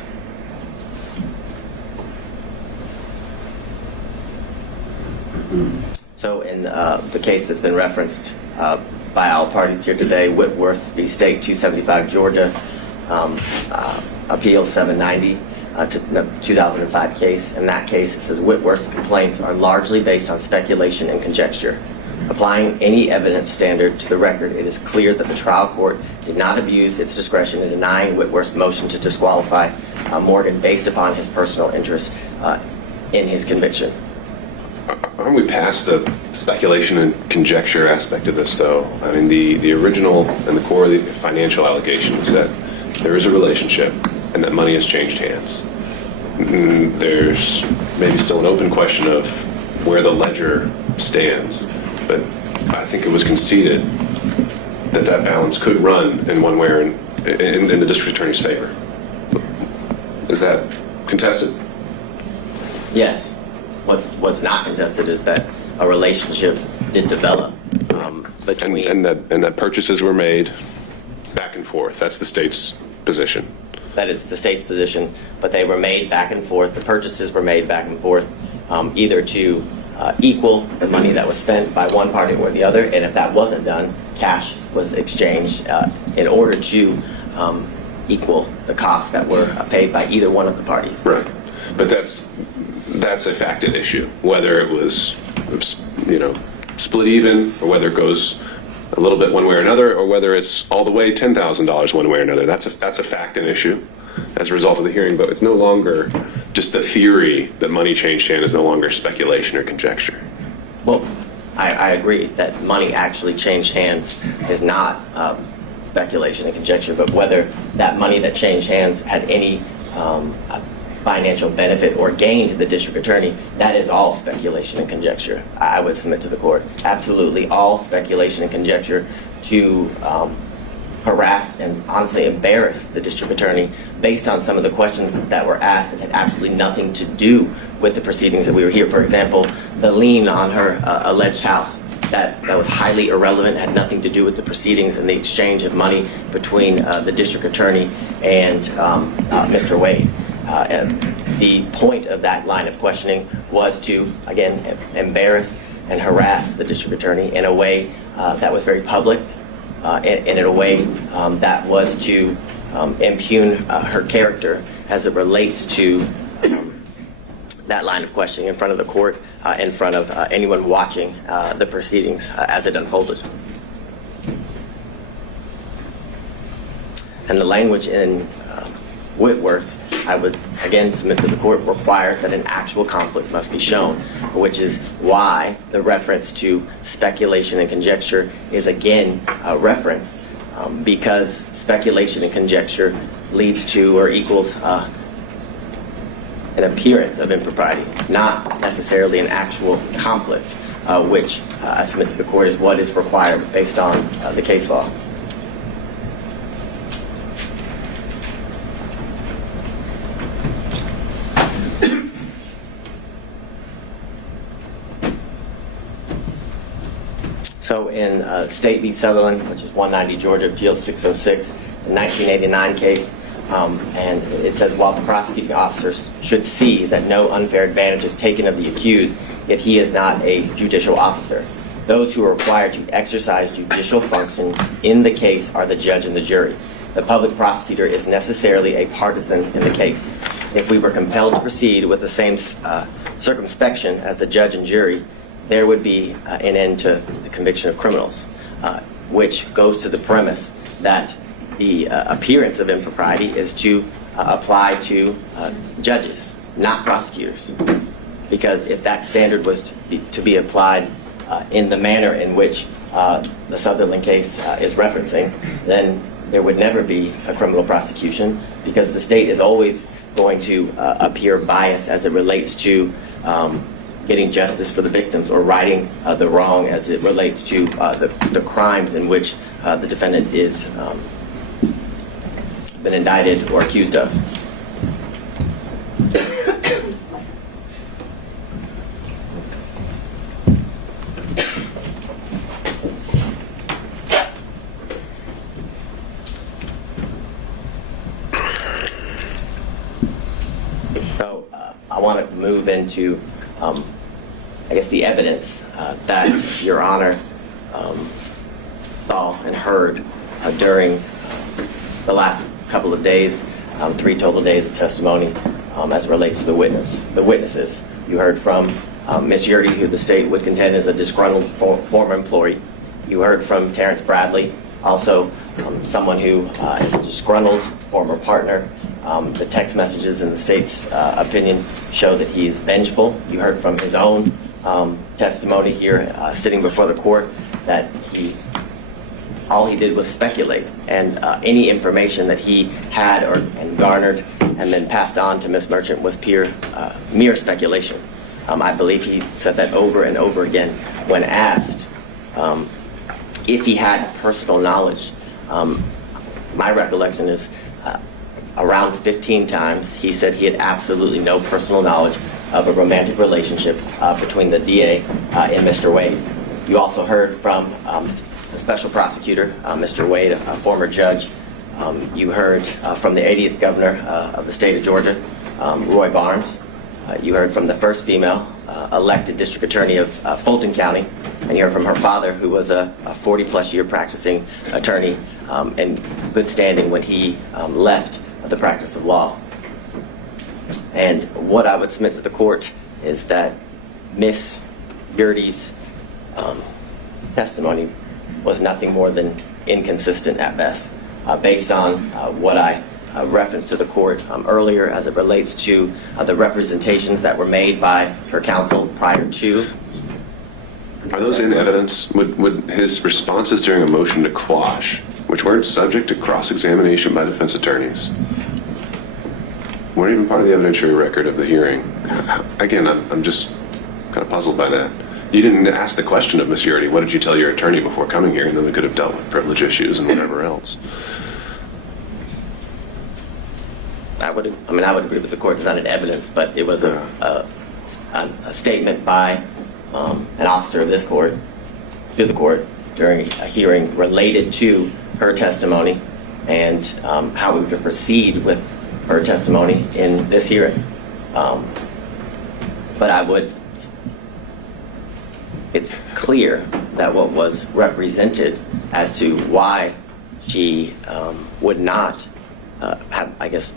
So in the case that's been referenced by all parties here today, Whitworth v. State, 275 Georgia, Appeal 790, It's a 2005 case. In that case, it says Whitworth's complaints are largely based on speculation and conjecture. Applying any evidence standard to the record, it is clear that the trial court did not abuse its discretion in denying Whitworth's motion to disqualify Morgan based upon his personal interest in his conviction. Aren't we past the speculation and conjecture aspect of this, though? I mean, the original and the core of the financial allegation is that there is a relationship and that money has changed hands. There's maybe still an open question of where the ledger stands, but I think it was conceded that that balance could run in one way or in the district attorney's favor. Is that contested? Yes. What's not contested is that a relationship did develop between... And that purchases were made back and forth. That's the state's position. That is the state's position, but they were made back and forth. The purchases were made back and forth either to equal the money that was spent by one party or the other, and if that wasn't done, cash was exchanged in order to equal the costs that were paid by either one of the parties. Right. But that's a facted issue, whether it was, split even, or whether it goes a little bit one way or another, or whether it's all the way $10,000 one way or another. That's a fact and issue as a result of the hearing, but it's no longer just the theory that money changed hands is no longer speculation or conjecture. Well, I agree that money actually changed hands is not speculation and conjecture, but whether that money that changed hands had any financial benefit or gain to the district attorney, that is all speculation and conjecture. I would submit to the court. Absolutely all speculation and conjecture to harass and honestly embarrass the district attorney based on some of the questions that were asked that had absolutely nothing to do with the proceedings that we were here. For example, the lien on her alleged house. That was highly irrelevant, had nothing to do with the proceedings and the exchange of money between the district attorney and Mr. Wade. And the point of that line of questioning was to, again, embarrass and harass the district attorney in a way that was very public, and in a way that was to impugn her character as it relates to that line of questioning in front of the court, in front of anyone watching the proceedings as it unfolded. And the language in Whitworth, I would again submit to the court, requires that an actual conflict must be shown, which is why the reference to speculation and conjecture is again a reference, because speculation and conjecture leads to or equals an appearance of impropriety, not necessarily an actual conflict, which I submit to the court is what is required based on the case law. So in State v. Sutherland, which is 190 Georgia Appeals 606, it's a 1989 case, and it says, while the prosecuting officers should see that no unfair advantage is taken of the accused, yet he is not a judicial officer. Those who are required to exercise judicial function in the case are the judge and the jury. The public prosecutor is necessarily a partisan in the case. If we were compelled to proceed with the same circumspection as the judge and jury, there would be an end to the conviction of criminals, which goes to the premise that the appearance of impropriety is to apply to judges, not prosecutors. Because if that standard was to be applied in the manner in which the Sutherland case is referencing, then there would never be a criminal prosecution, because the state is always going to appear biased as it relates to getting justice for the victims or righting the wrong as it relates to the crimes in which the defendant is been indicted or accused of. So I want to move into I guess the evidence that Your Honor saw and heard during the last couple of days, 3 total days of testimony as it relates to the witnesses. You heard from Ms. Yurdy, who the state would contend is a disgruntled former employee. You heard from Terrence Bradley, also someone who is a disgruntled former partner. The text messages in the state's opinion show that he is vengeful. You heard from his own testimony here, sitting before the court, that all he did was speculate, and any information that he had and garnered and then passed on to Ms. Merchant was mere speculation. I believe he said that over and over again when asked if he had personal knowledge. My recollection is around 15 times he said he had absolutely no personal knowledge of a romantic relationship between the DA and Mr. Wade. You also heard from the special prosecutor, Mr. Wade, a former judge. You heard from the 80th governor of the state of Georgia, Roy Barnes. You heard from the first female elected district attorney of Fulton County, and you heard from her father, who was a 40-plus year practicing attorney in good standing when he left the practice of law. And what I would submit to the court is that Ms. Yurdy's testimony was nothing more than inconsistent at best, based on what I referenced to the court earlier as it relates to the representations that were made by her counsel prior to. Are those in evidence? Would his responses during a motion to quash, which weren't subject to cross-examination by defense attorneys, weren't even part of the evidentiary record of the hearing? Again, I'm just kind of puzzled by that. You didn't ask the question of Ms. Yurdy, what did you tell your attorney before coming here, and then we could have dealt with privilege issues and whatever else. I would agree with the court. It's not an evidence, but it was a statement by an officer of this court to the court during a hearing related to her testimony and how we were to proceed with her testimony in this hearing. But it's clear that what was represented as to why she would not have, I guess,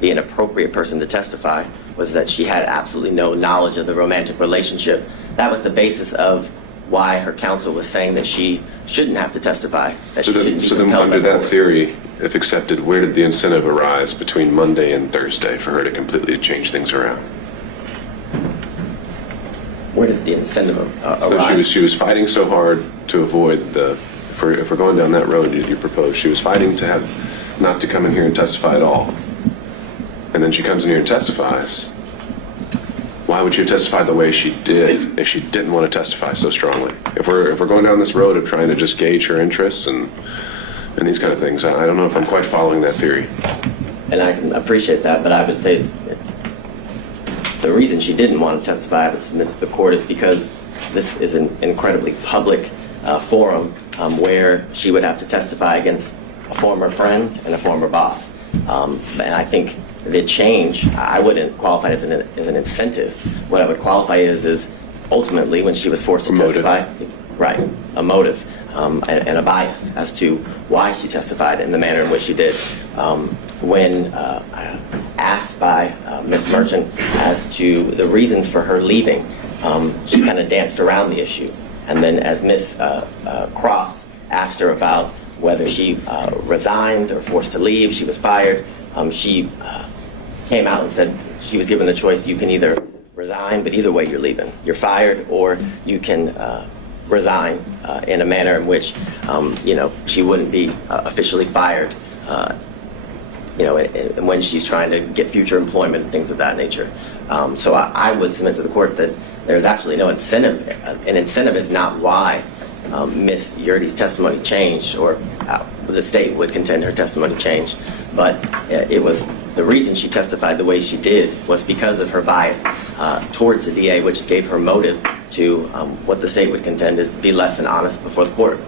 be an appropriate person to testify was that she had absolutely no knowledge of the romantic relationship. That was the basis of why her counsel was saying that she shouldn't have to testify. That she shouldn't be so then compelled under by the that court. theory, if accepted, where did the incentive arise between Monday and Thursday for her to completely change things around? Where did the incentive So arise? she was fighting so hard to avoid the, if we're going down that road you proposed, she was fighting to have not to come in here and testify at all. And then she comes in here and testifies. Why would she have testified the way she did if she didn't want to testify so strongly? If we're going down this road of trying to just gauge her interests and these kind of things, I don't know if I'm quite following that theory. And I can appreciate that, but I would say the reason she didn't want to testify, I would submit to the court, is because this is an incredibly public forum where she would have to testify against a former friend and a former boss. And I think the change, I wouldn't qualify it as an incentive. What I would qualify it as is ultimately when she was forced to testify, right, a motive and a bias as to why she testified in the manner in which she did. When asked by Ms. Merchant as to the reasons for her leaving, she kind of danced around the issue. And then as Ms. Cross asked her about whether she resigned or forced to leave, she was fired, she came out and said she was given the choice: you can either resign, but either way you're leaving. You're fired, or you can resign in a manner in which she wouldn't be officially fired, and when she's trying to get future employment and things of that nature. So I would submit to the court that there's absolutely no incentive. An incentive is not why Ms. Yurdy's testimony changed, or the state would contend her testimony changed, but it was the reason she testified the way she did was because of her bias towards the DA, which gave her motive to what the state would contend is be less than honest before the court.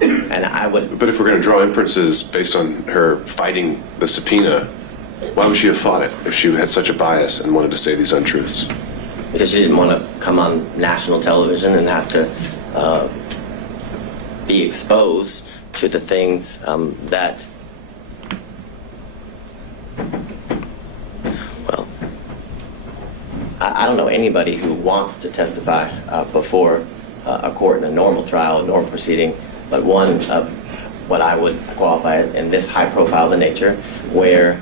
And I would. But if we're going to draw inferences based on her fighting the subpoena, why would she have fought it if she had such a bias and wanted to say these untruths? Because she didn't want to come on national television and have to be exposed to the things that I don't know anybody who wants to testify before a court in a normal trial, a normal proceeding, but one of what I would qualify in this high-profile in nature, where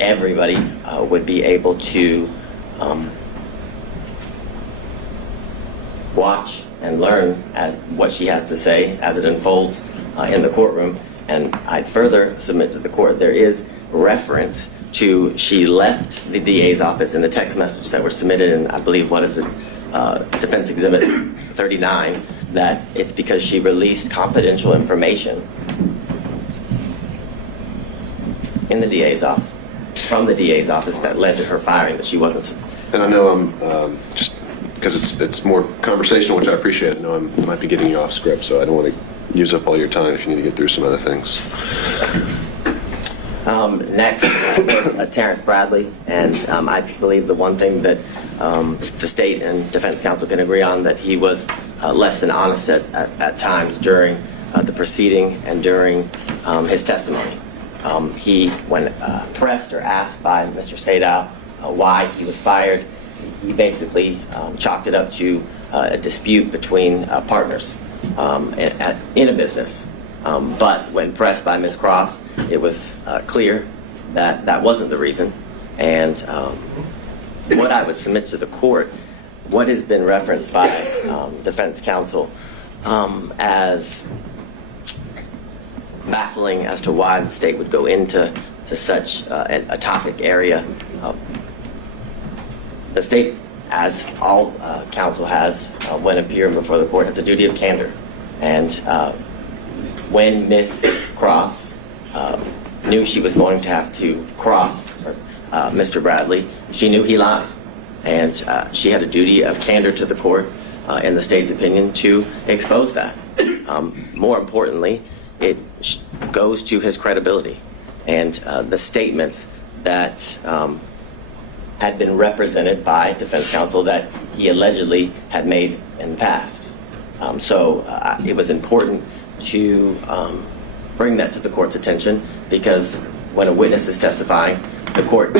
everybody would be able to watch and learn at what she has to say as it unfolds in the courtroom. And I'd further submit to the court there is reference to she left the DA's office in the text message that were submitted in, I believe, what is it, Defense Exhibit 39, that it's because she released confidential information in the DA's office, from the DA's office, that led to her firing, that she wasn't. And I know I'm just because it's more conversational, which I appreciate. I know I might be getting you off script, so I don't want to use up all your time if you need to get through some other things. Next, Terrence Bradley, and I believe the one thing that the state and defense counsel can agree on, that he was less than honest at times during the proceeding and during his testimony. He, when pressed or asked by Mr. Sadow why he was fired, he basically chalked it up to a dispute between partners in a business. But when pressed by Ms. Cross, it was clear that that wasn't the reason. And what I would submit to the court, what has been referenced by defense counsel as baffling as to why the state would go into such a topic area. The state, as all counsel has when appearing before the court, has a duty of candor. And when Ms. Cross knew she was going to have to cross Mr. Bradley, she knew he lied. And she had a duty of candor to the court, in the state's opinion, to expose that. More importantly, it goes to his credibility and the statements that had been represented by defense counsel that he allegedly had made in the past. So it was important to bring that to the court's attention, because when a witness is testifying, the court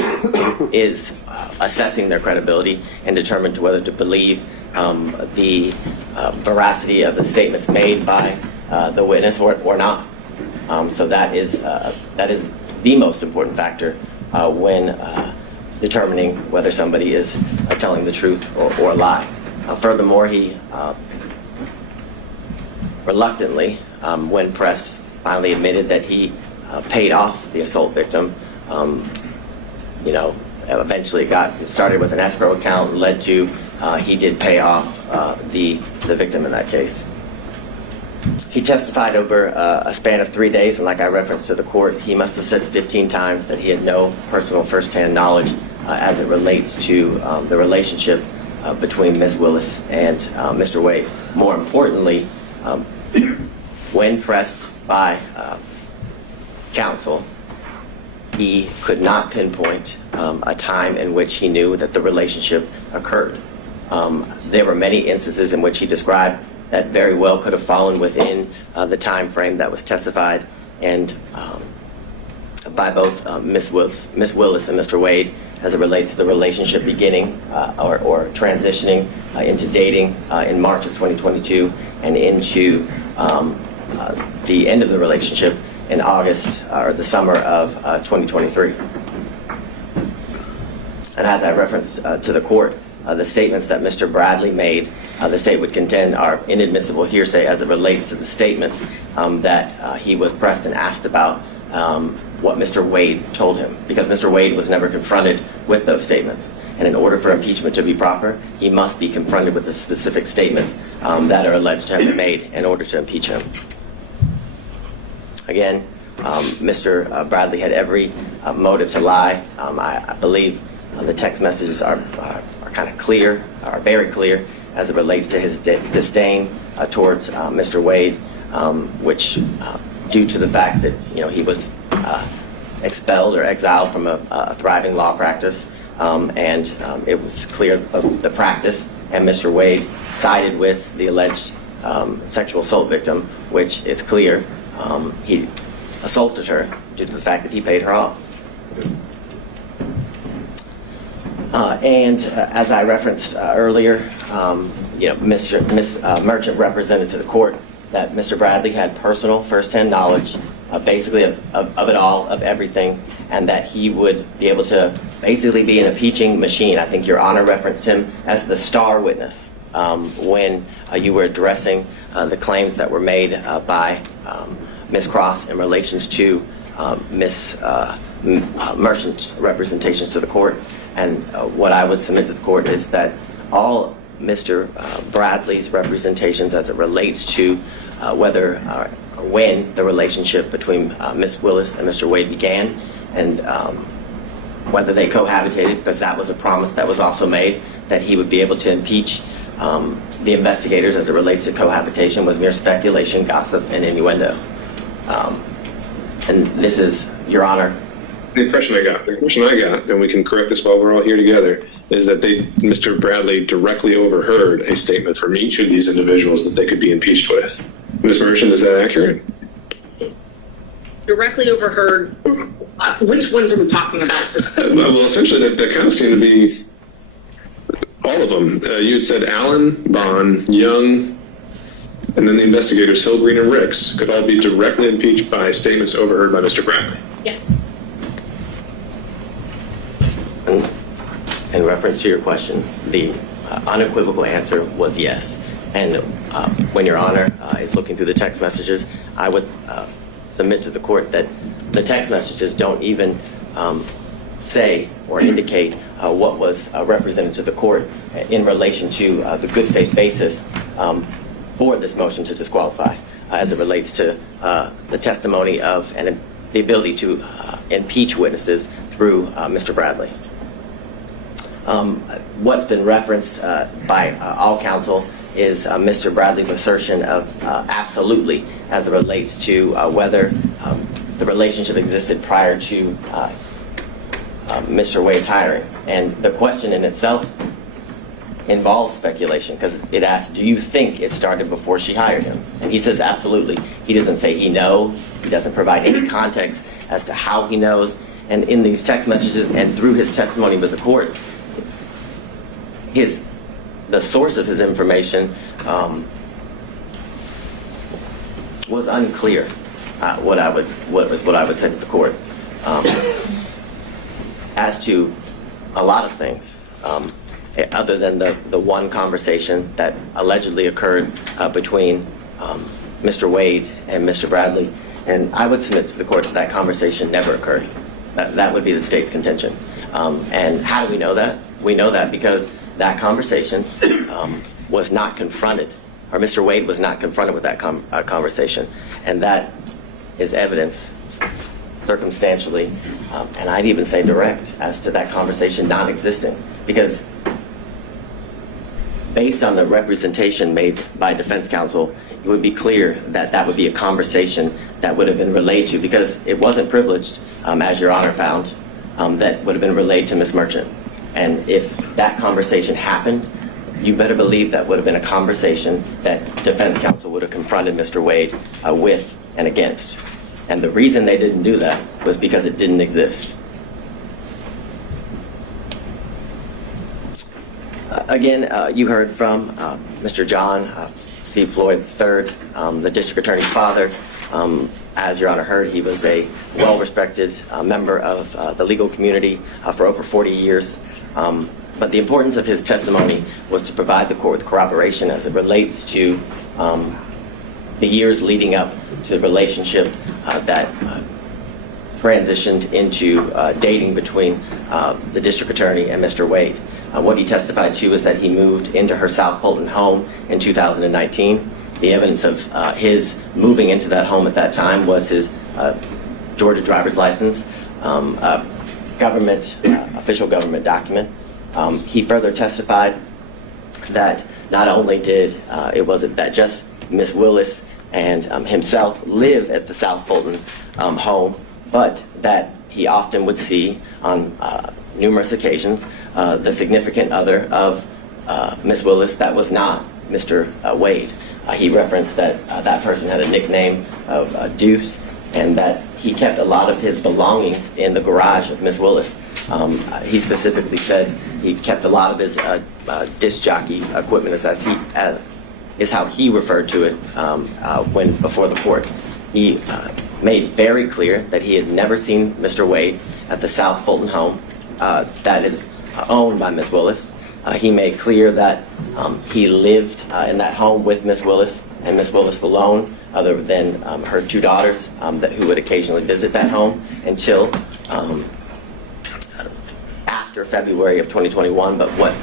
is assessing their credibility and determined to whether to believe the veracity of the statements made by the witness or not. So that is the most important factor when determining whether somebody is telling the truth or a lie. Furthermore, he reluctantly, when pressed, finally admitted that he paid off the assault victim. Eventually it started with an escrow account, led to he did pay off the victim in that case. He testified over a span of 3 days, and like I referenced to the court, he must have said 15 times that he had no personal first-hand knowledge as it relates to the relationship between Ms. Willis and Mr. Wade. More importantly, when pressed by counsel, he could not pinpoint a time in which he knew that the relationship occurred. There were many instances in which he described that very well could have fallen within the time frame that was testified and by both Ms. Willis and Mr. Wade as it relates to the relationship beginning or transitioning into dating in March of 2022 and into the end of the relationship in August or the summer of 2023. And as I referenced to the court, the statements that Mr. Bradley made, the state would contend are inadmissible hearsay as it relates to the statements that he was pressed and asked about what Mr. Wade told him, because Mr. Wade was never confronted with those statements. And in order for impeachment to be proper, he must be confronted with the specific statements that are alleged to have been made in order to impeach him. Again, Mr. Bradley had every motive to lie. I believe the text messages are kind of clear, are very clear as it relates to his disdain towards Mr. Wade, which due to the fact that he was expelled or exiled from a thriving law practice, and it was clear that the practice and Mr. Wade sided with the alleged sexual assault victim, which is clear he assaulted her due to the fact that he paid her off. As I referenced earlier, Ms. Merchant represented to the court that Mr. Bradley had personal firsthand knowledge, basically of it all, of everything, and that he would be able to basically be an impeaching machine. I think Your Honor referenced him as the star witness when you were addressing the claims that were made by Ms. Cross in relations to Ms. Merchant's representations to the court. And what I would submit to the court is that all Mr. Bradley's representations as it relates to whether or when the relationship between Ms. Willis and Mr. Wade began, and whether they cohabitated, because that was a promise that was also made, that he would be able to impeach the investigators as it relates to cohabitation, was mere speculation, gossip, and innuendo. And this is, Your Honor. The impression I got, and we can correct this while we're all here together, is that Mr. Bradley directly overheard a statement from each of these individuals that they could be impeached with. Ms. Merchant, is that accurate? Directly overheard. Which ones are we talking about specifically? Well, essentially, that kind of seemed to be all of them. You had said Allen, Bond, Young, and then the investigators, Hill, Green, and Ricks, could all be directly impeached by statements overheard by Mr. Bradley. Yes. In reference to your question, the unequivocal answer was yes. And when Your Honor is looking through the text messages, I would submit to the court that the text messages don't even say or indicate what was represented to the court in relation to the good faith basis for this motion to disqualify as it relates to the testimony of and the ability to impeach witnesses through Mr. Bradley. What's been referenced by all counsel is Mr. Bradley's assertion of absolutely as it relates to whether the relationship existed prior to Mr. Wade's hiring. And the question in itself involves speculation, because it asks, do you think it started before she hired him? And he says absolutely. He doesn't say he knows. He doesn't provide any context as to how he knows. And in these text messages and through his testimony with the court, the source of his information was unclear. What I would say to the court, as to a lot of things, other than the one conversation that allegedly occurred between Mr. Wade and Mr. Bradley, and I would submit to the court that that conversation never occurred. That would be the state's contention. And how do we know that? We know that because that conversation was not confronted, or Mr. Wade was not confronted with that conversation. And that is evidence circumstantially, and I'd even say direct, as to that conversation non-existent. Because based on the representation made by defense counsel, it would be clear that that would be a conversation that would have been relayed to, because it wasn't privileged, as Your Honor found, that would have been relayed to Ms. Merchant. And if that conversation happened, you better believe that would have been a conversation that defense counsel would have confronted Mr. Wade with and against. And the reason they didn't do that was because it didn't exist. Again, you heard from Mr. John C. Floyd III, the district attorney's father. As Your Honor heard, he was a well-respected member of the legal community for over 40 years. But the importance of his testimony was to provide the court with corroboration as it relates to the years leading up to the relationship that transitioned into dating between the district attorney and Mr. Wade. What he testified to is that he moved into her South Fulton home in 2019. The evidence of his moving into that home at that time was his Georgia driver's license, official government document. He further testified that not only wasn't that just Ms. Willis and himself live at the South Fulton home, but that he often would see on numerous occasions the significant other of Ms. Willis that was not Mr. Wade. He referenced that that person had a nickname of Deuce, and that he kept a lot of his belongings in the garage of Ms. Willis. He specifically said he kept a lot of his disc jockey equipment, is how he referred to it when before the court. He made very clear that he had never seen Mr. Wade at the South Fulton home that is owned by Ms. Willis. He made clear that he lived in that home with Ms. Willis and Ms. Willis alone, other than her two daughters who would occasionally visit that home until after February of 2021. But what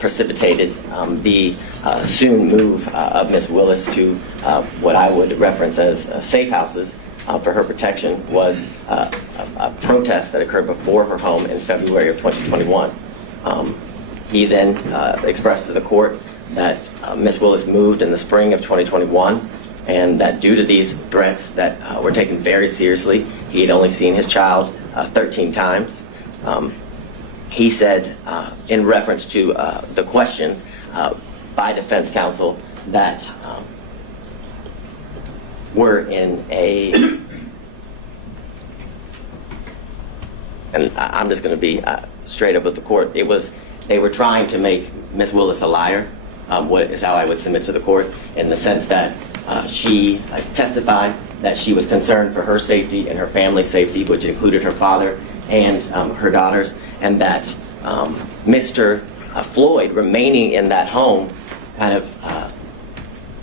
precipitated the soon move of Ms. Willis to what I would reference as safe houses for her protection was a protest that occurred before her home in February of 2021. He then expressed to the court that Ms. Willis moved in the spring of 2021, and that due to these threats that were taken very seriously, he had only seen his child 13 times. He said, in reference to the questions by defense counsel that were in a, and I'm just going to be straight up with the court, they were trying to make Ms. Willis a liar, what is how I would submit to the court, in the sense that she testified that she was concerned for her safety and her family's safety, which included her father and her daughters, and that Mr. Floyd remaining in that home kind of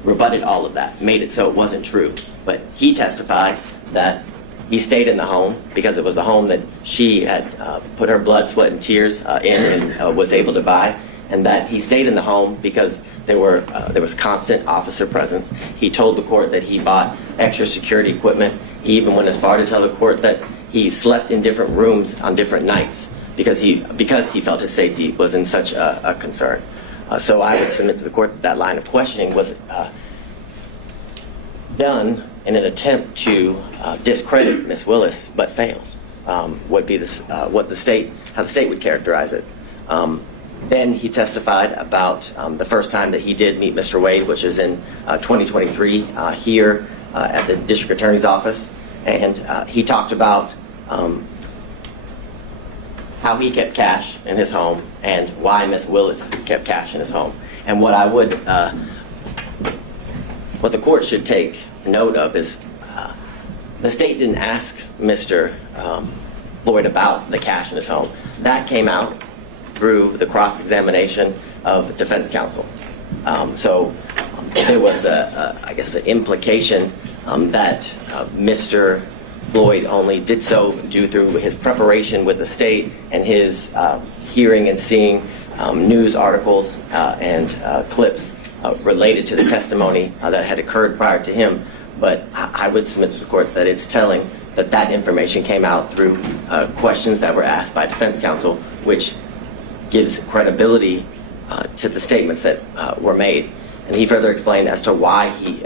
rebutted all of that, made it so it wasn't true. But he testified that he stayed in the home because it was a home that she had put her blood, sweat, and tears in and was able to buy, and that he stayed in the home because there was constant officer presence. He told the court that he bought extra security equipment. He even went as far to tell the court that he slept in different rooms on different nights because he felt his safety was in such a concern. So I would submit to the court that line of questioning was done in an attempt to discredit Ms. Willis, but failed. Would be how the state would characterize it. Then he testified about the first time that he did meet Mr. Wade, which is in 2023 here at the district attorney's office, and he talked about how he kept cash in his home and why Ms. Willis kept cash in his home. And what the court should take note of is the state didn't ask Mr. Floyd about the cash in his home. That came out through the cross-examination of defense counsel. So there was, I guess, the implication that Mr. Floyd only did so due through his preparation with the state and his hearing and seeing news articles and clips related to the testimony that had occurred prior to him. But I would submit to the court that it's telling that information came out through questions that were asked by defense counsel, which gives credibility to the statements that were made. And he further explained as to why he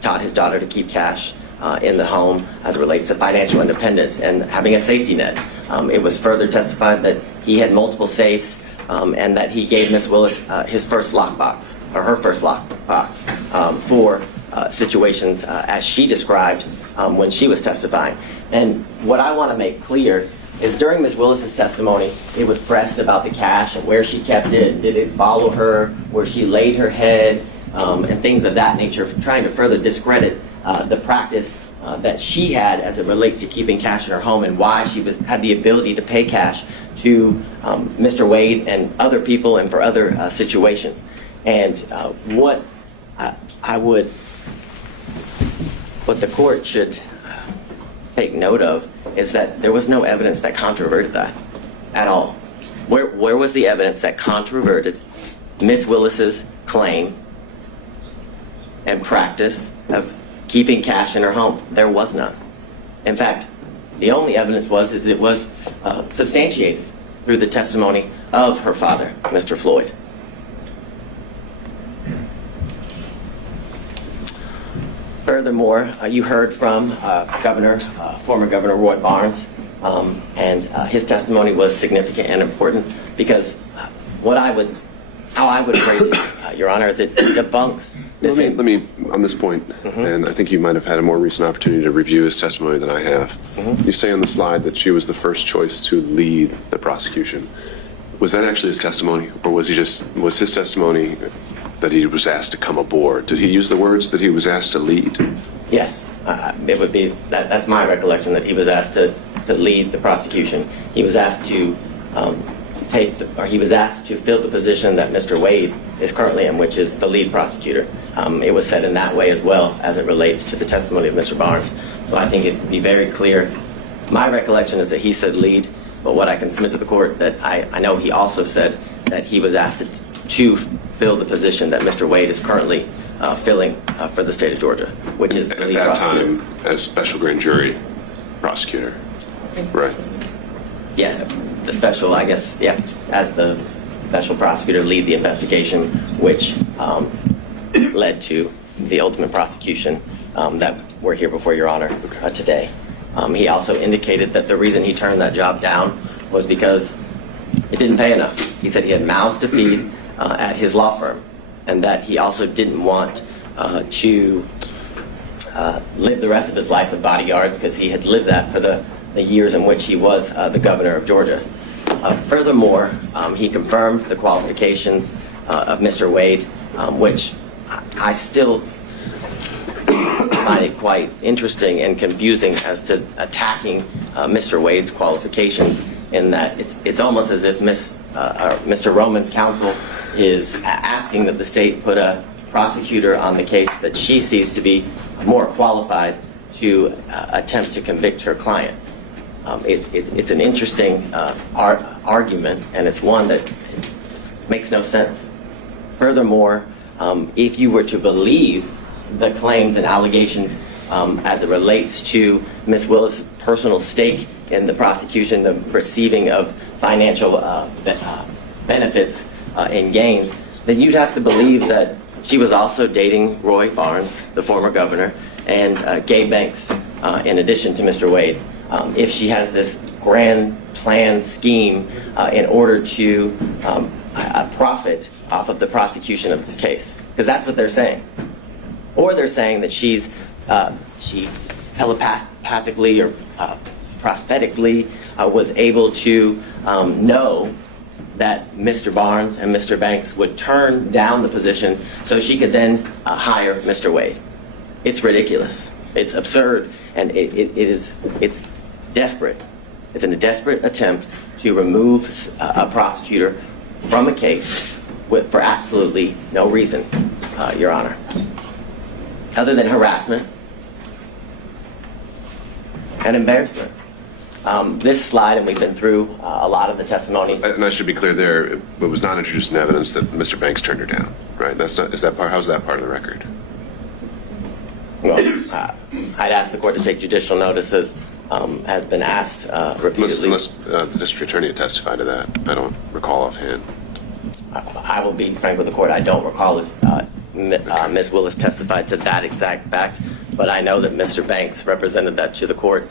taught his daughter to keep cash in the home as it relates to financial independence and having a safety net. It was further testified that he had multiple safes and that he gave Ms. Willis his first lockbox, or her first lockbox, for situations as she described when she was testifying. And what I want to make clear is during Ms. Willis's testimony, it was pressed about the cash and where she kept it, did it follow her, where she laid her head, and things of that nature, trying to further discredit the practice that she had as it relates to keeping cash in her home and why she had the ability to pay cash to Mr. Wade and other people and for other situations. And what the court should take note of is that there was no evidence that controverted that at all. Where was the evidence that controverted Ms. Willis's claim and practice of keeping cash in her home? There was none. In fact, the only evidence was it was substantiated through the testimony of her father, Mr. Floyd. Furthermore, you heard from former Governor Roy Barnes, and his testimony was significant and important because how I would phrase it Your Honor, is it debunks this. Let me on this point, and I think you might have had a more recent opportunity to review his testimony than I have. You say on the slide that she was the first choice to lead the prosecution. Was that actually his testimony, or was his testimony that he was asked to come aboard? Did he use the words that he was asked to lead? Yes, it would be, that's my recollection, that he was asked to lead the prosecution. He was asked to he was asked to fill the position that Mr. Wade is currently in, which is the lead prosecutor. It was said in that way as well as it relates to the testimony of Mr. Barnes. So I think it'd be very clear. My recollection is that he said lead, but what I can submit to the court that I know he also said that he was asked to fill the position that Mr. Wade is currently filling for the state of Georgia, which is the lead prosecutor. At that time, as special grand jury prosecutor, right? Yeah, the special, I guess, yeah, as the special prosecutor, lead the investigation, which led to the ultimate prosecution that we're here before Your Honor today. He also indicated that the reason he turned that job down was because it didn't pay enough. He said he had mouths to feed at his law firm, and that he also didn't want to live the rest of his life with bodyguards, because he had lived that for the years in which he was the governor of Georgia. Furthermore, he confirmed the qualifications of Mr. Wade, which I still find it quite interesting and confusing as to attacking Mr. Wade's qualifications, in that it's almost as if Mr. Roman's counsel is asking that the state put a prosecutor on the case that she sees to be more qualified to attempt to convict her client. It's an interesting argument, and it's one that makes no sense. Furthermore, if you were to believe the claims and allegations as it relates to Ms. Willis' personal stake in the prosecution, the receiving of financial benefits and gains, then you'd have to believe that she was also dating Roy Barnes, the former governor, and Gabe Banks, in addition to Mr. Wade. If she has this grand plan scheme in order to profit off of the prosecution of this case, because that's what they're saying. Or they're saying that she telepathically or prophetically was able to know that Mr. Barnes and Mr. Banks would turn down the position so she could then hire Mr. Wade. It's ridiculous. It's absurd, and it's desperate. It's a desperate attempt to remove a prosecutor from a case for absolutely no reason, Your Honor, other than harassment and embarrassment. This slide, and we've been through a lot of the testimony. And I should be clear there, it was not introduced in evidence that Mr. Banks turned her down, right? How's that part of the record? Well, I'd ask the court to take judicial notices, has been asked repeatedly. Unless the district attorney had testified to that. I don't recall offhand. I will be frank with the court. I don't recall if Ms. Willis testified to that exact fact, but I know that Mr. Banks represented that to the court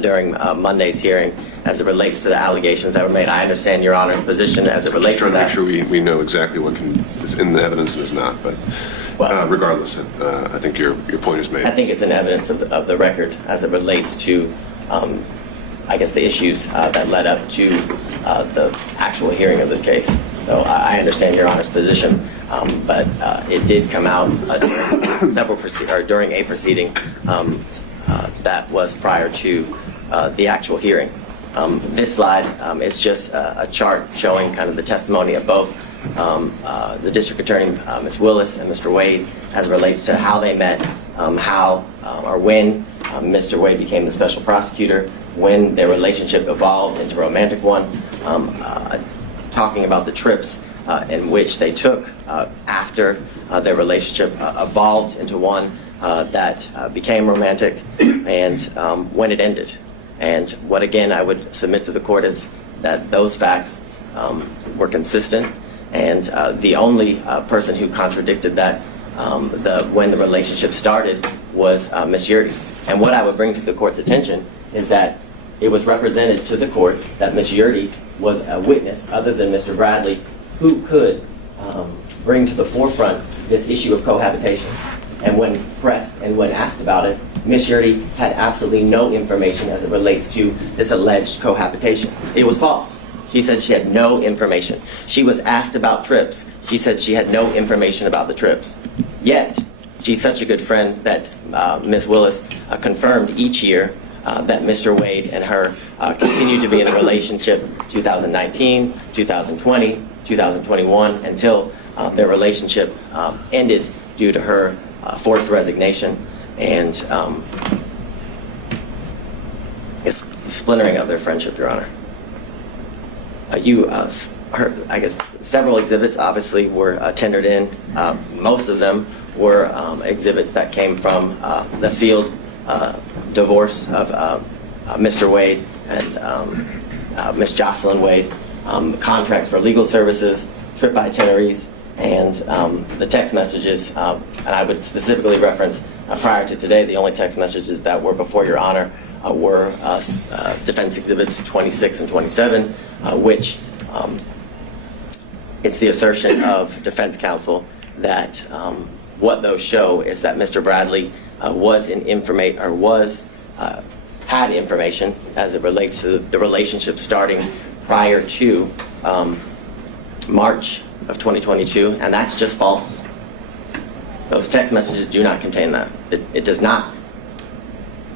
during Monday's hearing as it relates to the allegations that were made. I understand Your Honor's position as it relates to that. Just trying to make sure we know exactly what is in the evidence and is not, but regardless, I think your point is made. I think it's an evidence of the record as it relates to, I guess, the issues that led up to the actual hearing of this case. So I understand Your Honor's position, but it did come out during a proceeding that was prior to the actual hearing. This slide is just a chart showing kind of the testimony of both the district attorney, Ms. Willis, and Mr. Wade, as it relates to how they met, how or when Mr. Wade became the special prosecutor, when their relationship evolved into a romantic one, talking about the trips in which they took after their relationship evolved into one that became romantic, and when it ended. And what, again, I would submit to the court is that those facts were consistent, and the only person who contradicted that when the relationship started was Ms. Yurdy. And what I would bring to the court's attention is that it was represented to the court that Ms. Yurdy was a witness other than Mr. Bradley who could bring to the forefront this issue of cohabitation. And when pressed and when asked about it, Ms. Yurdy had absolutely no information as it relates to this alleged cohabitation. It was false. She said she had no information. She was asked about trips. She said she had no information about the trips. Yet, she's such a good friend that Ms. Willis confirmed each year that Mr. Wade and her continue to be in a relationship 2019, 2020, 2021, until their relationship ended due to her forced resignation and splintering of their friendship, Your Honor. I guess several exhibits obviously were tendered in. Most of them were exhibits that came from the sealed divorce of Mr. Wade and Ms. Jocelyn Wade, contracts for legal services, trip itineraries, and the text messages. And I would specifically reference prior to today, the only text messages that were before Your Honor were defense exhibits 26 and 27, which it's the assertion of defense counsel that what those show is that Mr. Bradley had information as it relates to the relationship starting prior to March of 2022, and that's just false. Those text messages do not contain that. It does not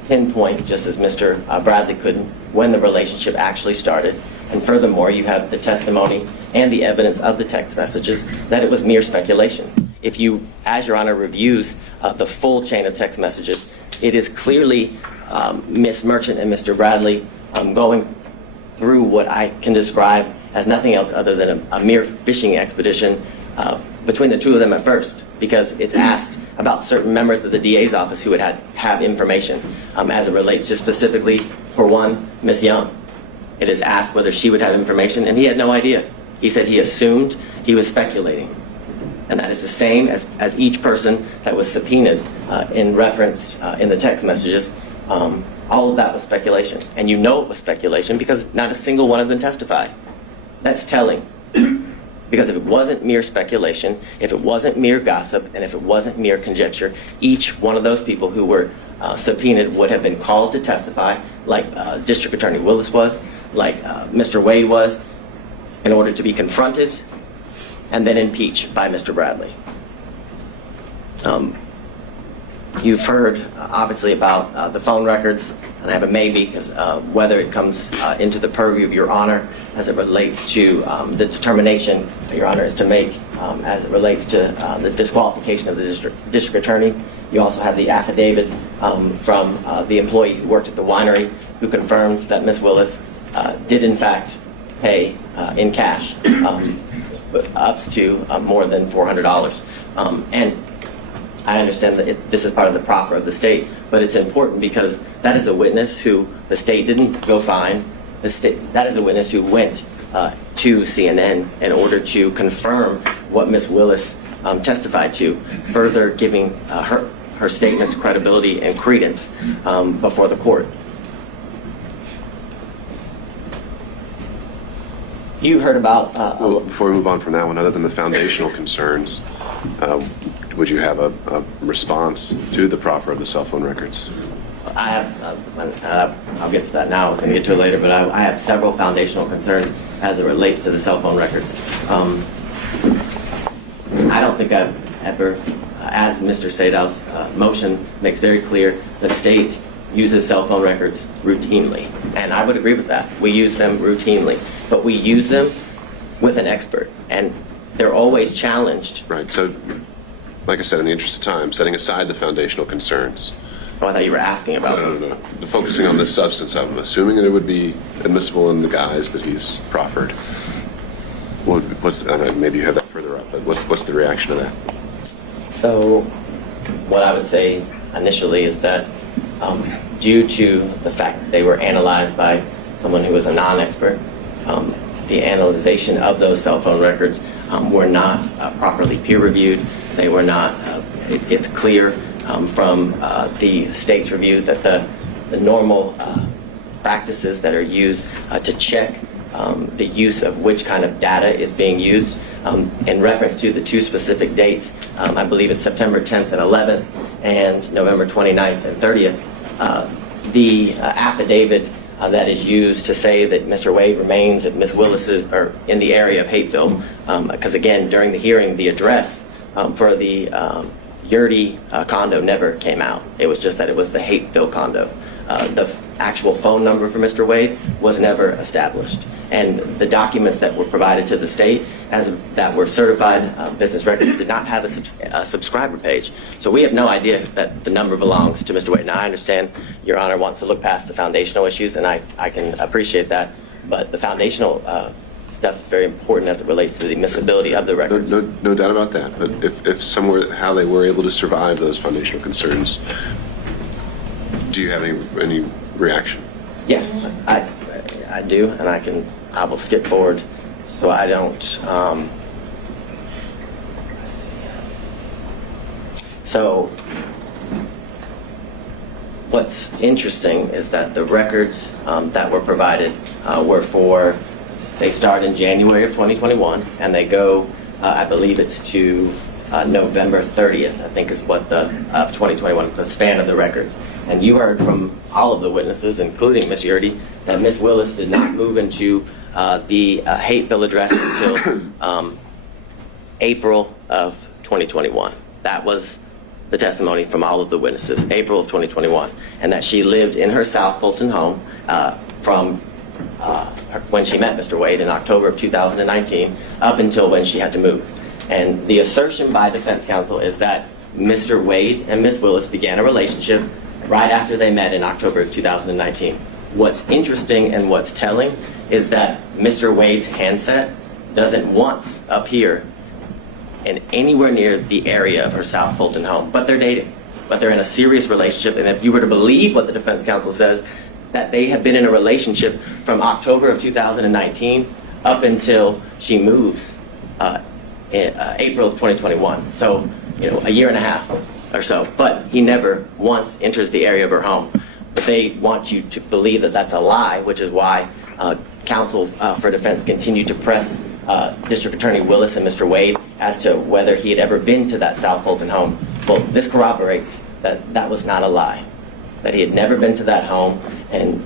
pinpoint, just as Mr. Bradley couldn't, when the relationship actually started. And furthermore, you have the testimony and the evidence of the text messages that it was mere speculation. If you, as Your Honor reviews the full chain of text messages, it is clearly Ms. Merchant and Mr. Bradley going through what I can describe as nothing else other than a mere fishing expedition between the two of them at first, because it's asked about certain members of the DA's office who would have information as it relates to specifically, for one, Ms. Young. It is asked whether she would have information, and he had no idea. He said he assumed, he was speculating. And that is the same as each person that was subpoenaed in reference in the text messages. All of that was speculation. And you know it was speculation because not a single one of them testified. That's telling. Because if it wasn't mere speculation, if it wasn't mere gossip, and if it wasn't mere conjecture, each one of those people who were subpoenaed would have been called to testify, like District Attorney Willis was, like Mr. Wade was, in order to be confronted and then impeached by Mr. Bradley. You've heard, obviously, about the phone records, and I have a maybe, because whether it comes into the purview of Your Honor as it relates to the determination that Your Honor is to make as it relates to the disqualification of the district attorney. You also have the affidavit from the employee who worked at the winery who confirmed that Ms. Willis did, in fact, pay in cash up to more than $400. And I understand that this is part of the proffer of the state, but it's important because that is a witness who the state didn't go find. That is a witness who went to CNN in order to confirm what Ms. Willis testified to, further giving her statements credibility and credence before the court. You heard about... Well, before we move on from that one, other than the foundational concerns, would you have a response to the proffer of the cell phone records? I have, I'll get to that now, I was going to get to it later, but I have several foundational concerns as it relates to the cell phone records. I don't think I've ever, as Mr. Sadow's motion makes very clear, the state uses cell phone records routinely. And I would agree with that. We use them routinely. But we use them with an expert. And they're always challenged. Right. So, like I said, in the interest of time, setting aside the foundational concerns. Oh, I thought you were asking about them. No. The focusing on the substance of them, assuming that it would be admissible in the guise that he's proffered. I don't know, maybe you have that further up, but what's the reaction to that? So, what I would say initially is that due to the fact that they were analyzed by someone who was a non-expert, the analyzation of those cell phone records were not properly peer-reviewed. They were not, it's clear from the state's review that the normal practices that are used to check the use of which kind of data is being used in reference to the two specific dates. I believe it's September 10th and 11th and November 29th and 30th. The affidavit that is used to say that Mr. Wade remains at Ms. Willis's, or in the area of Hateville, because again, during the hearing, the address for the Yurdy condo never came out. It was just that it was the Hateville condo. The actual phone number for Mr. Wade was never established. And the documents that were provided to the state that were certified business records did not have a subscriber page. So we have no idea that the number belongs to Mr. Wade. Now, I understand Your Honor wants to look past the foundational issues, and I can appreciate that. But the foundational stuff is very important as it relates to the admissibility of the records. No doubt about that. But if somewhere, how they were able to survive those foundational concerns, do you have any reaction? Yes, I do, and I will skip forward so I don't. So what's interesting is that the records that were provided they start in January of 2021 and they go, I believe it's to November 30th, I think is what of 2021, the span of the records. And you heard from all of the witnesses, including Ms. Yurdy, that Ms. Willis did not move into the Hateville address until April of 2021. That was the testimony from all of the witnesses, April of 2021, and that she lived in her South Fulton home from when she met Mr. Wade in October of 2019 up until when she had to move. And the assertion by defense counsel is that Mr. Wade and Ms. Willis began a relationship right after they met in October of 2019. What's interesting and what's telling is that Mr. Wade's handset doesn't once appear in anywhere near the area of her South Fulton home, but they're dating, but they're in a serious relationship. And if you were to believe what the defense counsel says, that they have been in a relationship from October of 2019 up until she moves in April of 2021. So, a year and a half or so. But he never once enters the area of her home. But they want you to believe that that's a lie, which is why counsel for defense continued to press District Attorney Willis and Mr. Wade as to whether he had ever been to that South Fulton home. Well, this corroborates that that was not a lie, that he had never been to that home, and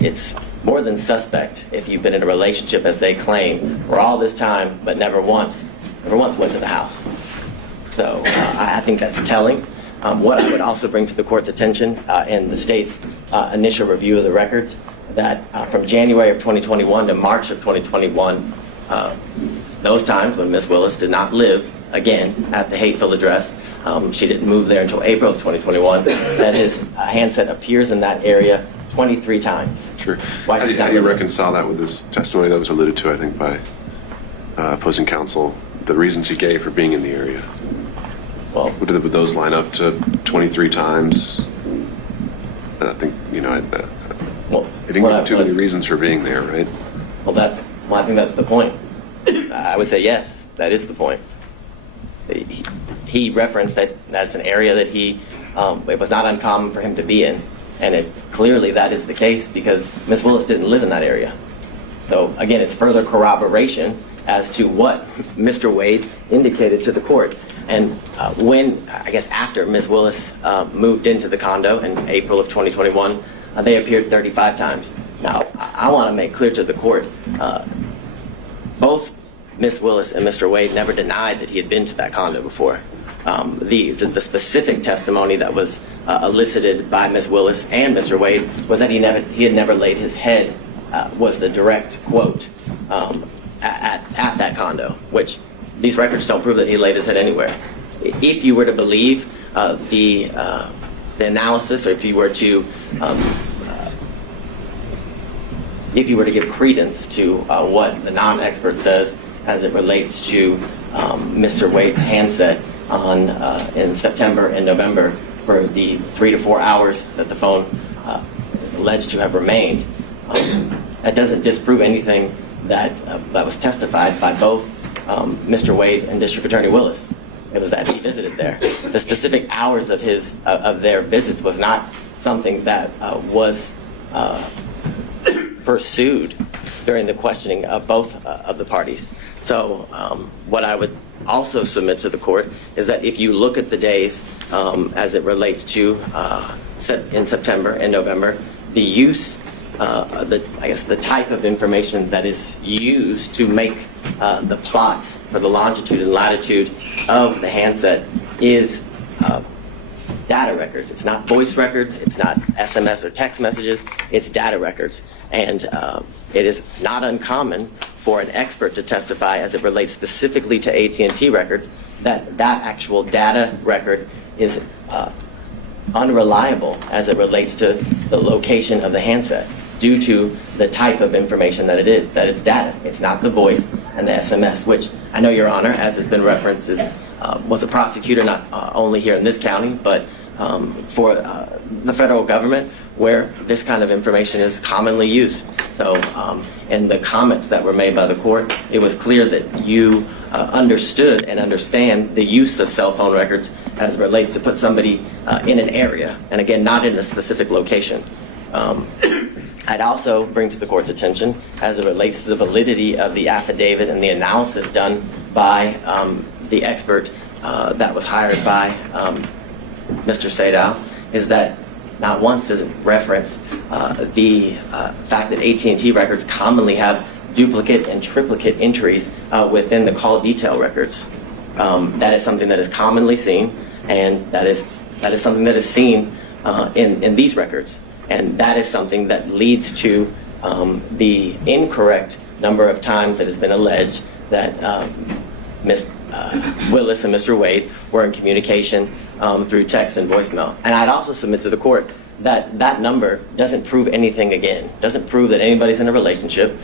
it's more than suspect if you've been in a relationship, as they claim, for all this time, but never once went to the house. So I think that's telling. What I would also bring to the court's attention in the state's initial review of the records, that from January of 2021 to March of 2021, those times when Ms. Willis did not live, again, at the Hateville address, she didn't move there until April of 2021, that his handset appears in that area 23 times. Sure. Why How do you reconcile that with this testimony that was alluded to, I think, by opposing counsel, the reasons he gave for being in the area? Well, would those line up to 23 times? I think, he didn't give too many reasons for being there, right? Well, I think that's the point. I would say yes, that is the point. He referenced that that's an area that it was not uncommon for him to be in, and clearly that is the case because Ms. Willis didn't live in that area. So again, it's further corroboration as to what Mr. Wade indicated to the court. And after Ms. Willis moved into the condo in April of 2021, they appeared 35 times. Now, I want to make clear to the court, both Ms. Willis and Mr. Wade never denied that he had been to that condo before. The specific testimony that was elicited by Ms. Willis and Mr. Wade was that he had never laid his head, was the direct quote, at that condo, which these records don't prove that he laid his head anywhere. If you were to believe the analysis, or if you were to give credence to what the non-expert says as it relates to Mr. Wade's handset in September and November for the 3 to 4 hours that the phone is alleged to have remained, that doesn't disprove anything that was testified by both Mr. Wade and District Attorney Willis. It was that he visited there. The specific hours of their visits was not something that was pursued during the questioning of both of the parties. So what I would also submit to the court is that if you look at the days as it relates to in September and November, the use, the type of information that is used to make the plots for the longitude and latitude of the handset is data records. It's not voice records. It's not SMS or text messages. It's data records. And it is not uncommon for an expert to testify as it relates specifically to AT&T records that actual data record is unreliable as it relates to the location of the handset due to the type of information that it is, that it's data. It's not the voice and the SMS, which I know, Your Honor, as has been referenced, was a prosecutor not only here in this county, but for the federal government, where this kind of information is commonly used. So in the comments that were made by the court, it was clear that you understood and understand the use of cell phone records as it relates to put somebody in an area, and again, not in a specific location. I'd also bring to the court's attention as it relates to the validity of the affidavit and the analysis done by the expert that was hired by Mr. Sadal, is that not once does it reference the fact that AT&T records commonly have duplicate and triplicate entries within the call detail records. That is something that is commonly seen, and that is something that is seen in these records. And that is something that leads to the incorrect number of times that has been alleged that Ms. Willis and Mr. Wade were in communication through text and voicemail. And I'd also submit to the court that that number doesn't prove anything again, doesn't prove that anybody's in a relationship.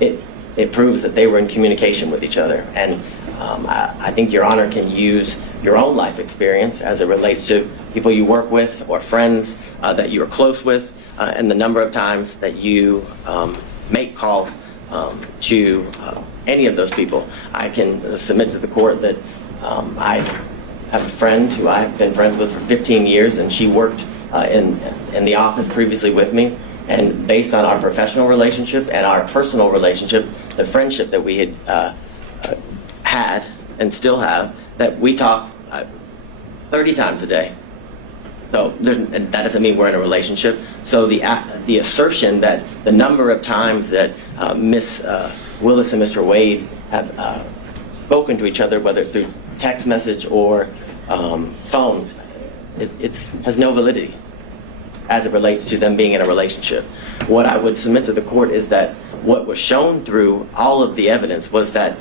It proves that they were in communication with each other. And I think Your Honor can use your own life experience as it relates to people you work with or friends that you're close with, and the number of times that you make calls to any of those people. I can submit to the court that I have a friend who I've been friends with for 15 years, and she worked in the office previously with me. And based on our professional relationship and our personal relationship, the friendship that we had had and still have, that we talk 30 times a day. So that doesn't mean we're in a relationship. So the assertion that the number of times that Miss Willis and Mr. Wade have spoken to each other, whether it's through text message or phone, it has no validity as it relates to them being in a relationship. What I would submit to the court is that what was shown through all of the evidence was that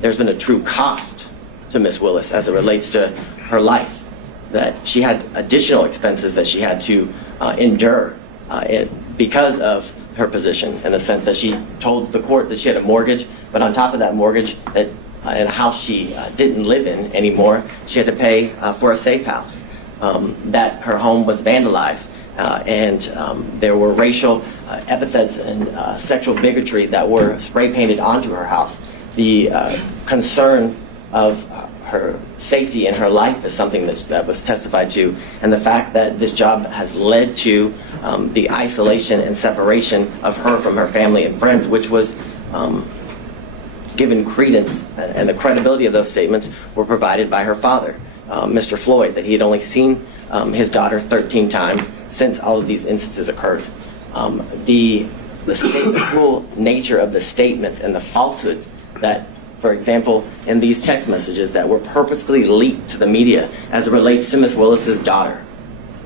there's been a true cost to Miss Willis as it relates to her life, that she had additional expenses that she had to endure because of her position, in the sense that she told the court that she had a mortgage, but on top of that mortgage, that in a house she didn't live in anymore, she had to pay for a safe house, that her home was vandalized, and there were racial epithets and sexual bigotry that were spray painted onto her house. The concern of her safety in her life is something that was testified to, and the fact that this job has led to the isolation and separation of her from her family and friends, which was given credence, and the credibility of those statements were provided by her father, Mr. Floyd, that he had only seen his daughter 13 times since all of these instances occurred. The full nature of the statements and the falsehoods that, for example, in these text messages that were purposely leaked to the media as it relates to Miss Willis's daughter,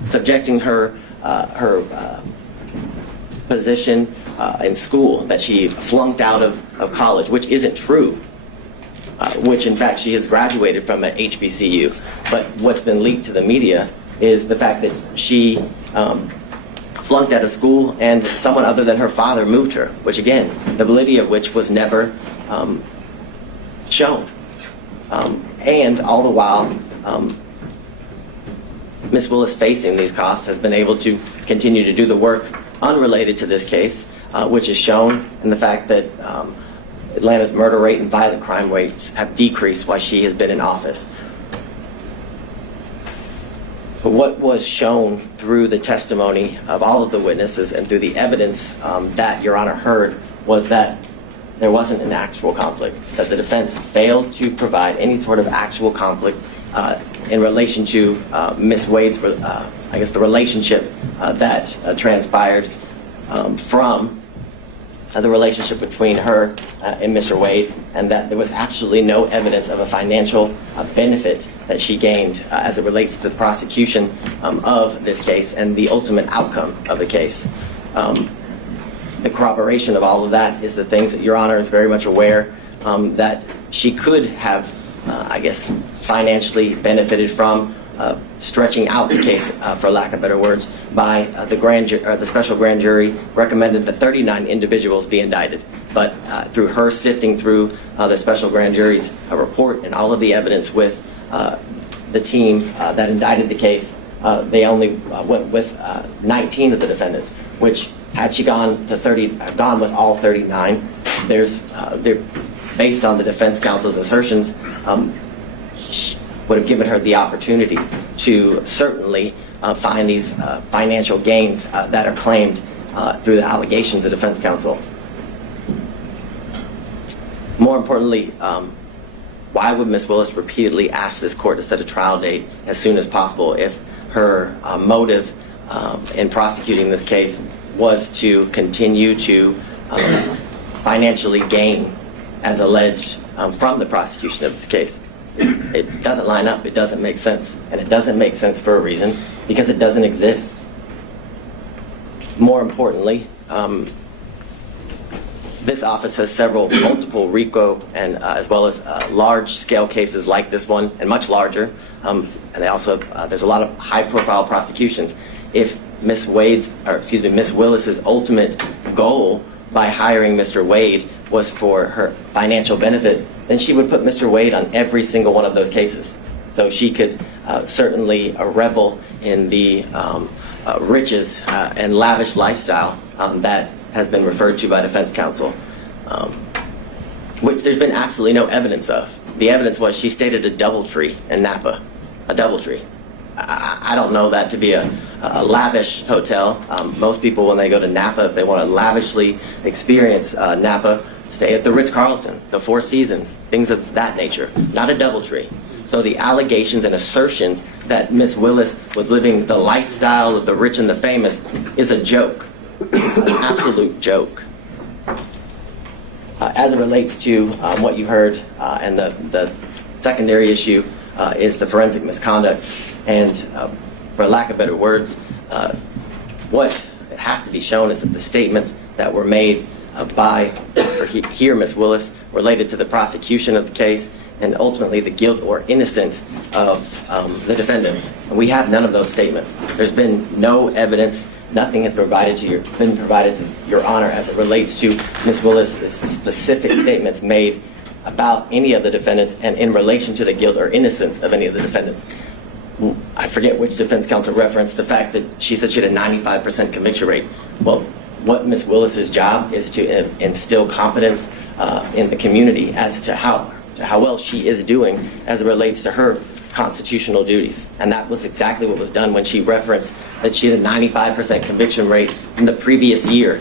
subjecting her position in school, that she flunked out of college, which isn't true, which in fact she has graduated from an HBCU. But what's been leaked to the media is the fact that she flunked out of school and someone other than her father moved her, which again, the validity of which was never shown. And all the while, Ms. Willis, facing these costs, has been able to continue to do the work unrelated to this case, which is shown in the fact that Atlanta's murder rate and violent crime rates have decreased while she has been in office. what was shown through the testimony of all of the witnesses and through the evidence that Your Honor heard was that there wasn't an actual conflict, that the defense failed to provide any sort of actual conflict in relation to Ms. Wade's, I guess, the relationship that transpired from the relationship between her and Mr. Wade, and that there was absolutely no evidence of a financial benefit that she gained as it relates to the prosecution of this case and the ultimate outcome of the case. The corroboration of all of that is the things that Your Honor is very much aware that she could have, I guess, financially benefited from stretching out the case, for lack of better words, by the special grand jury recommended that 39 individuals be indicted. But through her sifting through the special grand jury's report and all of the evidence with the team that indicted the case, they only went with 19 of the defendants, which had she gone with all 39, based on the defense counsel's assertions, would have given her the opportunity to certainly find these financial gains that are claimed through the allegations of defense counsel. More importantly, why would Ms. Willis repeatedly ask this court to set a trial date as soon as possible if her motive in prosecuting this case was to continue to financially gain as alleged from the prosecution of this case? It doesn't line up, it doesn't make sense, and it doesn't make sense for a reason, because it doesn't exist. More importantly, this office has multiple RICO and as well as large-scale cases like this one, and much larger, and they also there's a lot of high-profile prosecutions. If Ms. Willis's ultimate goal by hiring Mr. Wade was for her financial benefit, then she would put Mr. Wade on every single one of those cases. So she could certainly revel in the riches and lavish lifestyle that has been referred to by defense counsel, which there's been absolutely no evidence of. The evidence was she stayed at a DoubleTree in Napa, a DoubleTree. I don't know that to be a lavish hotel. Most people, when they go to Napa, if they want to lavishly experience Napa, stay at the Ritz-Carlton, the Four Seasons, things of that nature, not a DoubleTree. So the allegations and assertions that Ms. Willis was living the lifestyle of the rich and the famous is a joke, an absolute joke. As it relates to what you heard, and the secondary issue is the forensic misconduct, and for lack of better words, what has to be shown is that the statements that were made by Ms. Willis related to the prosecution of the case and ultimately the guilt or innocence of the defendants. And we have none of those statements. There's been no evidence. Nothing has been provided to Your Honor as it relates to Ms. Willis' specific statements made about any of the defendants and in relation to the guilt or innocence of any of the defendants. I forget which defense counsel referenced the fact that she said she had a 95% conviction rate. Well, what Ms. Willis's job is to instill confidence in the community as to how well she is doing as it relates to her constitutional duties. And that was exactly what was done when she referenced that she had a 95% conviction rate in the previous year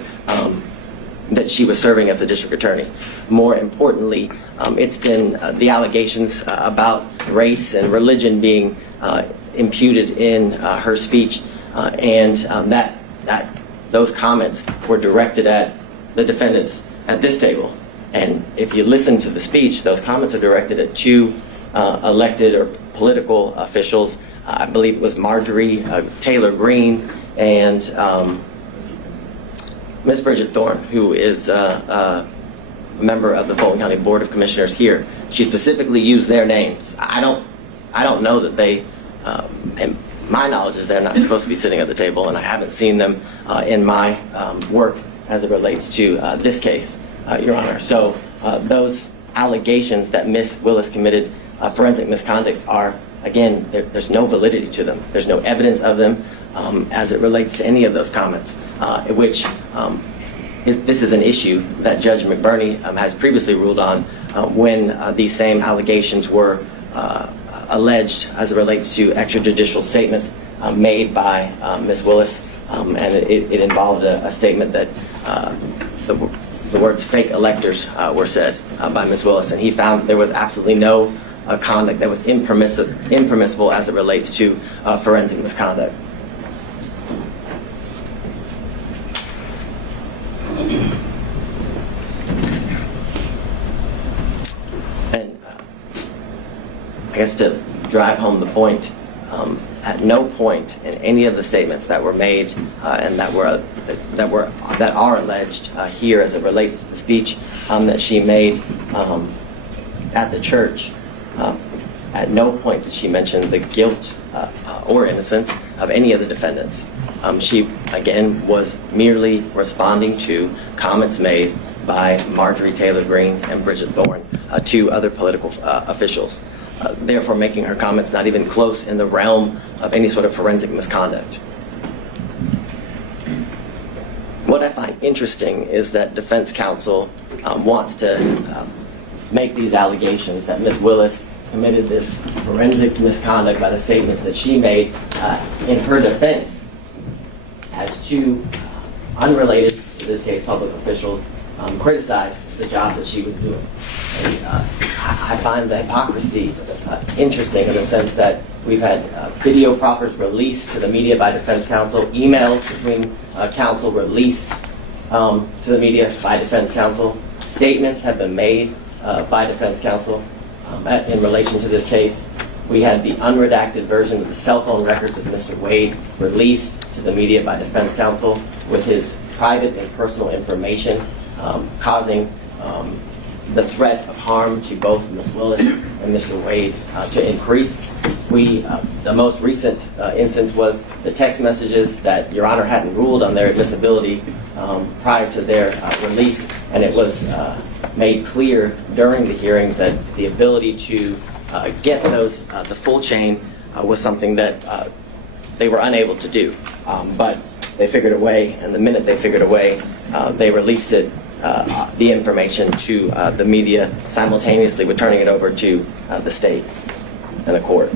that she was serving as a district attorney. More importantly, it's been the allegations about race and religion being imputed in her speech, and that those comments were directed at the defendants at this table. And if you listen to the speech, those comments are directed at two elected or political officials. I believe it was Marjorie Taylor Greene and Ms. Bridget Thorne, who is a member of the Fulton County Board of Commissioners here. She specifically used their names. I don't know that they, and my knowledge is they're not supposed to be sitting at the table, and I haven't seen them in my work as it relates to this case, Your Honor. So those allegations that Ms. Willis committed forensic misconduct are, again, there's no validity to them. There's no evidence of them as it relates to any of those comments, which this is an issue that Judge McBurney has previously ruled on when these same allegations were alleged as it relates to extrajudicial statements made by Ms. Willis, and it involved a statement that the words fake electors were said by Ms. Willis, and he found there was absolutely no conduct that was impermissible as it relates to forensic misconduct. And I guess to drive home the point, at no point in any of the statements that were made and that are alleged here as it relates to the speech that she made at the church, at no point did she mention the guilt or innocence of any of the defendants. She, again, was merely responding to comments made by Marjorie Taylor Greene and Bridget Thorne, two other political officials, therefore making her comments not even close in the realm of any sort of forensic misconduct. What I find interesting is that defense counsel wants to make these allegations that Ms. Willis committed this forensic misconduct by the statements that she made in her defense as two unrelated, in this case public officials, criticized the job that she was doing. And, I find the hypocrisy interesting in the sense that we've had video proffers released to the media by defense counsel, emails between counsel released to the media by defense counsel, statements have been made by defense counsel in relation to this case. We had the unredacted version of the cell phone records of Mr. Wade released to the media by defense counsel with his private and personal information causing the threat of harm to both Ms. Willis and Mr. Wade to increase. The most recent instance was the text messages that Your Honor hadn't ruled on their admissibility prior to their release, and it was made clear during the hearings that the ability to get those, the full chain, was something that they were unable to do. But they figured a way, and the minute they figured a way, they released it, the information to the media, simultaneously with turning it over to the state and the court.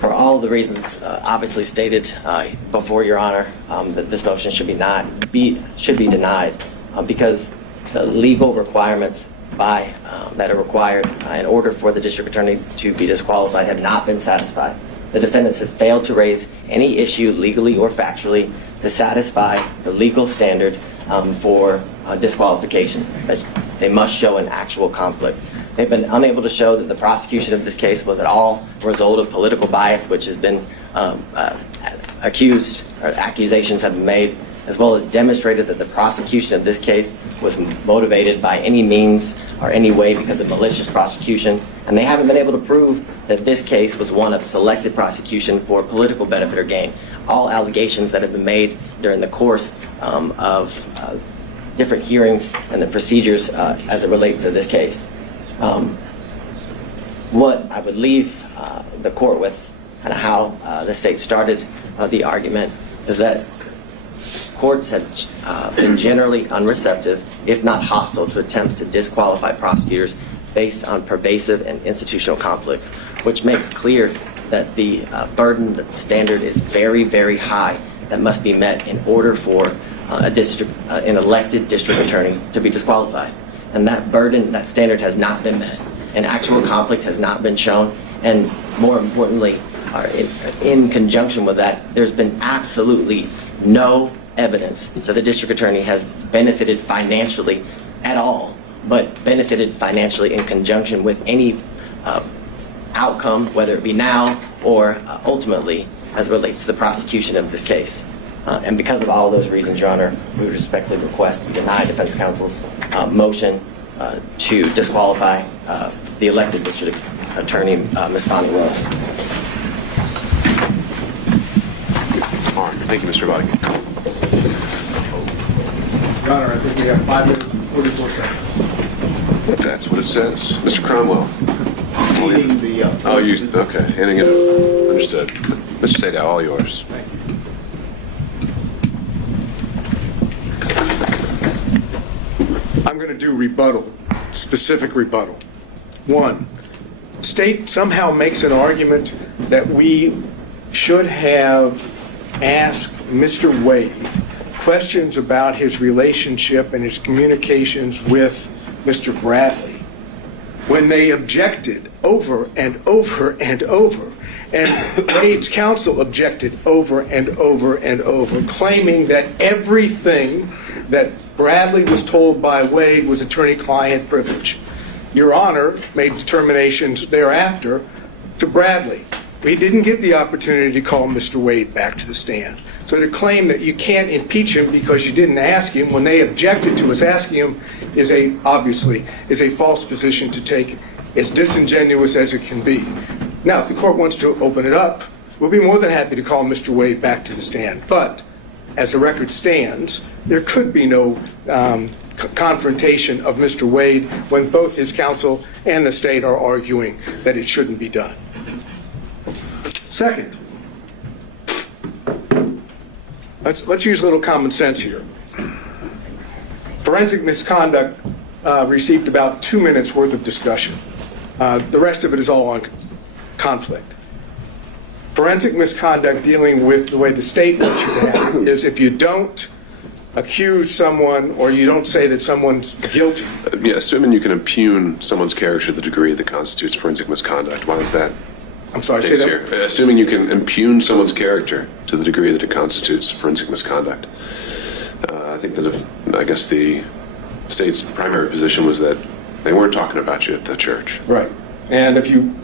For all the reasons obviously stated before Your Honor, that this motion should be denied because the legal requirements that are required in order for the district attorney to be disqualified have not been satisfied. The defendants have failed to raise any issue legally or factually to satisfy the legal standard for disqualification. They must show an actual conflict. They've been unable to show that the prosecution of this case was at all a result of political bias, which has been accused, or accusations have been made, as well as demonstrated that the prosecution of this case was motivated by any means or any way because of malicious prosecution. And they haven't been able to prove that this case was one of selected prosecution for political benefit or gain. All allegations that have been made during the course of different hearings and the procedures as it relates to this case. What I would leave the court with, and how the state started the argument, is that courts have been generally unreceptive, if not hostile, to attempts to disqualify prosecutors based on pervasive and institutional conflicts, which makes clear that the burden, that the standard is very, very high that must be met in order for an elected district attorney to be disqualified. And that burden, that standard has not been met. An actual conflict has not been shown. And more importantly, in conjunction with that, there's been absolutely no evidence that the district attorney has benefited financially at all, but benefited financially in conjunction with any outcome, whether it be now or ultimately as it relates to the prosecution of this case. And because of all of those reasons, Your Honor, we would respectfully request to deny defense counsel's motion to disqualify the elected district attorney, Ms. Fani Willis. All right, thank you, Mr. Body. Your Honor, I think we have 5 minutes and 44 seconds. That's what it says. Mr. Cromwell. Ceding the, Oh, okay, handing it over. Understood. Mr. Sadow, all yours. Thank you. I'm going to do rebuttal, specific rebuttal. One, state somehow makes an argument that we should have asked Mr. Wade questions about his relationship and his communications with Mr. Bradley when they objected over and over and over. And Wade's counsel objected over and over and over, claiming that everything that Bradley was told by Wade was attorney-client privilege. Your Honor made determinations thereafter to Bradley. We didn't get the opportunity to call Mr. Wade back to the stand. So to claim that you can't impeach him because you didn't ask him when they objected to us asking him is obviously a false position to take, as disingenuous as it can be. Now, if the court wants to open it up, we'll be more than happy to call Mr. Wade back to the stand. But as the record stands, there could be no confrontation of Mr. Wade when both his counsel and the state are arguing that it shouldn't be done. Second, let's use a little common sense here. Forensic misconduct received about 2 minutes worth of discussion. The rest of it is all on conflict. Forensic misconduct dealing with the way the state wants you to have it is if you don't accuse someone or you don't say that someone's guilty. Yeah, assuming you can impugn someone's character to the degree that constitutes forensic misconduct. Why is that? I'm sorry, say that. Here? Assuming you can impugn someone's character to the degree that it constitutes forensic misconduct. I think that I guess the state's primary position was that they weren't talking about you at the church. Right. And if you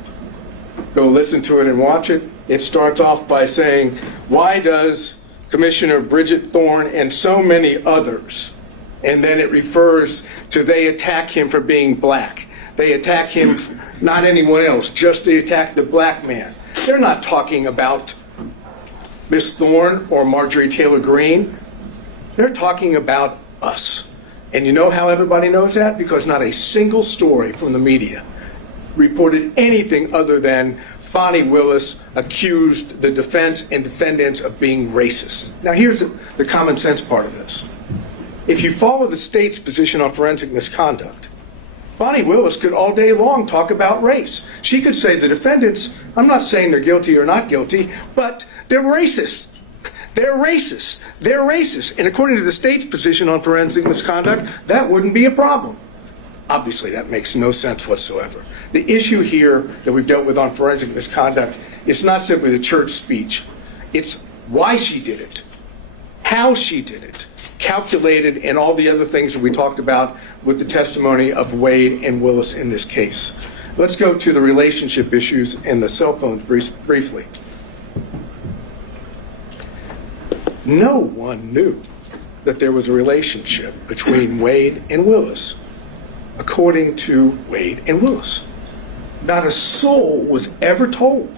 go listen to it and watch it, it starts off by saying, why does Commissioner Bridget Thorne and so many others, and then it refers to they attack him for being black. They attack him, not anyone else, just they attack the black man. They're not talking about Miss Thorne or Marjorie Taylor Greene. They're talking about us. And you know how everybody knows that? Because not a single story from the media reported anything other than Fani Willis accused the defense and defendants of being racist. Now here's the common sense part of this. If you follow the state's position on forensic misconduct, Fani Willis could all day long talk about race. She could say the defendants, I'm not saying they're guilty or not guilty, but they're racist. They're racist. They're racist. And according to the state's position on forensic misconduct, that wouldn't be a problem. Obviously, that makes no sense whatsoever. The issue here that we've dealt with on forensic misconduct is not simply the church speech. It's why she did it, how she did it, calculated, and all the other things that we talked about with the testimony of Wade and Willis in this case. Let's go to the relationship issues and the cell phones briefly. No one knew that there was a relationship between Wade and Willis, according to Wade and Willis. Not a soul was ever told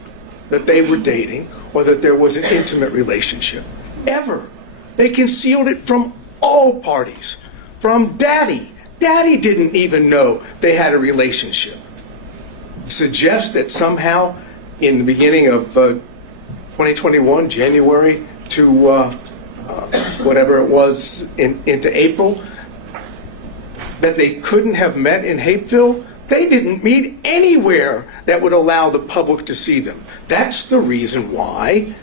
that they were dating or that there was an intimate relationship. Ever. They concealed it from all parties. From Daddy. Daddy didn't even know they had a relationship. Suggest that somehow in the beginning of 2021, January to whatever it was into April, that they couldn't have met in Hapeville. They didn't meet anywhere that would allow the public to see them. That's the reason why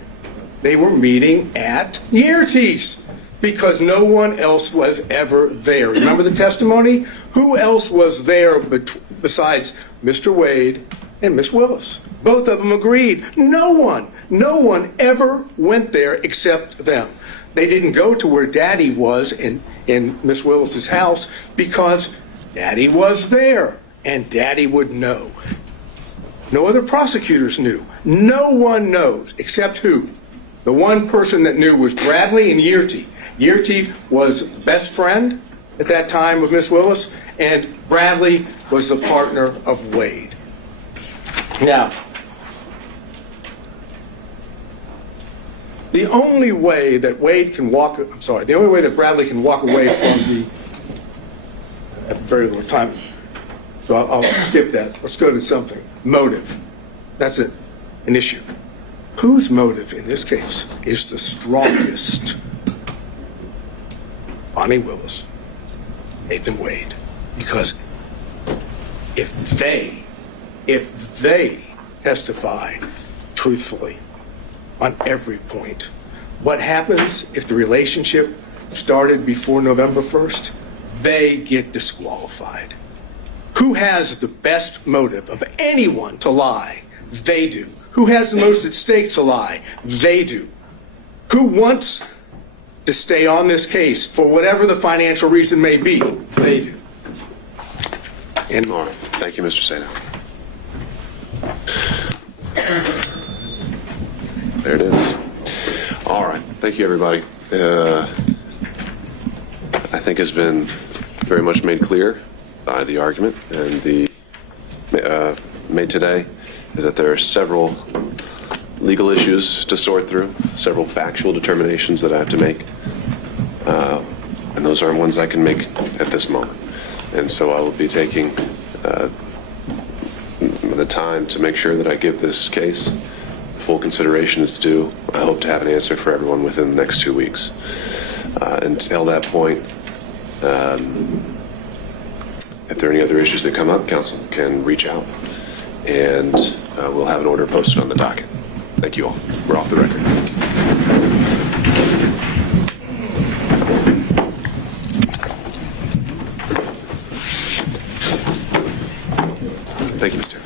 they were meeting at Yearties, because no one else was ever there. Remember the testimony? Who else was there besides Mr. Wade and Miss Willis? Both of them agreed. No one ever went there except them. They didn't go to where Daddy was in Miss Willis's house because Daddy was there and Daddy would know. No other prosecutors knew. No one knows except who? The one person that knew was Bradley and Yearty. Yearty was best friend at that time of Miss Willis, and Bradley was the partner of Wade. Now, the only way that Bradley can walk away from the, I have very little time, so I'll skip that. Let's go to something. Motive. That's an issue. Whose motive in this case is the strongest? Fani Willis, Nathan Wade. Because if they if they testify truthfully on every point. What happens if the relationship started before November 1st? They get disqualified. Who has the best motive of anyone to lie? They do. Who has the most at stake to lie? They do. Who wants to stay on this case for whatever the financial reason may be? They do. And all right. Thank you, Mr. Sato. There it is. All right. Thank you, everybody. I think has been very much made clear by the argument and the made today is that there are several legal issues to sort through, several factual determinations that I have to make, and those aren't ones I can make at this moment. And so I will be taking the time to make sure that I give this case full consideration it's due. I hope to have an answer for everyone within the next 2 weeks. Until that point, if there are any other issues that come up, council can reach out, and we'll have an order posted on the docket. Thank you all. We're off the record. Thank you, Mr.